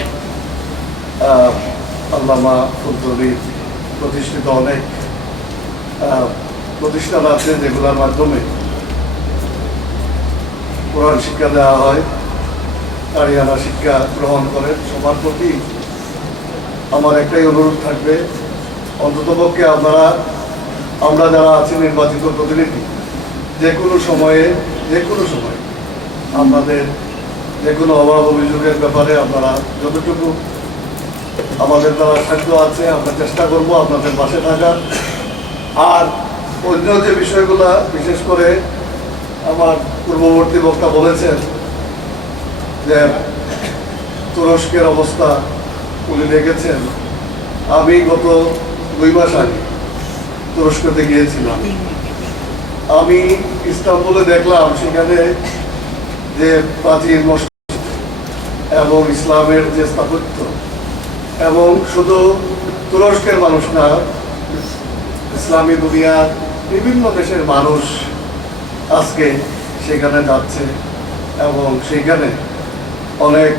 আল্লামা ফুলতলি প্রতিষ্ঠিত অনেক প্রতিষ্ঠান আছে যেগুলোর মাধ্যমে কোরআন শিক্ষা দেওয়া হয়, কারিয়ানা শিক্ষা গ্রহণ করেন। সবার প্রতি আমার একটাই অনুরোধ থাকবে, অন্ততপক্ষে আমরা যারা আছি নির্বাচিত প্রতিনিধি, যে কোনো সময়ে আপনাদের যে কোনো অভাব অভিযোগের ব্যাপারে আপনারা যতটুকু আমাদের দ্বারা সাধ্য আছে আমরা চেষ্টা করব আপনাদের পাশে থাকার। আর অন্য যে বিষয়গুলো, বিশেষ করে আমার পূর্ববর্তী বক্তা বলেছেন যে তুরস্কের অবস্থা উনি দেখেছেন। আমি গত 2 মাস আগে তুরস্কতে গিয়েছিলাম। আমি ইস্তাম্বুলে দেখলাম সেখানে যে প্রাচীন মসজিদ এবং ইসলামের যে স্থাপত্য, এবং শুধু তুরস্কের মানুষ না, ইসলামী দুনিয়ার বিভিন্ন দেশের মানুষ আজকে সেখানে যাচ্ছে এবং সেখানে অনেক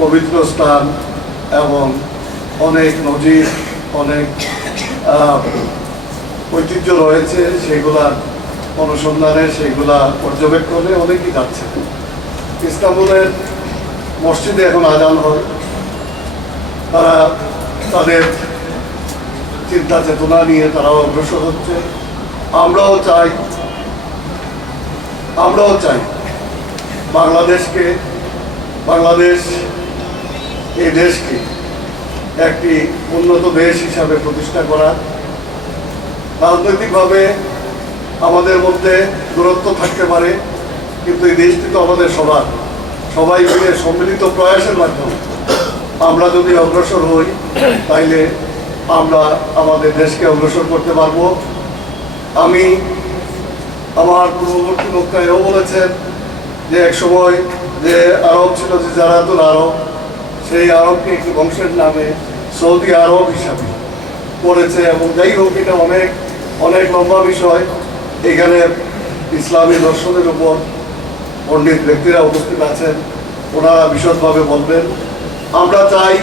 পবিত্র স্থান এবং অনেক নজির, অনেক ঐতিহ্য রয়েছে, সেগুলা অনুসন্ধানে, সেগুলা পর্যবেক্ষণে অনেকেই যাচ্ছে। ইস্তাম্বুলের মসজিদে এখন আজান হয়, তারা তাদের চিন্তা চেতনা নিয়ে তারাও অগ্রসর হচ্ছে। আমরাও চাই বাংলাদেশ এই দেশকে একটি উন্নত দেশ হিসাবে প্রতিষ্ঠা করা। রাজনৈতিকভাবে আমাদের মধ্যে দূরত্ব থাকতে পারে, কিন্তু এই দেশটি তো আমাদের সবাই মিলে সম্মিলিত প্রয়াসের মাধ্যমে আমরা যদি অগ্রসর হই, তাইলে আমরা আমাদের দেশকে অগ্রসর করতে পারবো। আমি আমার পূর্ববর্তী বক্তা এও বলেছেন যে এক সময় যে আরব ছিল, যে জারাতুল আরব, সেই আরবকে একটি বংশের নামে সৌদি আরব হিসাবে করেছে। এবং যাই হোক, এটা অনেক লম্বা বিষয়। এখানে ইসলামী দর্শনের উপর পণ্ডিত ব্যক্তিরা উপস্থিত আছেন, ওনারা বিশদভাবে বলবেন। আমরা চাই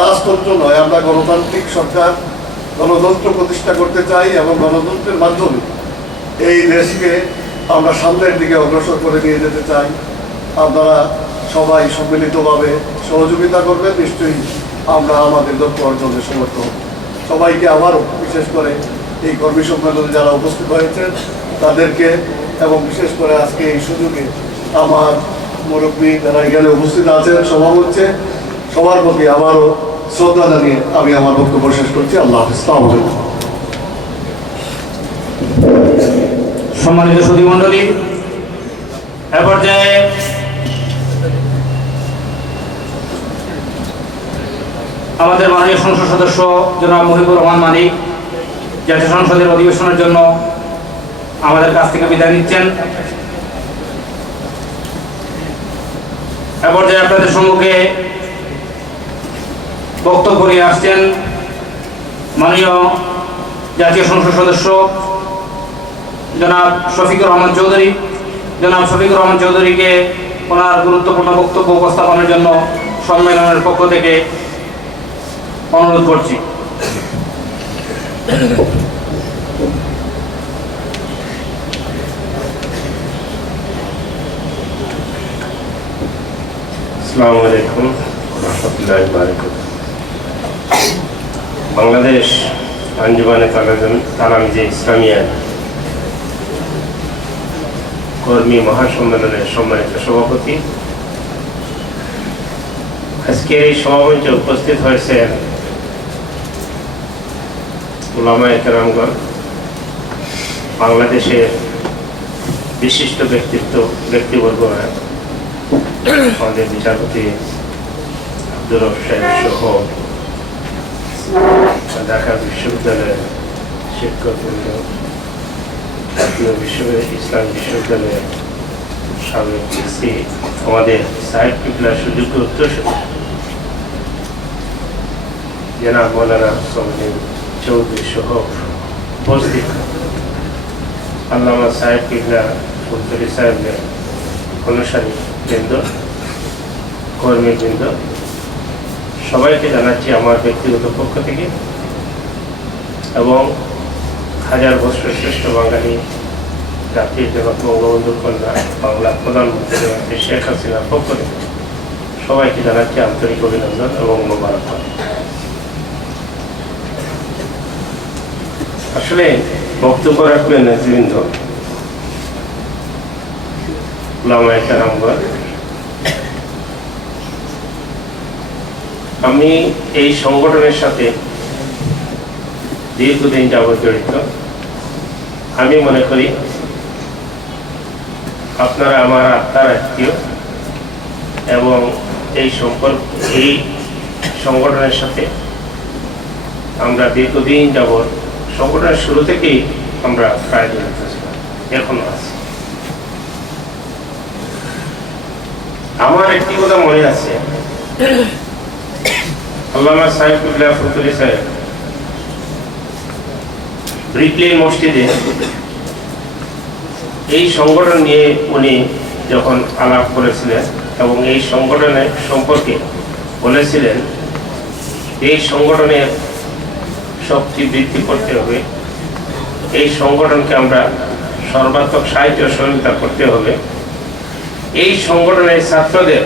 রাজতন্ত্র নয়, আমরা গণতান্ত্রিক সরকার, গণতন্ত্র প্রতিষ্ঠা করতে চাই এবং গণতন্ত্রের মাধ্যমে এই দেশকে আমরা সামনের দিকে অগ্রসর করে নিয়ে যেতে চাই। আপনারা সবাই সম্মিলিতভাবে সহযোগিতা করবেন, নিশ্চয়ই আমরা আমাদের লক্ষ্য অর্জনে সমর্থ হব। সবাইকে আবারও, বিশেষ করে এই কর্মী সম্মেলনে যারা উপস্থিত হয়েছেন তাদেরকে, এবং বিশেষ করে আজকে এই সুযোগে আমার মুরব্বী যারা এখানে উপস্থিত আছেন, সভা হচ্ছে, সবার প্রতি আবারও শ্রদ্ধা জানিয়ে আমি আমার বক্তব্য শেষ করছি। আল্লাহ হাফেজ। আসসালামু আলাইকুম। সম্মানিত সুধী মণ্ডলী, এ পর্যায়ে আমাদের মাননীয় সংসদ সদস্য জনাব মহিবুর রহমান মানিক জাতীয় সংসদের অধিবেশনের জন্য আমাদের কাছ থেকে বিদায় নিচ্ছেন। এ পর্যায়ে আপনাদের সম্মুখে বক্তব্য নিয়ে আসছেন মাননীয় জাতীয় সংসদ সদস্য জনাব শফিকুর রহমান চৌধুরী। জনাব শফিকুর রহমান চৌধুরীকে ওনার গুরুত্বপূর্ণ বক্তব্য উপস্থাপনের জন্য সম্মেলনের পক্ষ থেকে অনুরোধ করছি। আসসালামু আলাইকুম রহমতুল্লাহি ওয়া বারাকাতুহু। বাংলাদেশ আঞ্জুমানে তালামিজে ইসলামিয়া কর্মী মহাসম্মেলনের সম্মানিত সভাপতি, আজকের এই সমাবেশে উপস্থিত হয়েছেন উলামায়ে কেরামগণ, বাংলাদেশের বিশিষ্ট ব্যক্তিবর্গ, আমাদের বিচারপতি আব্দুর রব সাহেব সহ ঢাকা বিশ্ববিদ্যালয়ের শিক্ষকবৃন্দ, জাতীয় ইসলাম বিশ্ববিদ্যালয়ের সাবেক ভিসি, আমাদের সাহেব কিবলার সুযোগ্য উত্তরসূরি জনাব মৌলানা সৌদিন চৌধুরী সহ উপস্থিত আল্লামা সাহেব কিবলা ফুলতলি সাহেবের অনুসারী বৃন্দ, কর্মীবৃন্দ, সবাইকে জানাচ্ছি আমার ব্যক্তিগত পক্ষ থেকে এবং হাজার বছর শ্রেষ্ঠ বাঙালি জাতির জনক বঙ্গবন্ধুর কন্যা বাংলার প্রধানমন্ত্রী শেখ হাসিনার পক্ষ থেকে সবাইকে জানাচ্ছি আন্তরিক অভিনন্দন এবং মোবারকবাদ। আসলে বক্তব্য রাখবেন নেতৃবৃন্দ, উলামায়ে কেরামগণ, আমি এই সংগঠনের সাথে দীর্ঘদিন যাবৎ জড়িত। আমি মনে করি আপনারা আমার আত্মার আত্মীয় এবং এই সংগঠনের সাথে আমরা দীর্ঘদিন যাবৎ সংগঠনের শুরু থেকেই আমরা প্রায় জড়িত ছিলাম, এখনো আছি। আমার একটি কথা মনে আছে, আল্লামা সাহেবুল্লাহ ফতুল্লি সাহেব ব্রিকলেন মসজিদে এই সংগঠন নিয়ে উনি যখন আলাপ করেছিলেন এবং এই সংগঠনের সম্পর্কে বলেছিলেন এই সংগঠনের শক্তি বৃদ্ধি করতে হবে, এই সংগঠনকে আমরা সর্বাত্মক সাহায্য সহযোগিতা করতে হবে, এই সংগঠনের ছাত্রদের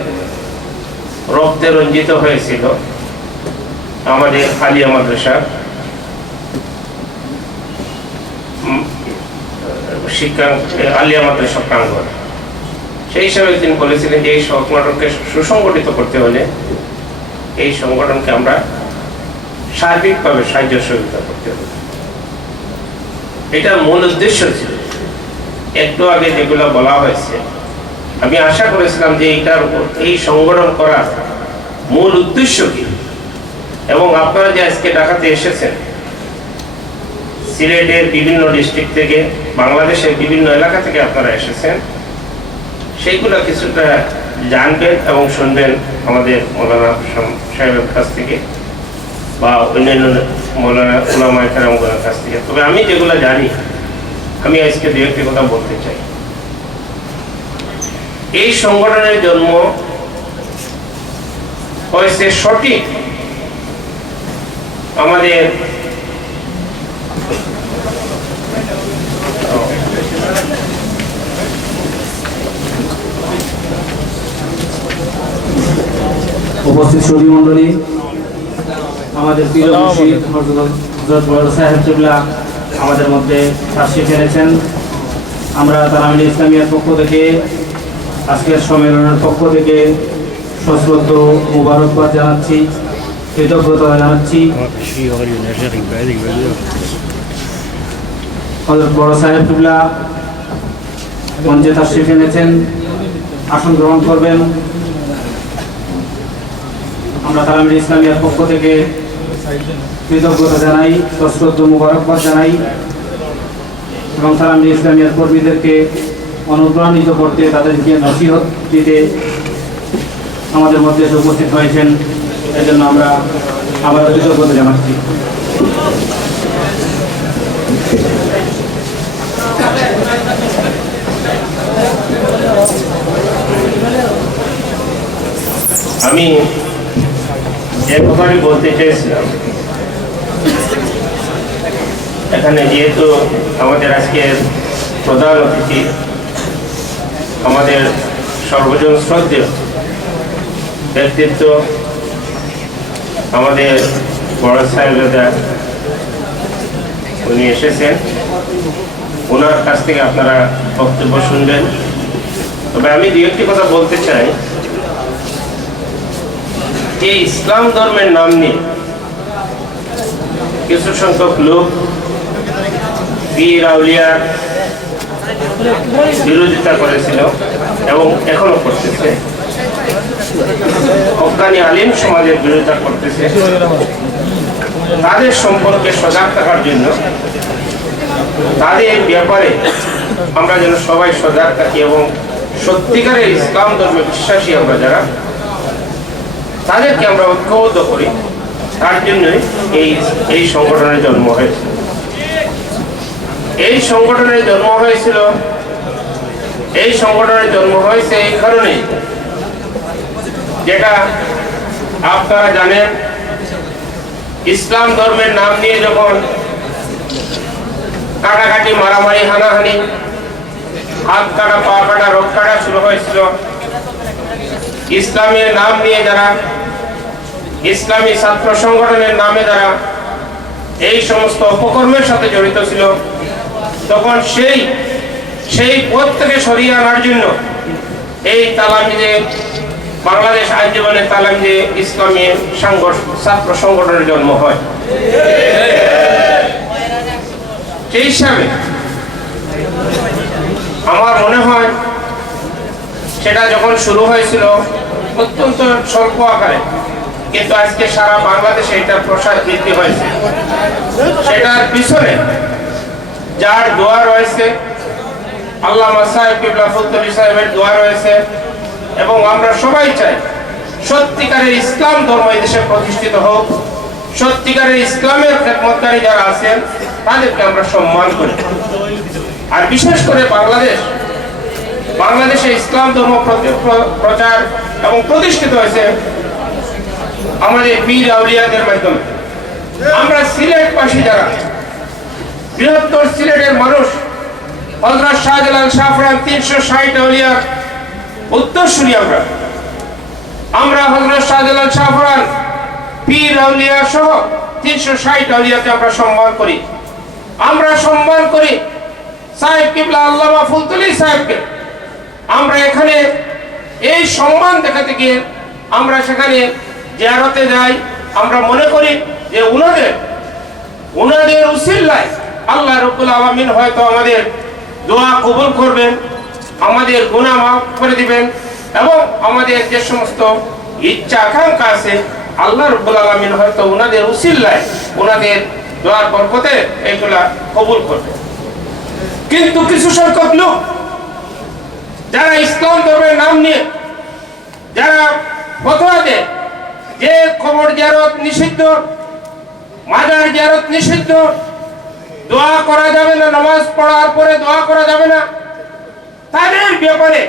রক্তে রঞ্জিত হয়েছিল আমাদের আলিয়া মাদ্রাসা শিক্ষা আলিয়া মাদ্রাসা প্রাঙ্গণ। সেই হিসাবে তিনি বলেছিলেন যে এই সংগঠনকে সুসংগঠিত করতে হলে এই সংগঠনকে আমরা সার্বিকভাবে সাহায্য সহযোগিতা করতে হবে। এটার মূল উদ্দেশ্য ছিল একটু আগে যেগুলো বলা হয়েছে। আমি আশা করেছিলাম যে এই সংগঠন করার মূল উদ্দেশ্য কি, এবং আপনারা যে আজকে ঢাকাতে এসেছেন সিলেটের বিভিন্ন ডিস্ট্রিক্ট থেকে, বাংলাদেশের বিভিন্ন এলাকা থেকে আপনারা এসেছেন, সেইগুলো কিছুটা জানবেন এবং শুনবেন আমাদের মৌলানা সাহেবের কাছ থেকে বা অন্যান্য মৌলানা উলামায়ে কেরামগণের কাছ থেকে। তবে আমি যেগুলো জানি আমি আজকে দু একটি কথা বলতে চাই। এই সংগঠনের জন্ম হয়েছে সঠিক আমাদের উপস্থিত সুধী মণ্ডলী, আমাদের প্রিয় মুর্শিদ হযরত বড় সাহেব কিবলা আমাদের মধ্যে তাশরীফ এনেছেন। আমরা তারামিল ইসলামিয়ার পক্ষ থেকে আজকের সম্মেলনের পক্ষ থেকে সশ্রদ্ধ মুবারকবাদ জানাচ্ছি, কৃতজ্ঞতা জানাচ্ছি। হযরত বড় সাহেব কিবলা মঞ্চে তাশরীফ এনেছেন, আসন গ্রহণ করবেন। আমরা তারামিল ইসলামিয়ার পক্ষ থেকে কৃতজ্ঞতা জানাই, সশ্রদ্ধ মুবারকবাদ জানাই এবং তারামিল ইসলামিয়ার কর্মীদেরকে অনুপ্রাণিত করতে, তাদেরকে নসিহত দিতে আমাদের মধ্যে উপস্থিত হয়েছেন। এর জন্য আমরা আবার কৃতজ্ঞতা জানাচ্ছি। আমি যে কথাটি বলতে চেয়েছিলাম, এখানে যেহেতু আমাদের আজকের প্রধান অতিথি আমাদের সর্বজন শ্রদ্ধেয় ব্যক্তিত্ব আমাদের বড় সাহেবজাদা, উনি এসেছেন, ওনার কাছ থেকে আপনারা বক্তব্য শুনবেন। তবে আমি দু একটি কথা বলতে চাই যে ইসলাম ধর্মের নাম নিয়ে কিছু সংখ্যক লোক পীর আউলিয়ার বিরোধিতা করেছিল এবং এখনো করতেছে, হক্কানি আলিম সমাজের বিরোধিতা করতেছে। তাদের সম্পর্কে সজাগ থাকার জন্য, তাদের ব্যাপারে আমরা যেন সবাই সজাগ থাকি এবং সত্যিকারের ইসলাম ধর্মে বিশ্বাসী আমরা যারা, তাদেরকে আমরা ঐক্যবদ্ধ করি। তার জন্যই এই সংগঠনের জন্ম হয়েছিল। এই সংগঠনের জন্ম হয়েছিল এই কারণে, যেটা আপনারা জানেন, ইসলাম ধর্মের নাম নিয়ে যখন কাটাকাটি, মারামারি, হানাহানি, হাত কাটা, পা কাটা, রোগ কাটা শুরু হয়েছিল, ইসলামের নাম নিয়ে যারা, ইসলামী ছাত্র সংগঠনের নামে যারা এই সমস্ত অপকর্মের সাথে জড়িত ছিল, তখন সেই পথ থেকে সরিয়ে আনার জন্য এই তালামিজে, বাংলাদেশ আইনজীবনের তালামিজে ইসলামী ছাত্র সংগঠনের জন্ম হয়। সেই হিসাবে আমার মনে হয় সেটা যখন শুরু হয়েছিল অত্যন্ত স্বল্প আকারে, কিন্তু আজকে সারা বাংলাদেশে এটার প্রসার বৃদ্ধি হয়েছে। সেটার পিছনে যার দোয়া রয়েছে, আল্লামা সাহেব কিবলা ফুলতলি সাহেবের দোয়া রয়েছে, এবং আমরা সবাই চাই সত্যিকারের ইসলাম ধর্ম এই দেশে প্রতিষ্ঠিত হোক। সত্যিকারের ইসলামের খেদমতকারী যারা আছেন তাদেরকে আমরা সম্মান করি। আর বিশেষ করে বাংলাদেশে ইসলাম ধর্ম প্রচার এবং প্রতিষ্ঠিত হয়েছে আমাদের পীর আউলিয়াদের মাধ্যমে। আমরা সিলেটবাসী যারা, বৃহত্তর সিলেটের মানুষ, হযরত শাহজালাল শাহফরান 360 আউলিয়ার উত্তরসূরি। আমরা হযরত শাহজালাল শাহফরান পীর আউলিয়া সহ 360 আউলিয়াকে আমরা সম্মান করি। আমরা সম্মান করি সাহেব কিবলা আল্লামা ফুলতলি সাহেবকে। আমরা এখানে এই সম্মান দেখাতে গিয়ে আমরা সেখানে জিয়ারতে যাই। আমরা মনে করি যে উনাদের উসিলায় আল্লাহ রাব্বুল আলামিন হয়তো আমাদের দোয়া কবুল করবেন, আমাদের গুনাহ মাফ করে দিবেন, এবং আমাদের যে সমস্ত ইচ্ছা আকাঙ্ক্ষা আছে আল্লাহ রাব্বুল আলামিন হয়তো উনাদের উসিলায়, উনাদের দোয়ার বরকতে এগুলা কবুল করবেন। কিন্তু কিছু সংখ্যক লোক যারা ইসলাম ধর্মের নাম নিয়ে যারা ফতোয়া দেয় যে কবর জিয়ারত নিষিদ্ধ, মাজার জিয়ারত নিষিদ্ধ, দোয়া করা যাবে না, নামাজ পড়ার পরে দোয়া করা যাবে না, তাদের ব্যাপারে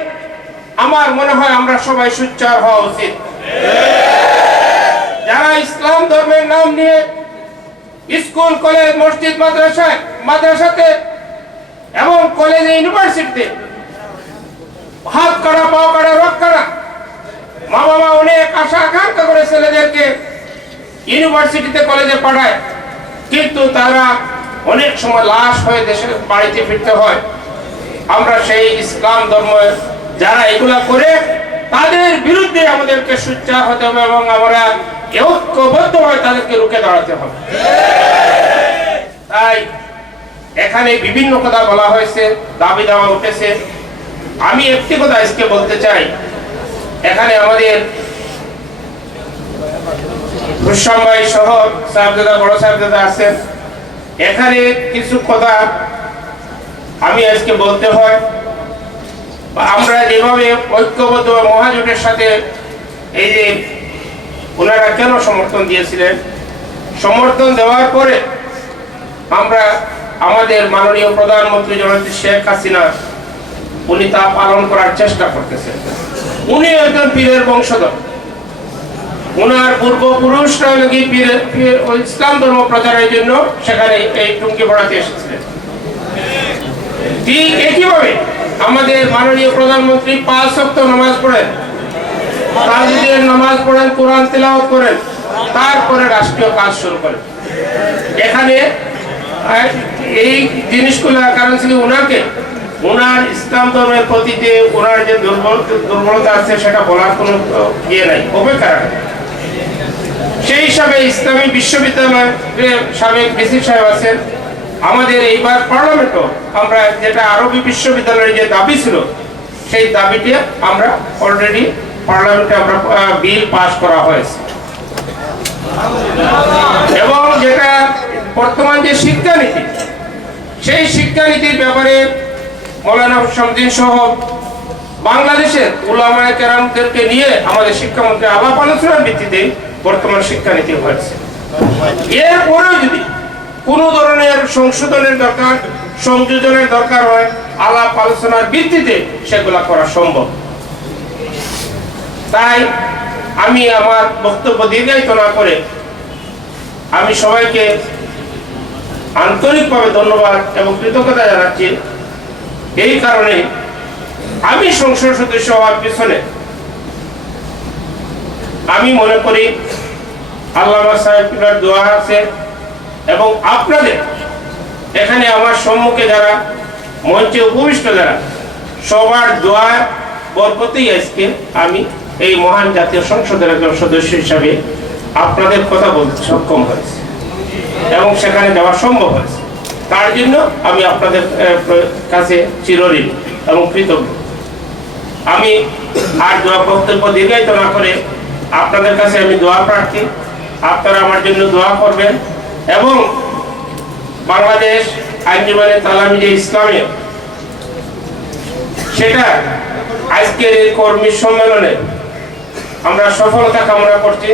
আমার মনে হয় আমরা সবাই সোচ্চার হওয়া উচিত। যারা ইসলাম ধর্মের নাম নিয়ে স্কুল, কলেজ, মসজিদ, মাদ্রাসাতে এবং কলেজে, ইউনিভার্সিটিতে হাত কাটা, পাও কাটা, রক কাটা, মা বাবা অনেক আশা আকাঙ্ক্ষা করে ছেলেদেরকে ইউনিভার্সিটিতে, কলেজে পাঠায়, কিন্তু তারা অনেক সময় লাশ হয়ে দেশের বাড়িতে ফিরতে হয়। আমরা সেই ইসলাম ধর্ম যারা এগুলা করে তাদের বিরুদ্ধে আমাদেরকে সোচ্চার হতে হবে এবং আমরা ঐক্যবদ্ধভাবে তাদেরকে রুখে দাঁড়াতে হবে। তাই এখানে বিভিন্ন কথা বলা হয়েছে, দাবি দেওয়া উঠেছে। আমি একটি কথা আজকে বলতে চাই, এখানে আমাদের হুসাম ভাই সহ সাহেবজাদা, বড় সাহেবজাদা আছেন। এখানে কিছু কথা আমি আজকে বলতে হয়। আমরা যেভাবে ঐক্যবদ্ধ মহাজোটের সাথে এই যে ওনারা কেন সমর্থন দিয়েছিলেন, সমর্থন দেওয়ার পরে আমরা আমাদের মাননীয় প্রধানমন্ত্রী জনাব শেখ হাসিনা উনি তা পালন করার চেষ্টা করতেছেন। উনি একজন পীরের বংশধর, ওনার পূর্বপুরুষরা নাকি ইসলাম ধর্ম প্রচারের জন্য সেখানে এই টুঙ্গি পড়াতে এসেছিলেন। ঠিক একইভাবে আমাদের মাননীয় প্রধানমন্ত্রী 5 ওয়াক্ত নামাজ পড়েন, তাজবীহের নামাজ পড়েন, কোরআন তেলাওয়াত করেন, তারপরে রাষ্ট্রীয় কাজ শুরু করেন। এখানে এই জিনিসগুলো কারণ ছিল ওনার ইসলাম ধর্মের প্রতি যে ওনার যে দুর্বলতা আছে সেটা বলার কোনো ইয়ে নাই, অপেক্ষা রাখে। সেই হিসাবে ইসলামী বিশ্ববিদ্যালয়ের সাবেক ভিসি সাহেব আছেন। আমাদের এইবার পার্লামেন্টও আমরা যেটা আরবি বিশ্ববিদ্যালয়ের যে দাবি ছিল সেই দাবিটি আমরা অলরেডি পার্লামেন্টে আমরা বিল পাস করা হয়েছে, এবং যেটা বর্তমান যে শিক্ষানীতি সেই শিক্ষানীতির ব্যাপারে মৌলানা হুসামউদ্দিন সহ বাংলাদেশের উলামায়ে কেরামদেরকে নিয়ে আমাদের শিক্ষামন্ত্রী আলাপ আলোচনার ভিত্তিতে বর্তমান শিক্ষানীতি হয়েছে। এরপরেও যদি কোনো ধরনের সংশোধনের দরকার, সংযোজনের দরকার হয়, আলাপ আলোচনার ভিত্তিতে সেগুলা করা সম্ভব। তাই আমি আমার বক্তব্য দীর্ঘায়িত না করে আমি সবাইকে আন্তরিকভাবে ধন্যবাদ এবং কৃতজ্ঞতা জানাচ্ছি। এই কারণে আমি সংসদ সদস্য হওয়ার পিছনে আমি মনে করি আল্লামা সাহেবের দোয়া আছে, এবং আপনাদের এখানে আমার সম্মুখে যারা মঞ্চে উপবিষ্ট যারা সবার দোয়া বরকতেই আজকে আমি এই মহান জাতীয় সংসদের একজন সদস্য হিসাবে আপনাদের কথা বলতে সক্ষম হয়েছে এবং সেখানে যাওয়া সম্ভব হয়েছে। তার জন্য আমি আপনাদের কাছে চিরঋণী এবং কৃতজ্ঞ। আমি আর দোয়া বক্তব্য দীর্ঘায়িত না করে আপনাদের কাছে আমি দোয়া প্রার্থী, আপনারা আমার জন্য দোয়া করবেন। এবং বাংলাদেশ আঞ্জুমানে তালামিজে ইসলামিয়া সেটা আজকের এই কর্মী সম্মেলনে আমরা সফলতা কামনা করছি।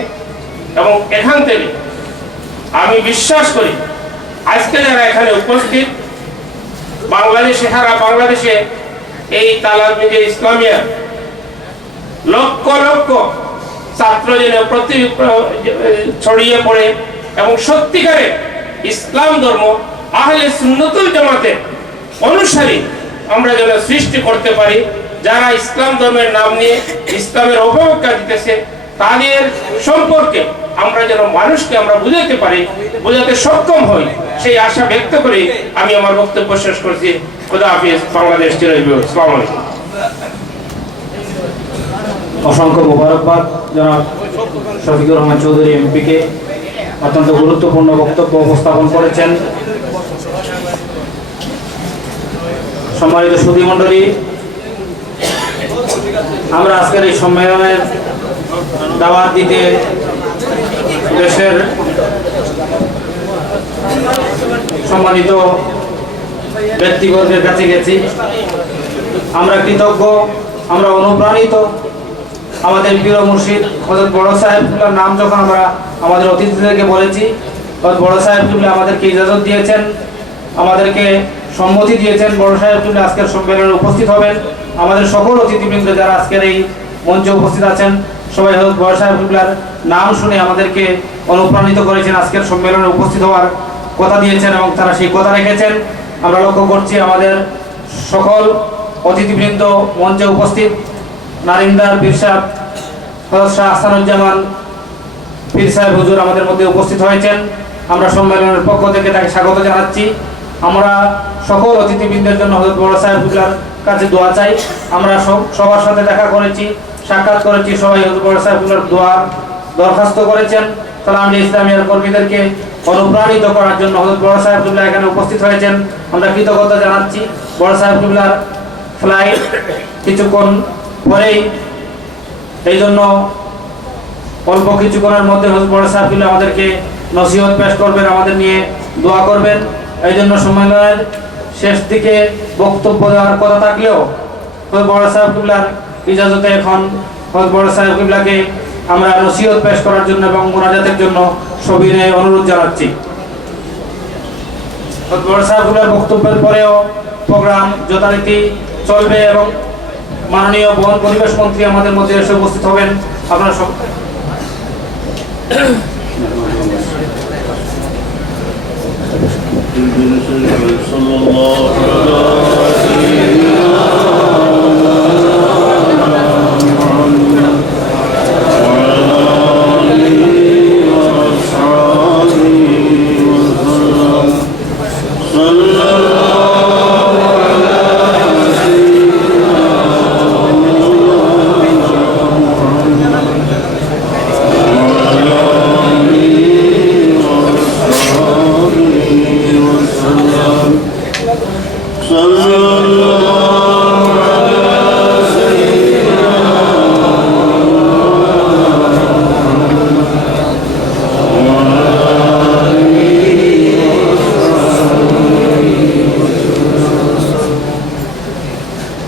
এবং এখান থেকে আমি বিশ্বাস করি আজকে যারা এখানে উপস্থিত বাংলাদেশে, সারা বাংলাদেশে এই তালামিজে ইসলামিয়া লক্ষ লক্ষ ছাত্র যেন ছড়িয়ে পড়ে এবং সত্যিকারে ইসলাম ধর্ম আহলে সুন্নতুল জামাতের অনুসারী আমরা যেন সৃষ্টি করতে পারি। যারা ইসলাম ধর্মের নাম নিয়ে ইসলামের অবজ্ঞা দিতেছে তাদের সম্পর্কে আমরা যেন মানুষকে আমরা বুঝাতে পারি, বোঝাতে সক্ষম হই, সেই আশা ব্যক্ত করে আমি আমার বক্তব্য শেষ করছি। খোদা হাফিজ। বাংলাদেশ চিরজীবী। আসসালামু আলাইকুম। অসংখ্য মোবারকবাদ জনাব শফিকুর রহমান চৌধুরী এমপিকে, অত্যন্ত গুরুত্বপূর্ণ বক্তব্য উপস্থাপন করেছেন। সম্মানিত সুধী মণ্ডলী, আমরা আজকের এই সম্মেলনের দাওয়াত দিতে দেশের সম্মানিত ব্যক্তিবর্গের কাছে গেছি। আমরা কৃতজ্ঞ, আমরা অনুপ্রাণিত। আমাদের প্রিয় মুর্শিদ হযরত বড় সাহেবুল্লাহর নাম যখন আমরা আমাদের অতিথিদেরকে বলেছি, হযরত বড় সাহেবুল্লাহ আমাদেরকে ইজাজত দিয়েছেন, আমাদেরকে সম্মতি দিয়েছেন বড় সাহেবুল্লাহ আজকের সম্মেলনে উপস্থিত হবেন। আমাদের সকল অতিথিবৃন্দ যারা আজকের এই মঞ্চে উপস্থিত আছেন সবাই হযরত বড় সাহেবুল্লাহর নাম শুনে আমাদেরকে অনুপ্রাণিত করেছেন, আজকের সম্মেলনে উপস্থিত হওয়ার কথা দিয়েছেন এবং তারা সেই কথা রেখেছেন। আমরা লক্ষ্য করছি আমাদের সকল অতিথিবৃন্দ মঞ্চে উপস্থিত। নারিন্দার পীর সাহেব হযরত শাহ আহসানুজ্জামান পীর সাহেব হুজুর আমাদের মধ্যে উপস্থিত হয়েছেন। আমরা সম্মেলনের পক্ষ থেকে তাকে স্বাগত জানাচ্ছি। আমরা সকল অতিথিবৃন্দের জন্য হযরত বড় সাহেবুল্লাহর কাছে দোয়া চাই। আমরা সবার সাথে দেখা করেছি, সাক্ষাৎ করেছি, সবাই হযরত বড় সাহেবুল্লাহর দোয়া দরখাস্ত করেছেন। তালামিজে ইসলামিয়ার কর্মীদেরকে অনুপ্রাণিত করার জন্য হযরত বড় সাহেবুল্লাহ এখানে উপস্থিত হয়েছেন। আমরা কৃতজ্ঞতা জানাচ্ছি। বড় সাহেবুল্লাহর ফ্লাইট কিছুক্ষণ পরেই, এই জন্য অল্প কিছুক্ষণের মধ্যে হযরত বড় সাহেবুল্লাহ আমাদেরকে নসিহত পেশ করবেন, আমাদের নিয়ে দোয়া করবেন। এই জন্য সম্মেলনের শেষ দিকে বক্তব্য দেওয়ার কথা থাকলেও হযরত বড় সাহেবুল্লাহর ইজাজতে এখন হযরত বড় সাহেবুল্লাহকে আমরা নসিহত পেশ করার জন্য এবং মুনাজাতের জন্য সবিনয়ে অনুরোধ জানাচ্ছি। হযরত বড় সাহেবুল্লাহর বক্তব্যের পরেও প্রোগ্রাম যথারীতি চলবে এবং মাননীয় বন পরিবেশ মন্ত্রী আমাদের মধ্যে এসে উপস্থিত হবেন। আপনারা সব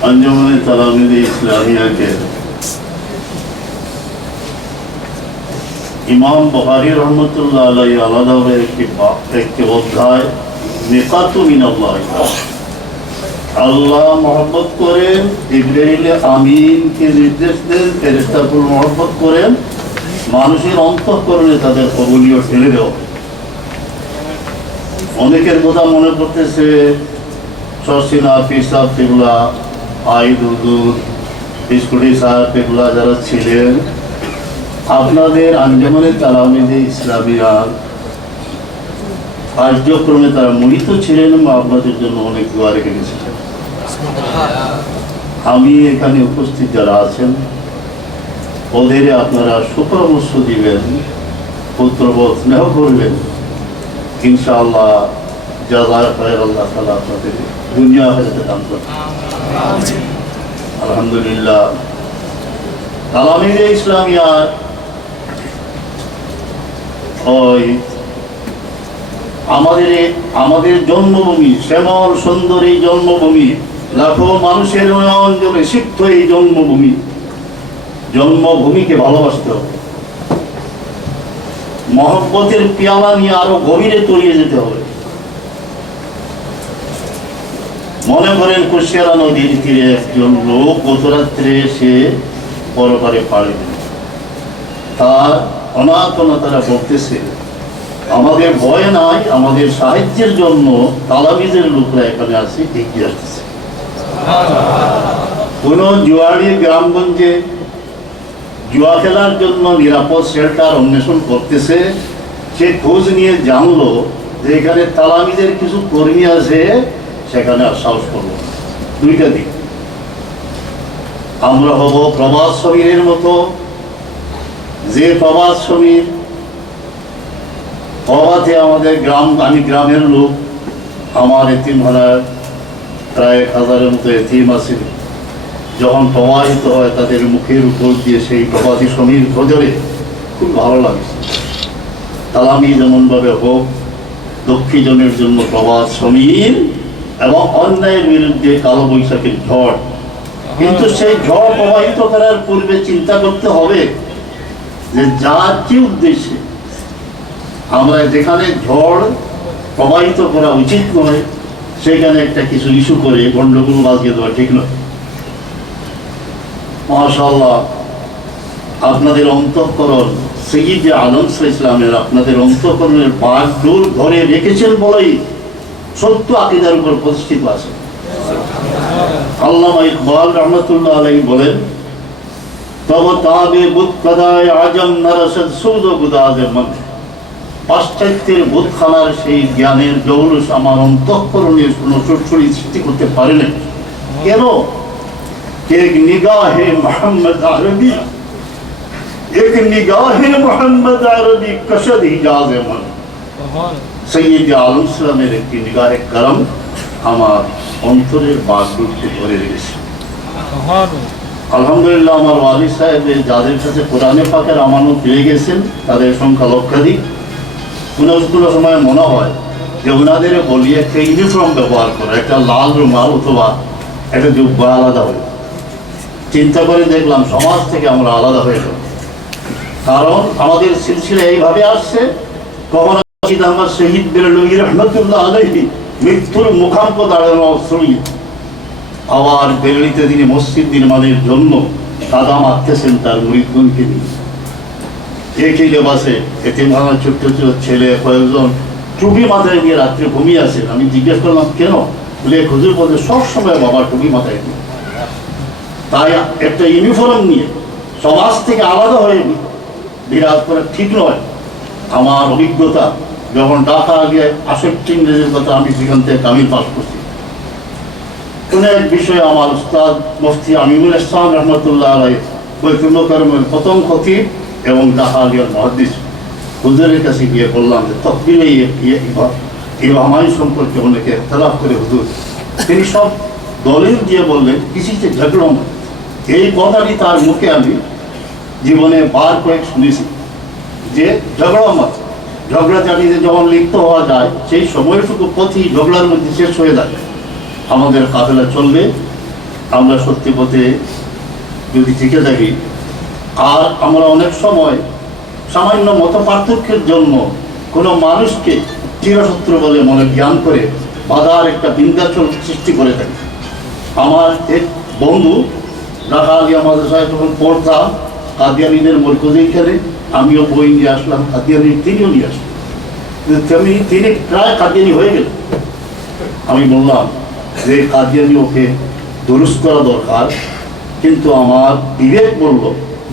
আঞ্জুমানে তালামিজে ইসলামিয়াকে ইমাম বুখারী রহমতুল্লাহ আলাইহি আলাদাভাবে একটি অধ্যায় নিকাতু মিনাল্লাহ, আল্লাহ মহব্বত করেন, জিবরাইল আমিনকে নির্দেশ দেন, ফেরেশতাকুল মহব্বত করেন, মানুষের অন্তঃকরণে তাদের কবুলিও ঠেলে দেওয়া। অনেকের কথা মনে করতেছে শর্ষিনা পিসাব এগুলা আইদ হুজুর বিস্কুটি সাহেব এগুলা যারা ছিলেন আপনাদের আঞ্জুমানে তালামিজে ইসলামিয়ার কার্যক্রমে তারা মুড়িত ছিলেন বা আপনাদের জন্য অনেক দোয়া রেখে গেছিলেন। আমি এখানে উপস্থিত যারা আছেন ওদের আপনারা সুপরামর্শ দিবেন, পুত্রবোধ স্নেহ করবেন, ইনশাআল্লাহ জাযায়ে খায়র আল্লাহ তাআলা আপনাদের দুনিয়া আখিরাতে দান করবেন। আলহামদুলিল্লাহ তালামিজে ইসলামিয়ার ওই আমাদের জন্মভূমি, শ্যামল সুন্দর এই জন্মভূমি, লাখো মানুষের অঞ্জনে সিক্ত এই জন্মভূমিকে ভালোবাসতে হবে। মহব্বতের পেয়ালা নিয়ে আরো গভীরে তলিয়ে যেতে হবে। মনে করেন কুশিয়ারা নদীর তীরে একজন লোক গত রাত্রে এসে পরপারে পাড়ি দিল। তার অনাথনাতারা বলতেছে, আমাদের ভয় নাই, আমাদের সাহায্যের জন্য তালাবিজের লোকরা এখানে আসে, এগিয়ে আসতেছে। কোন জুয়ারি গ্রামগঞ্জে জুয়া খেলার জন্য নিরাপদ শেল্টার অন্বেষণ করতেছে, সে খোঁজ নিয়ে জানলো যে এখানে তালাবিজের কিছু কর্মী আছে, সেখানে আর সাহস করবো। দুইটা দিক, আমরা হব প্রবাস শ্রমিকের মতো, যে প্রবাস শ্রমিক প্রবাসে আমাদের আমি গ্রামের লোক, আমার এতিমখানার প্রায় 1000-এর মতো এতিম আছে, যখন প্রবাহিত হয় তাদের মুখের উপর দিয়ে সেই প্রবাসী শ্রমিক নজরে খুব ভালো লাগছে। তালামি যেমনভাবে হোক, দক্ষিণজনের জন্য প্রবাস শ্রমিক এবং অন্যায়ের বিরুদ্ধে কালো বৈশাখের ঝড়। কিন্তু সেই ঝড় প্রবাহিত করার পূর্বে চিন্তা করতে হবে যে যার কি উদ্দেশ্যে আমরা যেখানে ঝড় প্রবাহিত করা উচিত নয়, সেখানে একটা কিছু ইস্যু করে গন্ডগোল বাজিয়ে দেওয়া ঠিক নয়। মাশাআল্লাহ, আপনাদের অন্তঃকরণ সৈয়দ আলম ইসলামের আপনাদের অন্তঃকরণের বাগডোর ধরে রেখেছেন বলেই সত্য আকীদার উপর প্রতিষ্ঠিত আছে। আল্লামা ইকবাল রহমতুল্লাহ আলাইহি বলেন, তব তাবে বুত কদায় আজম নরসদ সুদ গুদাজে মন। পাশ্চাত্যের বুতখানার সেই জ্ঞানের জৌলুস আমার অন্তঃকরণে কোনো সুরসুরি সৃষ্টি করতে পারে না। কেন? এক নিগাহে মোহাম্মদ আরবি, এক নিগাহে মোহাম্মদ আরবি কশদ হিজাজে মন। সৈয়দ আলম ইসলামের একটি নিগাহে করম আমার অন্তরের বাগডোরকে ধরে রেখেছে। আলহামদুলিল্লাহ, আমার ওয়ালিদ সাহেব যাদের কাছে কোরআনে পাকের আমানত পেয়ে গেছেন তাদের সংখ্যা লক্ষাধিক। কোনো সময় মনে হয় যে ওনাদের বলি একটা ইউনিফর্ম ব্যবহার করো, একটা লাল রুমাল অথবা একটা জুব্বা আলাদা হয়ে। চিন্তা করে দেখলাম সমাজ থেকে আমরা আলাদা হয়ে যাব, কারণ আমাদের সিলসিলা এইভাবে আসছে। কখনো আমার শহীদ বেরলভী রহমতুল্লাহ আলাইহি মৃত্যুর মুখাম্প দাঁড়ানো শ্রমিক, আবার বেরলিতে তিনি মসজিদ নির্মাণের জন্য কাদা মারতেছেন তার মুরিদগণকে নিয়ে। একই লেবাসে এতিমখানার ছোট্ট ছোট ছেলে কয়েকজন টুপি মাথায় নিয়ে রাত্রে ঘুমিয়ে আছেন। আমি জিজ্ঞেস করলাম কেন? বলে হুজুর বলতে সবসময় বাবা টুপি মাথায় নিয়ে। তাই একটা ইউনিফর্ম নিয়ে সমাজ থেকে আলাদা হয়ে বিরাজ করা ঠিক নয়। আমার অভিজ্ঞতা, যখন ঢাকা আগে 68 ইংরেজির কথা, আমি সেখান থেকে কামিল পাস করছি। কোন এক বিষয়ে আমার উস্তাদ মুফতি আমিনুল ইসলাম রহমতুল্লাহ আলাইহি বাইতুল মুকাররমের প্রথম খতিব এবং ঢাকা আগের মুহাদ্দিস, হুজুরের কাছে গিয়ে বললাম যে তকবিরে ইমামাই সম্পর্কে অনেকে ইখতিলাফ করে হুজুর। তিনি সব দলিল দিয়ে বললেন কিসিতে ঝগড়া না। এই কথাটি তার মুখে আমি জীবনে বার কয়েক শুনেছি যে ঝগড়া মত, ঝগড়াঝাটিতে যখন লিপ্ত হওয়া যায় সেই সময়টুকু পথই ঝগড়ার মধ্যে শেষ হয়ে যায়। আমাদের কাফেলা চলবে, আমরা সত্যি পথে যদি টিকে থাকি। আর আমরা অনেক সময় সামান্য মত পার্থক্যের জন্য কোনো মানুষকে চিরশত্রু বলে মনে জ্ঞান করে বাধার একটা বিন্ধ্যাচল সৃষ্টি করে থাকি। আমার এক বন্ধু ঢাকা আলিয়া মাদ্রাসায় যখন পড়তাম, কাদিয়ানীদের মরকজে খেলে, আমিও বই নিয়ে আসলাম, কাদিয়ানী তিনিও নিয়ে আসলাম। তিনি প্রায় কাদিয়ানী হয়ে গেলেন। আমি বললাম যে কাদিয়ানী ওকে দুরুস্ত করা দরকার, কিন্তু আমার বিবেক বলল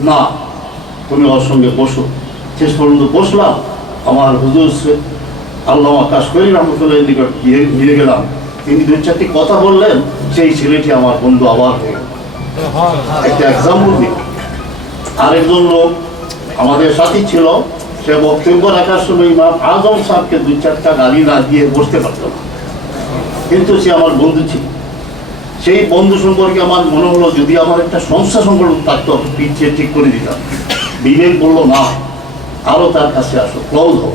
না, তুমি ওর সঙ্গে বসো। শেষ পর্যন্ত বসলাম। আমার হুজুর আল্লামা কাশকরি রহমতুল্লাহ নিকট নিয়ে গেলাম। তিনি 2-4টি কথা বললেন, সেই ছেলেটি আমার বন্ধু আবার হয়ে গেল। একটা এক্সাম্পল দিই। আরেকজন লোক আমাদের সাথী ছিল, সে বক্তব্য রাখার সময় ইমাম আজম সাহেবকে 2-4টা গালি না দিয়ে বসতে পারত না, কিন্তু সে আমার বন্ধু ছিল। সেই বন্ধু সম্পর্কে আমার মনে হলো যদি আমার একটা সংস্থা সম্পর্ক থাকতো, পিছিয়ে ঠিক করে দিতাম। বিবেক বললো না, আরও তার কাছে আসো, ক্লোজ হও।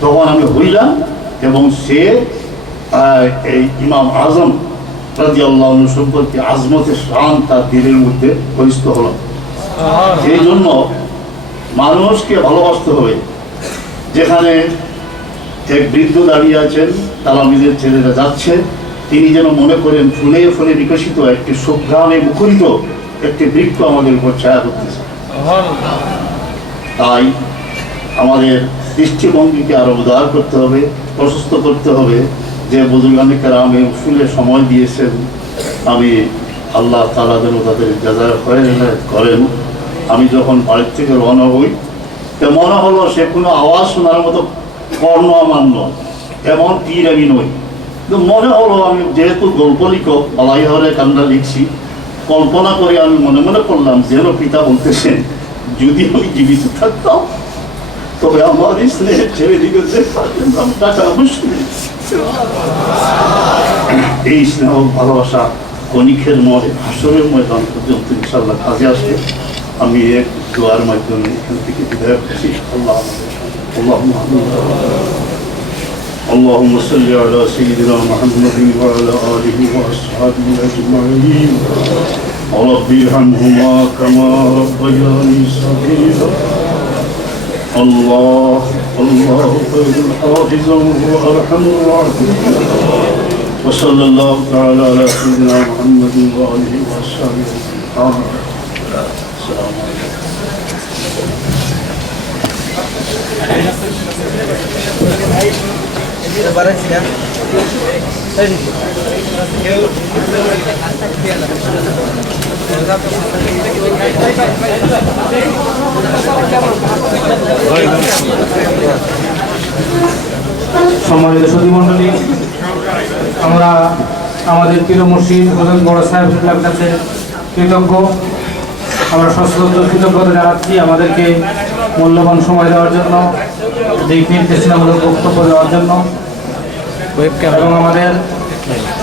তখন আমি হইলাম এবং সে এই ইমাম আজম রাদিয়াল্লাহু আনহু সম্পর্কে আজমতের শান তার দিলের মধ্যে পরিস্থিত হলো। এই জন্য মানুষকে ভালোবাসতে হবে। যেখানে এক বৃদ্ধ দাঁড়িয়ে আছেন, তালামিদের ছেলেরা যাচ্ছে, তিনি যেন মনে করেন ফুলে ফুলে বিকশিত একটি সুঘ্রাণে মুখরিত একটি বৃক্ষ আমাদের উপর ছায়া করতেছে। তাই আমাদের দৃষ্টিভঙ্গিকে আরো উদার করতে হবে, প্রশস্ত করতে হবে। যে বুজুর্গানে কেরামে উসুলে সময় দিয়েছেন, আমি আল্লাহ তাআলা যেন তাদের জাযা করেন। আমি যখন বাড়ির থেকে রওনা হই, তো মনে হলো সে কোনো আওয়াজ শোনার মতো কর্ণ আমার নয়, এমন পীর আমি নই। কিন্তু মনে হলো আমি যেহেতু গল্প লিখক, বালাইহরে কান্না লিখছি, কল্পনা করে আমি মনে মনে করলাম যেন পিতা বলতেছেন, যদি আমি জীবিত থাকতাম তবে আমার স্নেহের ছেড়ে দিকে টাকা অবশ্যই। এই স্নেহ ভালোবাসা কণিকের মনে হাসরের ময়দান পর্যন্ত ইনশাআল্লাহ কাজে আসবে। আমি এক দোয়ার মাধ্যমে এখান থেকে বিদায় করছি। اللهم صل على سيدنا محمد وعلى آله وأصحابه أجمعين رب ارحمهما كما ربياني صغيرا. الله خير حافظا وأرحم الراحمين. وصلى الله تعالى على سيدنا محمد وآله وأصحابه آمين. السلام عليكم. সম্মানিত সুধীমণ্ডলী, আমরা আমাদের প্রিয় মুর্শিদ হযরত বড় সাহেবের কাছে কৃতজ্ঞ। আমরা সশ্রদ্ধ কৃতজ্ঞতা জানাচ্ছি আমাদেরকে মূল্যবান সময় দেওয়ার জন্য, দিক নির্দেশনামূলক বক্তব্য দেওয়ার জন্য, এবং আমাদের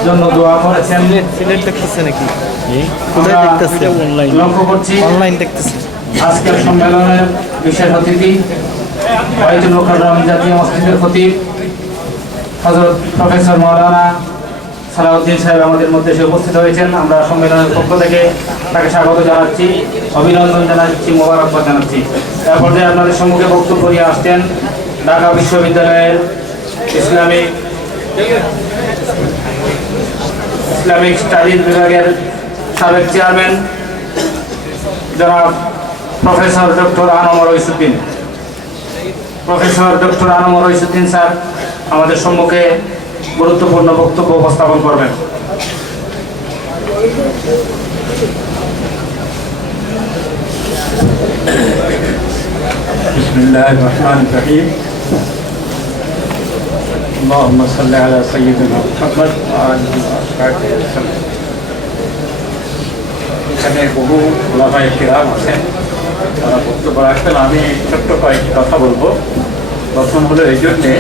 জন্য দোয়া করেছেন। লক্ষ্য করছি আজকের সম্মেলনের বিশেষ অতিথি বাইতুল মুকাররম জাতীয় মসজিদের খতিব হযরত প্রফেসর মাওলানা সালাউদ্দিন সাহেব আমাদের মধ্যে এসে উপস্থিত হয়েছেন। আমরা সম্মেলনের পক্ষ থেকে তাকে স্বাগত জানাচ্ছি, অভিনন্দন জানাচ্ছি, মোবারকবাদ জানাচ্ছি। তার পর্যায়ে আপনাদের সম্মুখে বক্তব্য নিয়ে আসছেন ঢাকা বিশ্ববিদ্যালয়ের ইসলামিক স্টাডিজ বিভাগের সাবেক চেয়ারম্যান জনাব professor doctor Anmar Waisuddin. Professor doctor Anmar Waisuddin sir আমাদের সম্মুখে গুরুত্বপূর্ণ বক্তব্য উপস্থাপন করবেন। বিসমিল্লাহির রহমানির রহিম। আল্লাহুম্মা সাল্লি আলা সাইয়্যিদিনা মুহাম্মদ ওয়া আলিহি ওয়া আসহাবিহি ওয়াসাল্লাম। এখানে বহু ওলামায়ে কিরাম আছেন, তারা বক্তব্য রাখবেন। আমি ছোট্ট কয়েকটি কথা বলবো। প্রথম হলো এই জন্যে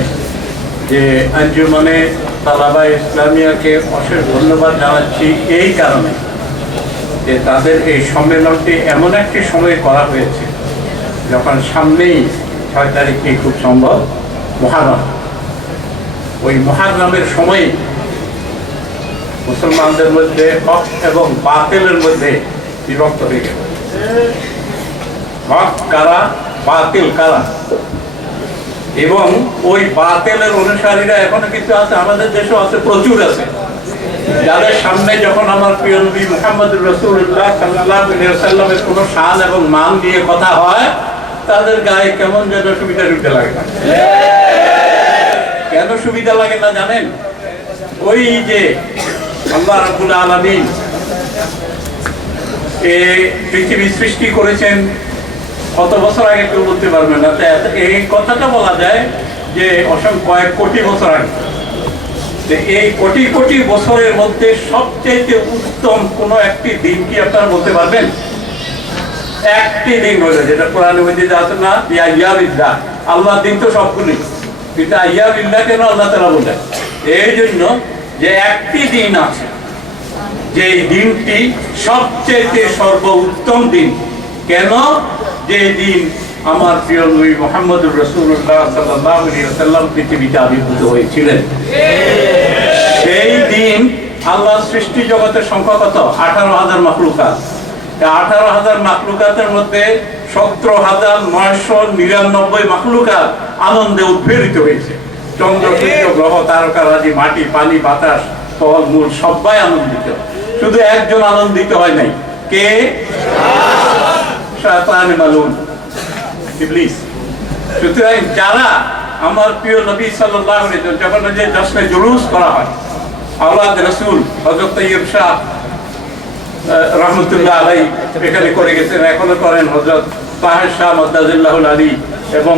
যে আঞ্জুমানে তালাবা ইসলামিয়াকে অশেষ ধন্যবাদ জানাচ্ছি এই কারণে যে তাদের এই সম্মেলনটি এমন একটি সময় করা হয়েছে যখন সামনেই 6 তারিখে খুব সম্ভব মুহররম। ওই মুহররমের সময় মুসলমানদের মধ্যে হক এবং বাতিলের মধ্যে বিভক্ত হয়ে গেল। হক কারা, বাতিল কারা, এবং ওই বাতিলের অনুসারীরা এখনো কিছু আছে, আমাদের দেশেও আছে, প্রচুর আছে, যাদের সামনে যখন আমার প্রিয় নবী মুহাম্মদুর রাসূলুল্লাহ সাল্লাল্লাহু আলাইহি ওয়াসাল্লামের কোনো শান এবং মান দিয়ে কথা হয়, তাদের গায়ে কেমন যেন সুবিধা লাগে না। কেন সুবিধা লাগে না জানেন? ওই যে আল্লাহ রাব্বুল আলামিন এই পৃথিবী সৃষ্টি করেছেন কত বছর আগে কেউ বলতে পারবে না। এই কথাটা বলা যায় যে কয়েক কোটি বছর আগে। এই কোটি কোটি বছরের মধ্যে সবচেয়ে উত্তম কোনো একটি দিন কি আপনারা বলতে পারবেন? একটি দিন বলে, যেটা কোরআনের মধ্যে আছে না, ইয়াবিল্লাহ, আল্লাহর দিন তো সবগুলি, কিন্তু ইয়াবিল্লাহ কেন আল্লাহ তাআলা বলেন? এই জন্য যে একটি দিন আছে, যে দিনটি সবচেয়ে সর্বোত্তম দিন। কেন? যে দিন আমার প্রিয় নবী মুহাম্মদুর রাসূলুল্লাহ সাল্লাল্লাহু আলাইহি ওয়াসাল্লাম পৃথিবীতে আবির্ভূত হয়েছিলেন। সেই দিন আল্লাহ সৃষ্টি জগতের সংখ্যা কত? 18,000 মাখলুকাত। 18,000 মাখলুকাতের মধ্যে 17,999 মাখলুকাত আনন্দে উদ্বেলিত হয়েছে। চন্দ্র, সূর্য, গ্রহ, তারকারাজি, মাটি, পানি, বাতাস, ফল মূল সবাই আনন্দিত। শুধু একজন আনন্দিত হয় নাই, কে? শয়তান মালুন, ইবলিস। সুতরাং যারা আমার প্রিয় নবী সাল্লাল্লাহু আলাইহি ওয়াসাল্লাম যখন যে জশ্নে জুলুস করা হয়, আওলাদ রাসূল হযরত তাইয়্যিব শাহ রহমতুল্লাহ আলাইহি এখানে করে গেছেন, এখনো করেন হযরত তাহের শাহ মাদ্দাজিল্লাহুল আলী, এবং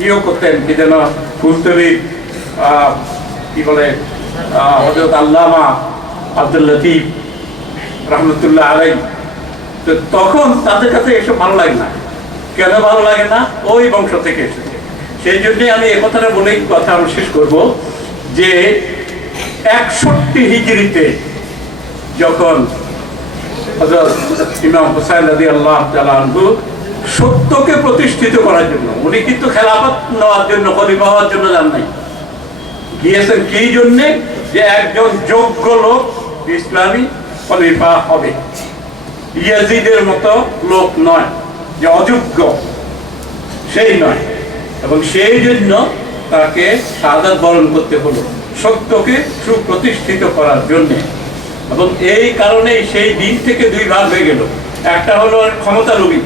ইয়েও করতেন কি যেন ফুলতলি কি বলে হযরত আল্লামা আব্দুল লতিফ রহমতুল্লাহ আলাইহি। তো তখন তাদের কাছে এসব ভালো লাগে না। কেন ভালো লাগে না? ওই বংশ থেকে এসেছে। সেই জন্যই আমি এ কথাটা বলেই কথা আমি শেষ করবো যে 61 হিজরিতে যখন হযরত ইমাম হুসাইন রাদিয়াল্লাহু তাআলা আনহু সত্যকে প্রতিষ্ঠিত করার জন্য, উনি কিন্তু খেলাফত নেওয়ার জন্য, খলিফা হওয়ার জন্য যান নাই, গিয়েছেন কি জন্যে? যে একজন যোগ্য লোক ইসলামী খলিফা হবে, ইয়াজিদের মতো লোক নয়, যে অযোগ্য সেই নয়। এবং সেই জন্য তাকে শাহাদাত বরণ করতে হলো সত্যকে সুপ্রতিষ্ঠিত করার জন্যে। এবং এই কারণেই সেই দিন থেকে দুই ভাগ হয়ে গেল। একটা হলো ক্ষমতা লোভী,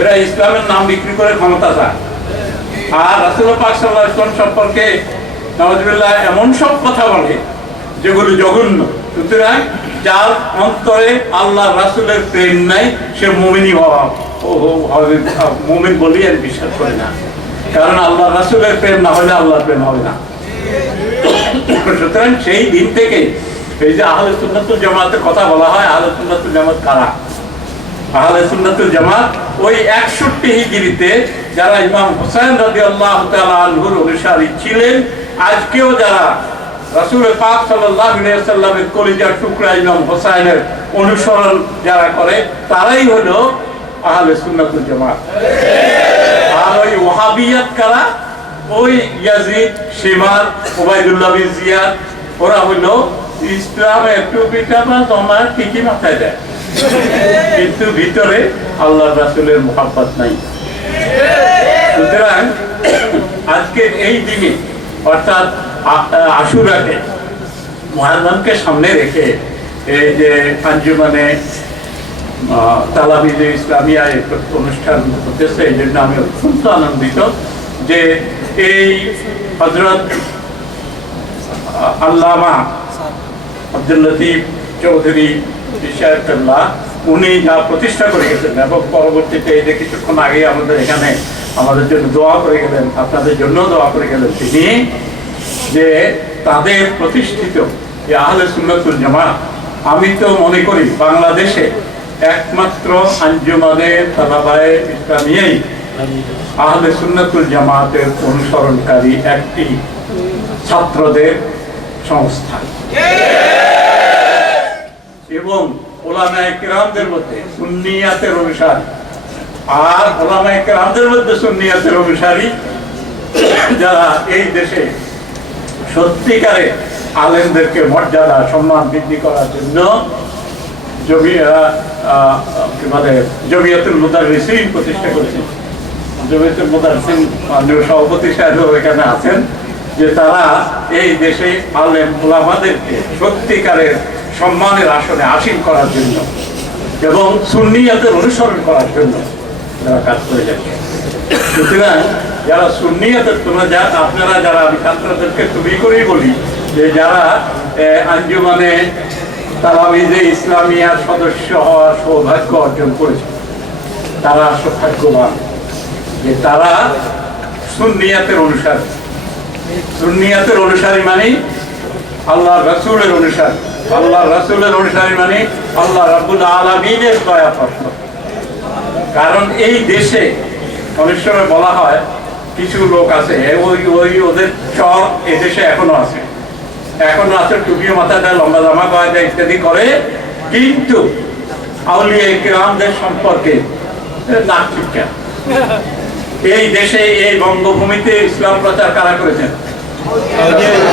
এরা ইসলামের নাম বিক্রি করে ক্ষমতা চায়, আর রাসূলুল্লাহ পাক সাল্লাল্লাহু আলাইহি ওয়াসাল্লাম সম্পর্কে নাউযুবিল্লাহ এমন সব কথা বলে যেগুলো জঘন্য। সুতরাং যার অন্তরে আল্লাহ রাসূলের প্রেম নাই, সে মুমিনই মুমিন বলি আর বিশ্বাস করে না, কারণ আল্লাহ রাসূলের প্রেম না হলে আল্লাহর প্রেম হবে না। সুতরাং সেই দিন থেকে এই যে আহলে সুন্নাতুল জামাতের কথা বলা হয়, আহলে সুন্নাতুল জামাত কারা? আহলে সুন্নাতুল জামাত ওই 61 হিজরিতে যারা ইমাম হুসাইন রাদিয়াল্লাহু তাআলা আনহুর অনুসারী ছিলেন, আজকেও যারা রাসূল পাক সাল্লাল্লাহু আলাইহি ওয়াসাল্লামের কলিজার টুকরা ইমাম হুসাইনের অনুসরণ যারা করে, তারাই হলো আহলে সুন্নাতুল জামাত। আর ওই ওয়াহাবিয়াত কারা? ওই Yazid, Shimar, Ubaidullah bin Ziyad, ওরা হলো ইসলামের টুপিটা বা জমা ঠিকই মাথায় দেয়, কিন্তু ভিতরে আল্লাহর রাসূলের মুহাব্বত নাই। সুতরাং আজকে এই দিনে অর্থাৎ আশুরাকে, মুহররমকে সামনে রেখে এই যে আঞ্জুমানে তালামিজে ইসলামিয়া অনুষ্ঠান হতেছে, এই জন্য আমি অত্যন্ত আনন্দিত যে এই হযরত আল্লামা আব্দুল লতিফ চৌধুরী ইশারাতুল্লাহ উনি যা প্রতিষ্ঠা করে গেছেন, এবং পরবর্তীতে এই যে কিছুক্ষণ আগে আমাদের এখানে আমাদের জন্য দোয়া করে গেলেন, আপনাদের জন্য দোয়া করে গেলেন তিনি, যে তাদের প্রতিষ্ঠিত যে আহলে সুন্নাতুল জামাত, আমি তো মনে করি বাংলাদেশে একমাত্র আঞ্জুমানে তালাবায়ে ইসলামিয়াই আহলে সুন্নাতুল জামাতের অনুসরণকারী একটি ছাত্রদের সংস্থা, এবং উলামায়ে কিরামদের মধ্যে সুন্নিয়াতের অনুসারী, আর উলামায়ে কিরামদের মধ্যে সুন্নিয়াতের অনুসারী যারা এই দেশে সত্যিকারে আলেমদেরকে মর্যাদা সম্মান বৃদ্ধি করার জন্য জমিয়তুল মুদাররিসিন প্রতিষ্ঠা করেছেন। জমিয়তুল মুদাররিসিন মাননীয় সভাপতি সাহেব এখানে আছেন, যে তারা এই দেশে আলেম উলামাদেরকে সত্যিকারের সম্মানের আসনে আসীন করার জন্য এবং সুন্নিয়াতের অনুসরণ করার জন্য তারা কাজ করে যাচ্ছে। সুতরাং যারা সুন্নিয়াতের, আপনারা যারা, আমি ছাত্রদেরকে তুমি করেই বলি যে যারা আঞ্জুমানে তালামিজে ইসলামিয়ার সদস্য হওয়ার সৌভাগ্য অর্জন করেছে, তারা সৌভাগ্যবান যে তারা সুন্নিয়াতের অনুসারী। সুন্নিয়াতের অনুসারী মানে আল্লাহ রাসূলের অনুসারী, আল্লাহ রাসূলের অনুসারী মানে আল্লাহ রাব্বুল আলামিনের দয়াপ্রাপ্ত। কারণ এই দেশে অনেক সময় বলা হয় কিছু লোক আছে, ওদের চর এই দেশে এখনো আছে, টুপিও মাথায় দেয়, লম্বা জামা পাওয়া যায়, ইত্যাদি করে, কিন্তু আউলিয়া কিরামদের সম্পর্কে নাক চিপকা এই দেশে এই বঙ্গভূমিতে ইসলাম প্রচার কারা করেছেন?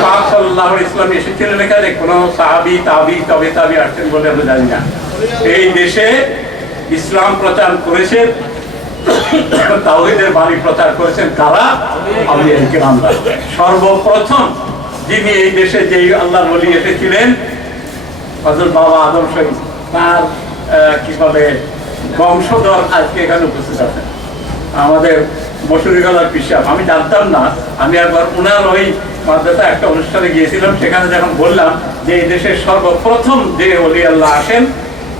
পাক সাল্লাল্লাহু আলাইহি ওয়াসাল্লাম এসেছিলেন এখানে, কোনো সাহাবী তাবি তবে তাবি আসছেন বলে আমরা জানি না। এই দেশে ইসলাম প্রচার করেছেন, তাওহীদের বাণী প্রচার করেছেন কারা? আউলিয়ায়ে কেরামরা। সর্বপ্রথম যিনি এই দেশে যেই আল্লাহর ওলি এসেছিলেন হযরত বাবা আদম শরীফ, তার কি বলে বংশধর আজকে এখানে উপস্থিত আছেন, আমাদের মশুরিগলার পিসাব। আমি জানতাম না, আমি একবার ওনার ওই মাদ্রাসা একটা অনুষ্ঠানে গিয়েছিলাম, সেখানে যখন বললাম যে এই দেশের সর্বপ্রথম যে ওলি আল্লাহ আসেন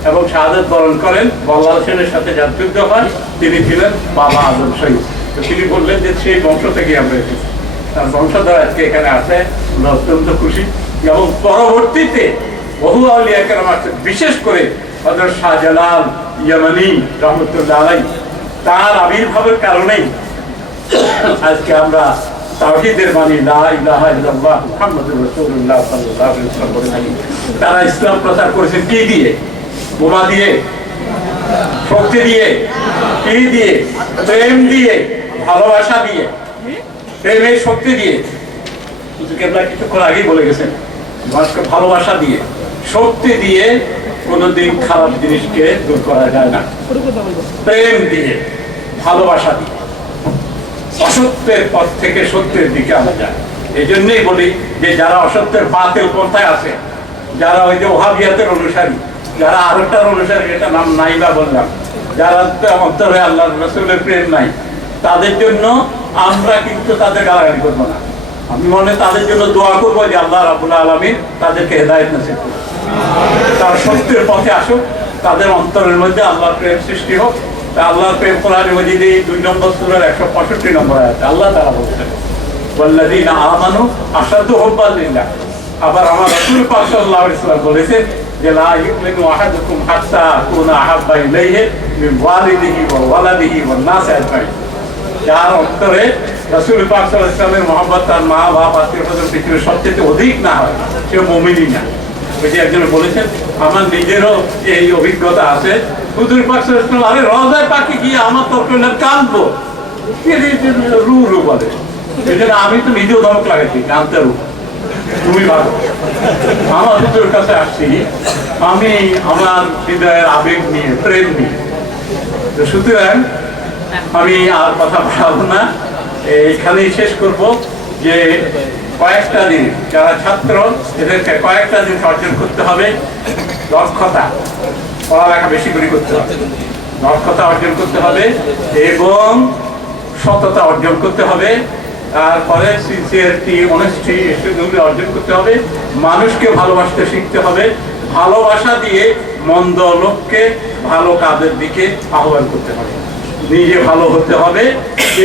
এবং শাহাদাত বরণ করেন, বল্লাল সেনের সাথে যার যুদ্ধ হয়, তিনি ছিলেন বাবা আদম শরীফ। তো তিনি বললেন যে সেই বংশ থেকে আমরা এসেছি, তার বংশধর আজকে এখানে আসে, আমরা অত্যন্ত খুশি। এবং পরবর্তীতে বহু আউলিয়া কেরাম আসছেন, বিশেষ করে হযরত শাহজালাল ইয়ামানি রহমতুল্লাহ আলাইহি, তার আবির্ভাবের কারণেই আজকে আমরা তাওহীদের বাণী লা ইলাহা ইল্লাল্লাহ মুহাম্মাদুর রাসূলুল্লাহ সাল্লাল্লাহু আলাইহি ওয়াসাল্লাম বলে থাকি। তারা ইসলাম প্রচার করেছেন কি দিয়ে? বোমা দিয়ে, শক্তি দিয়ে, কি দিয়ে? প্রেম দিয়ে, ভালোবাসা দিয়ে, প্রেমের শক্তি দিয়ে। কেবলা কিছুক্ষণ আগেই বলে গেছেন, মানুষকে ভালোবাসা দিয়ে, শক্তি দিয়ে কোনোদিন খারাপ জিনিসকে দূর করা যায় না। প্রেম দিয়ে, ভালোবাসা দিয়ে অসত্যের পথ থেকে সত্যের দিকে আমরা যাই। এই জন্যই বলি যে যারা অসত্যের বাতিল পন্থায় আছে, যারা ওই যে ওহাবিয়াতের অনুসারী, যারা আরেকটার অনুসারী, এটা নাম নাই বা বললাম, যারা অন্তরে আল্লাহ রাসূলের প্রেম নাই, তাদের জন্য আমরা কিন্তু তাদের গালাগালি করবো না। আমি মনে তাদের জন্য দোয়া করবো যে আল্লাহ রাব্বুল আলামিন তাদেরকে হেদায়েত নসিব করুন, তার সত্যের পথে আসুক, তাদের অন্তরের মধ্যে আল্লাহর প্রেম সৃষ্টি হোক। তা আল্লাহর প্রেম কোরআনে মাজিদে 2 নম্বর সূরার 165 নম্বর আয়াতে আল্লাহ তাআলা বলেছেন, ওয়াল্লাযীনা আমানু আশাদ্দু হুব্বান লিল্লাহ। আবার আমার রাসূল পাক সাল্লাল্লাহু আলাইহি ওয়াসাল্লাম বলেছেন যে লা ইউমিনু আহাদুকুম হাত্তা আকুনা আহাব্বা ইলাইহি মিন ওয়ালিদিহি ওয়া ওয়ালাদিহি ওয়ান নাসি আজমাইন। যার অন্তরে রাসূল পাক সাল্লাল্লাহু আলাইহি ওয়াসাল্লামের মহব্বত, তার মা বাবা আত্মীয়-স্বজন পৃথিবীর সবচেয়ে অধিক না হয়, সে মুমিনই না। ওই যে একজন বলেছেন, আমার নিজেরও এই অভিজ্ঞতা আছে, হুজুর পাক সাল্লাল্লাহু আলাইহি ওয়াসাল্লাম আরে রওজায় পাকে গিয়ে আমার তরফে কাঁদবো, রু রু বলে। সেজন্য আমি তো নিজেও ধমক লাগাইছি, কাঁদতে রু, তুমি ভালো। আমার হুজুর কাছে আসছি আমি আমার হৃদয়ের আবেগ নিয়ে, প্রেম নিয়ে। তো সুতরাং আমি আর কথা বাড়াবো না, এইখানেই শেষ করব যে কয়েকটা দিন যারা ছাত্র, এদেরকে কয়েকটা দিন অর্জন করতে হবে দক্ষতা, পড়ালেখা বেশি করে করতে হবে, দক্ষতা অর্জন করতে হবে এবং সততা অর্জন করতে হবে। তারপরে সিনসিয়ারিটি, অনেস্টি এগুলো অর্জন করতে হবে। মানুষকে ভালোবাসতে শিখতে হবে, ভালোবাসা দিয়ে মন্দ লোককে ভালো কাজের দিকে আহ্বান করতে হবে, নিজে ভালো হতে হবে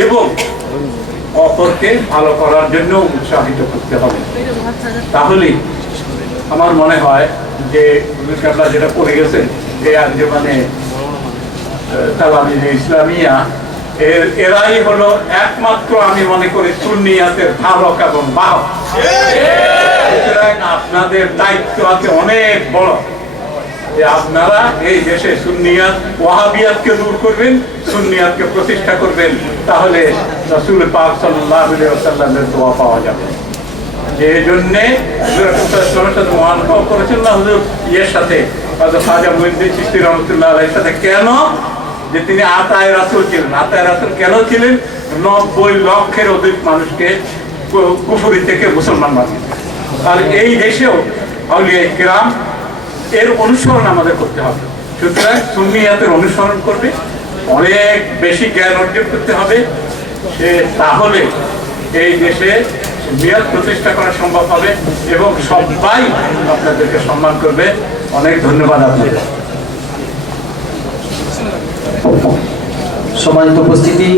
এবং অপরকে ভালো করার জন্য উৎসাহিত করতে হবে। তাহলে আমার মনে হয় যে আপনারা যেটা পড়ে গেছেন যে আজকে মানে তালামিযে ইসলামিয়া, এরাই হলো একমাত্র আমি মনে করি সুন্নিয়াতের ধারক এবং বাহক। সুতরাং আপনাদের দায়িত্ব আছে অনেক বড়, যে আপনারা এই দেশে সুন্নিয়াত ওয়াহাবিয়াতকে দূর করবেন, সুন্নিয়াতকে প্রতিষ্ঠা করবেন। তাহলে রাসূল পাক সাল্লাল্লাহু আলাইহি ওয়াসাল্লামের দোয়া পাওয়া যাবে। যে জন্যে মহান করেছেন না হুজুর ইয়ের সাথে, খাজা মুঈনুদ্দিন চিশতি রহমতুল্লাহ আলাইহির সাথে। কেন? যে তিনি আতায়ে রাসূল ছিলেন। আতায়ে রাসূল কেন ছিলেন? 90 লক্ষের অধিক মানুষকে কুফরি থেকে মুসলমান বানিয়েছেন। আর এই দেশেও আউলিয়ায়ে কিরাম এর অনুসরণ আমাদের করতে হবে। সুতরাং সুন্নিয়াতের অনুসরণ করবে, অনেক বেশি জ্ঞান অর্জন করতে হবে, সে তাহলে এই দেশে সুন্নিয়াত প্রতিষ্ঠা করা সম্ভব হবে এবং সবাই আপনাদেরকে সম্মান করবে। অনেক ধন্যবাদ আপনাদের। সম্মানিত উপস্থিতি,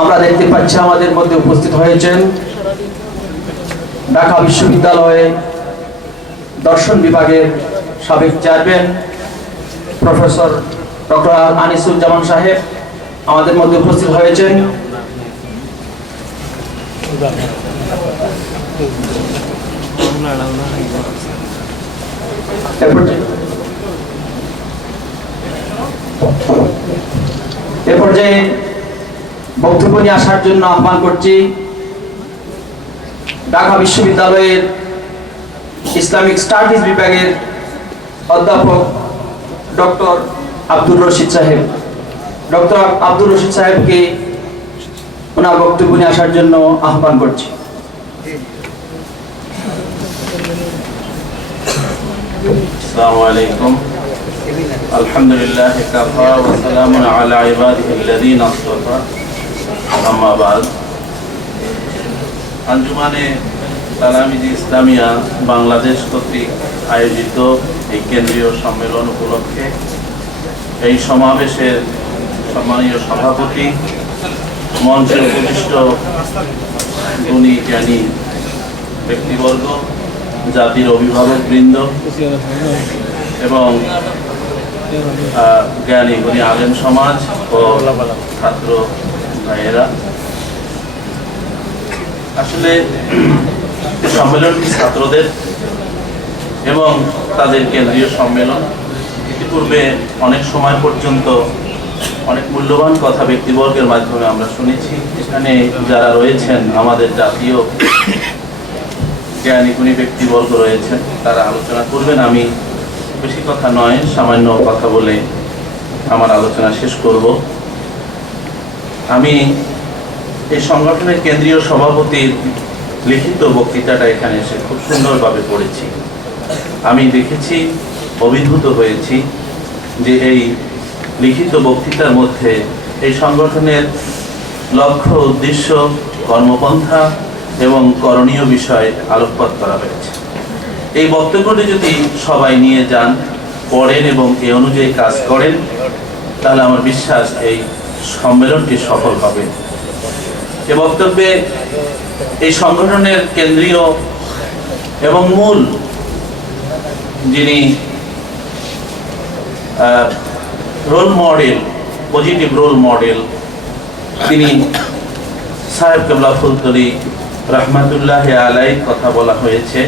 আমরা দেখতে পাচ্ছি আমাদের মধ্যে উপস্থিত হয়েছেন ঢাকা বিশ্ববিদ্যালয়ে দর্শন বিভাগের সাবেক চেয়ারম্যান প্রফেসর ডক্টর আনিসুজ্জামান সাহেব আমাদের মধ্যে উপস্থিত হয়েছেন। এ পর্যায়ে বক্তব্য নিয়ে আসার জন্য আহ্বান করছি ঢাকা বিশ্ববিদ্যালয়ের ইসলামিক স্টাডিজ বিভাগের অধ্যাপক ডক্টর আব্দুর রশিদ সাহেব। ডক্টর আব্দুর রশিদ সাহেবকে ওনার বক্তব্য নিয়ে আসার জন্য আহ্বান করছি। আসসালামু আলাইকুম। আলহামদুলিল্লাহ কাফা ওয়া সালামুন আলা ইবাদিহিল্লাযীনা আসতাফা। আম্মা বাদ। আঞ্জুমানে তালামিজি ইসলামিয়া বাংলাদেশ কর্তৃক আয়োজিত এই কেন্দ্রীয় সম্মেলন উপলক্ষে এই সমাবেশের সম্মানীয় সভাপতি, মঞ্চে উপবিষ্ট গুণী জ্ঞানী ব্যক্তিবর্গ, জাতির অভিভাবকবৃন্দ এবং জ্ঞানী গুণী আলেম সমাজ ও ছাত্র ভাইয়েরা, আসলে সম্মেলনটি ছাত্রদের এবং তাদের কেন্দ্রীয় সম্মেলন। ইতিপূর্বে অনেক সময় পর্যন্ত অনেক মূল্যবান কথা ব্যক্তিবর্গের মাধ্যমে আমরা শুনেছি। এখানে যারা রয়েছেন আমাদের জাতীয় জ্ঞানী গুণী ব্যক্তিবর্গ রয়েছেন, তারা আলোচনা করবেন। আমি বেশি কথা নয়, সামান্য কথা বলে আমার আলোচনা শেষ করব। আমি এই সংগঠনের কেন্দ্রীয় সভাপতির লিখিত বক্তৃতাটা এখানে এসে খুব সুন্দরভাবে পড়েছি। আমি দেখেছি, অভিভূত হয়েছি যে এই লিখিত বক্তৃতার মধ্যে এই সংগঠনের লক্ষ্য, উদ্দেশ্য, কর্মপন্থা এবং করণীয় বিষয় আলোকপাত করা হয়েছে। এই বক্তব্যটি যদি সবাই নিয়ে যান, পড়েন এবং এই অনুযায়ী কাজ করেন, তাহলে আমার বিশ্বাস এই সম্মেলনটি সফল হবে। এ বক্তব্যে এই সংগঠনের কেন্দ্রীয় এবং মূল যিনি role model, positive role model, তিনি সাহেব কেবলা ফুলতলি রহমাতুল্লাহ আলাই কথা বলা হয়েছে।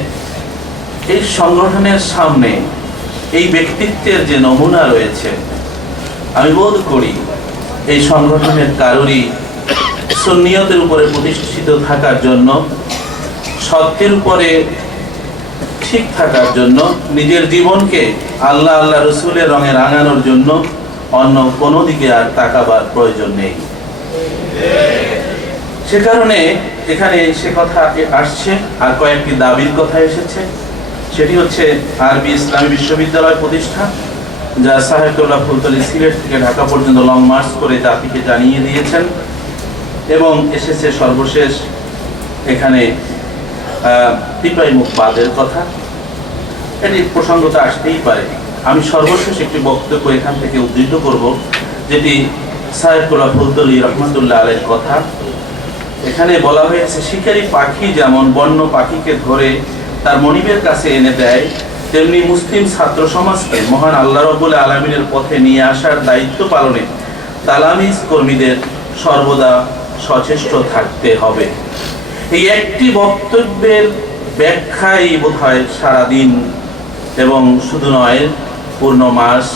এই সংগঠনের সামনে এই ব্যক্তিত্বের যে নমুনা রয়েছে, আমি বোধ করি এই সংগঠনের কারোরই সুন্নিয়তের উপরে প্রতিষ্ঠিত থাকার জন্য, সত্যের উপরে ঠিক থাকার জন্য, নিজের জীবনকে আল্লাহ আল্লাহ রসুলের রঙে রাঙানোর জন্য অন্য কোনো দিকে আর তাকাবার প্রয়োজন নেই। সে কারণে এখানে সে কথা আসছে। আর কয়েকটি দাবির কথা এসেছে। সেটি হচ্ছে আরবি ইসলামী বিশ্ববিদ্যালয় প্রতিষ্ঠা, যা সাহেব কেবলা ফুলতলি সিলেট থেকে ঢাকা পর্যন্ত লং মার্চ করে জাতিকে জানিয়ে দিয়েছেন। এবং এসেছে সর্বশেষ এখানে টিপাই মুখবাদের কথা। এটি প্রসঙ্গতা আসতেই পারে। আমি সর্বশেষ একটি বক্তব্য এখান থেকে উদ্ধৃত করব, যেটি সাহেব কেবলা ফুলতলি রহমাতুল্লাহ আলাইহির কথা। এখানে বলা হয়েছে, শিকারী পাখি যেমন বন্য পাখিকে ধরে তার মনিবের কাছে এনে দেয়, তেমনি মুসলিম ছাত্র সমাজকে মহান আল্লাহ রাব্বুল আলামিনের পথে নিয়ে আসার দায়িত্ব পালনে তালামিজ কর্মীদের সর্বদা সচেষ্ট থাকতে হবে। এই একটি বক্তব্যের ব্যাখ্যাই বোধহয় সারাদিন এবং শুধু নয়, পূর্ণ মাস,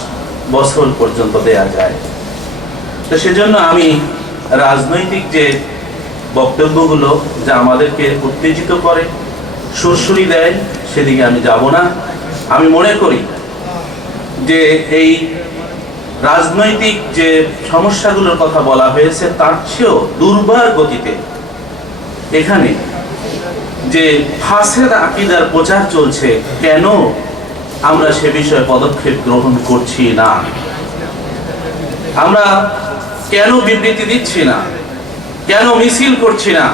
বছর পর্যন্ত দেয়া যায়। তো সেজন্য আমি রাজনৈতিক যে বক্তব্যগুলো যা আমাদেরকে উত্তেজিত করে, সুরসুরি দেয়, সেদিকে আমি যাব না। আমি মনে করি যে এই রাজনৈতিক যে সমস্যাগুলোর কথা বলা হয়েছে, তার চেয়েও দুর্বার গতিতে এখানে যে ফাসেদ আকীদার প্রচার চলছে, কেন আমরা সে বিষয়ে পদক্ষেপ গ্রহণ করছি না? আমরা কেন বিবৃতি দিচ্ছি না? কেন মিছিল করছি না?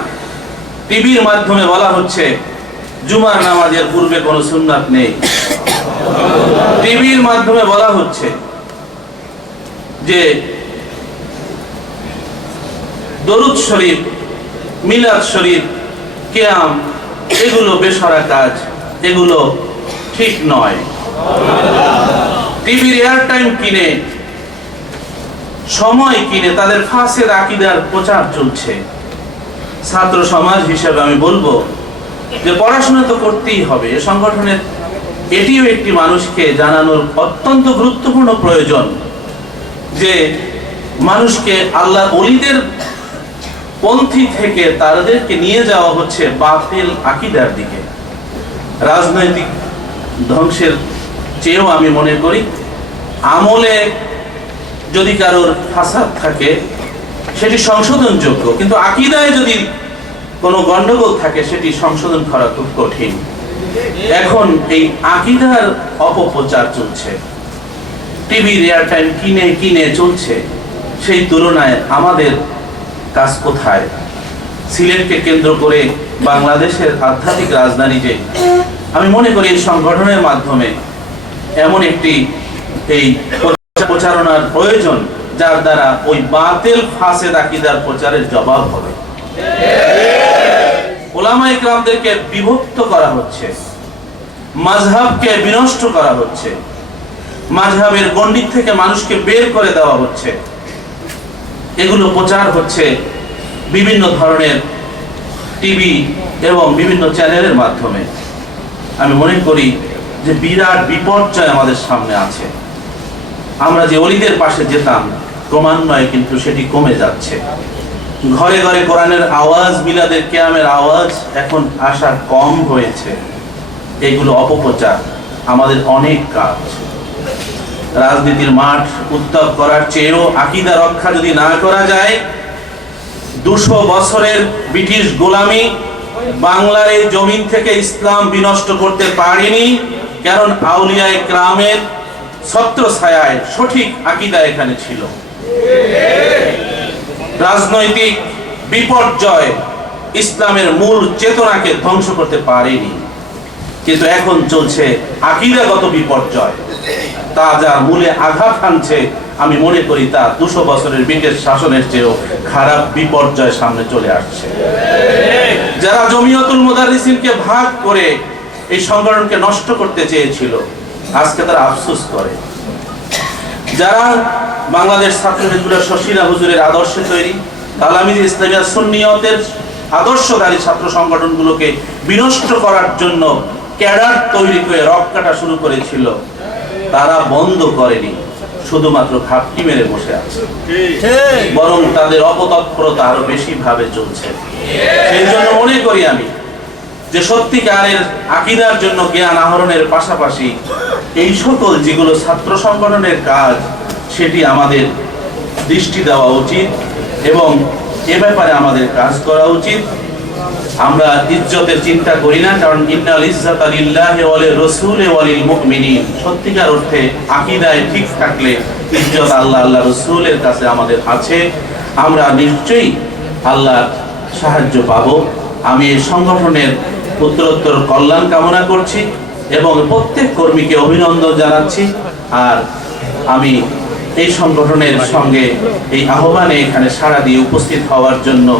টিভির মাধ্যমে বলা হচ্ছে জুমার নামাজের পূর্বে কোনো সুন্নাত নেই। টিভির মাধ্যমে বলা হচ্ছে যে দরুদ শরীফ, মিলাদ শরীফ, কিয়াম, এগুলো বেসরা কাজ, এগুলো ঠিক নয়। টিভির এয়ার টাইম কিনে, সময় কিনে তাদের ফাসেদ আকীদার প্রচার চলছে। ছাত্র সমাজ হিসেবে আমি বলবো যে পড়াশোনা তো করতেই হবে। এ সংগঠনের এটিও একটি মানুষকে জানানোর অত্যন্ত গুরুত্বপূর্ণ প্রয়োজন যে মানুষকে আল্লাহ ওলিদের পন্থী থেকে তাদেরকে নিয়ে যাওয়া হচ্ছে বাতিল আকীদার দিকে। রাজনৈতিক ধ্বংসের চেয়েও আমি মনে করি আমলে যদি কারোর ফাসাদ থাকে সেটি সংশোধনযোগ্য, কিন্তু আকীদায় যদি কোনো গন্ডগোল থাকে সেটি সংশোধন করা খুব কঠিন। এখন এই আকীদার অপপ্রচার চলছে, টিভির এয়ারটাইম কিনে কিনে চলছে। সেই তুলনায় আমাদের কাজ কোথায়? সিলেটকে কেন্দ্র করে বাংলাদেশের আধ্যাত্মিক রাজধানীতে আমি মনে করি এই সংগঠনের মাধ্যমে এমন একটি এই প্রচারণার প্রয়োজন যার দ্বারা ওই বাতিল ফাসেদ আকীদার প্রচারের জবাব হবে। উলামায়ে কেরামদেরকে বিভক্ত করা হচ্ছে, মাযহাবকে বিনষ্ট করা হচ্ছে, মাযহাবের গণ্ডিত থেকে মানুষকে বের করে দেওয়া হচ্ছে। এগুলো প্রচার হচ্ছে বিভিন্ন ধরনের টিভি এবং বিভিন্ন চ্যানেলের মাধ্যমে। আমি মনে করি যে বিরাট বিপর্যয় আমাদের সামনে আছে। আমরা যে ওলিদের পাশে যেতাম ক্রমান্বয়ে কিন্তু সেটি কমে যাচ্ছে। ঘরে ঘরে কোরআনের আওয়াজ, মিলাদের কিয়ামের আওয়াজ এখন আসা কম হয়েছে। এগুলো অপপ্রচার। আমাদের অনেক কাজ। রাজনীতির মাঠ উত্তপ করার চেয়েও আকীদা রক্ষা যদি না করা যায়, 200 বছরের ব্রিটিশ গোলামি বাংলার এই জমিন থেকে ইসলাম বিনষ্ট করতে পারেনি, কারণ আউলিয়ায়ে কেরামের ছত্রছায়ায় সঠিক আকীদা এখানে ছিল। রাজনৈতিক বিপর্যয় ইসলামের মূল চেতনাকে ধ্বংস করতে পারেনি, কিন্তু এখন চলছে আকীদাগত বিপর্যয়। তা যার মূলে আঘাত হানছে, আমি মনে করি তা 200 বছরের ব্রিটিশ শাসনের চেয়েও খারাপ বিপর্যয় সামনে চলে আসছে। যারা জমিয়তুল মুদাররিসিনকে ভাগ করে এই সংগঠনকে নষ্ট করতে চেয়েছিল, আজকে তারা আফসোস করে। যারা বাংলাদেশ ছাত্র হিজবুল্লাহ শশীনা হুজুরের আদর্শে তৈরি তালামিজে ইসলামিয়া সুন্নিয়তের আদর্শধারী ছাত্র সংগঠনগুলোকে বিনষ্ট করার জন্য ক্যাডার তৈরি করে রক কাটা শুরু করেছিল, তারা বন্ধ করেনি, শুধুমাত্র ঘাপটি মেরে বসে আছে, বরং তাদের অপতৎপরতা আরো বেশি ভাবে চলছে। সেই জন্য মনে করি আমি যে সত্যিকারের আকীদার জন্য জ্ঞান আহরণের পাশাপাশি এই সকল যেগুলো ছাত্র সংগঠনের কাজ সেটি আমাদের দৃষ্টি দেওয়া উচিত এবং এ ব্যাপারে আমাদের কাজ করা উচিত। আমরা ইজ্জতের চিন্তা করি না, কারণ ইন্নাল ইজ্জাতা লিল্লাহি ওয়া লির-রাসূলি ওয়া লিল-মুমিনিন। সত্যিকার অর্থে আকীদায় ঠিক থাকলে ইজ্জত আল্লাহ রাসূলের কাছে আমাদের আছে, আমরা নিশ্চয়ই আল্লাহর সাহায্য পাব। আমি এই সংগঠনের উত্তরোত্তর কল্যাণ কামনা করছি এবং প্রত্যেক কর্মীকে অভিনন্দন জানাচ্ছি। আর আমি এই সংগঠনের সঙ্গে এই আহ্বানে এখানে সাড়া দিয়ে উপস্থিত হওয়ার জন্য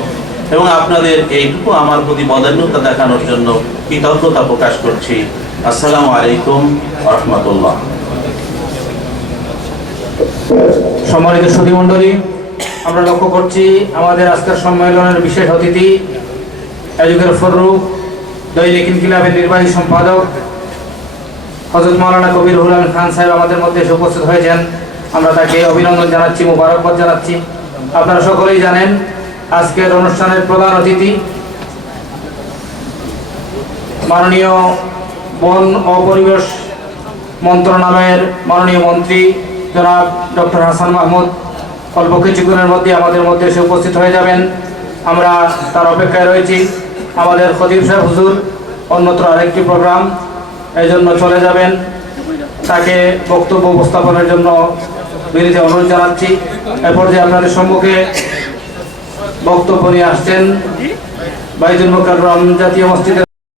এবং আপনাদের এইটুকু আমার প্রতি বদান্যতা দেখানোর জন্য কৃতজ্ঞতা প্রকাশ করছি। আসসালামু আলাইকুম ওয়া রাহমাতুল্লাহ। সম্মানিত সুধীমণ্ডলী, আমরা লক্ষ্য করছি আমাদের আজকের সম্মেলনের বিশেষ অতিথি এডুকেটর ফররুখ দৈনিক ইনকিলাবের নির্বাহী সম্পাদক হযরত মাওলানা কবির হুলাল খান সাহেব আমাদের মধ্যে এসে উপস্থিত হয়েছেন। আমরা তাকে অভিনন্দন জানাচ্ছি, মোবারকবাদ জানাচ্ছি। আপনারা সকলেই জানেন আজকের অনুষ্ঠানের প্রধান অতিথি মাননীয় বন ও পরিবেশ মন্ত্রণালয়ের মাননীয় মন্ত্রী জনাব ডক্টর হাসান মাহমুদ অল্প কিছুক্ষণের মধ্যে আমাদের মধ্যে এসে উপস্থিত হয়ে যাবেন। আমরা তার অপেক্ষায় রয়েছি। আমাদের খতিব সাহেব হুজুর অন্যত্র আরেকটি প্রোগ্রাম, এই জন্য চলে যাবেন। তাকে বক্তব্য উপস্থাপনের জন্য বিনীত অনুরোধ জানাচ্ছি। এরপর যে আপনাদের সম্মুখে বক্তব্য নিয়ে আসছেন বাইতুল মুকাররম জাতীয় মসজিদের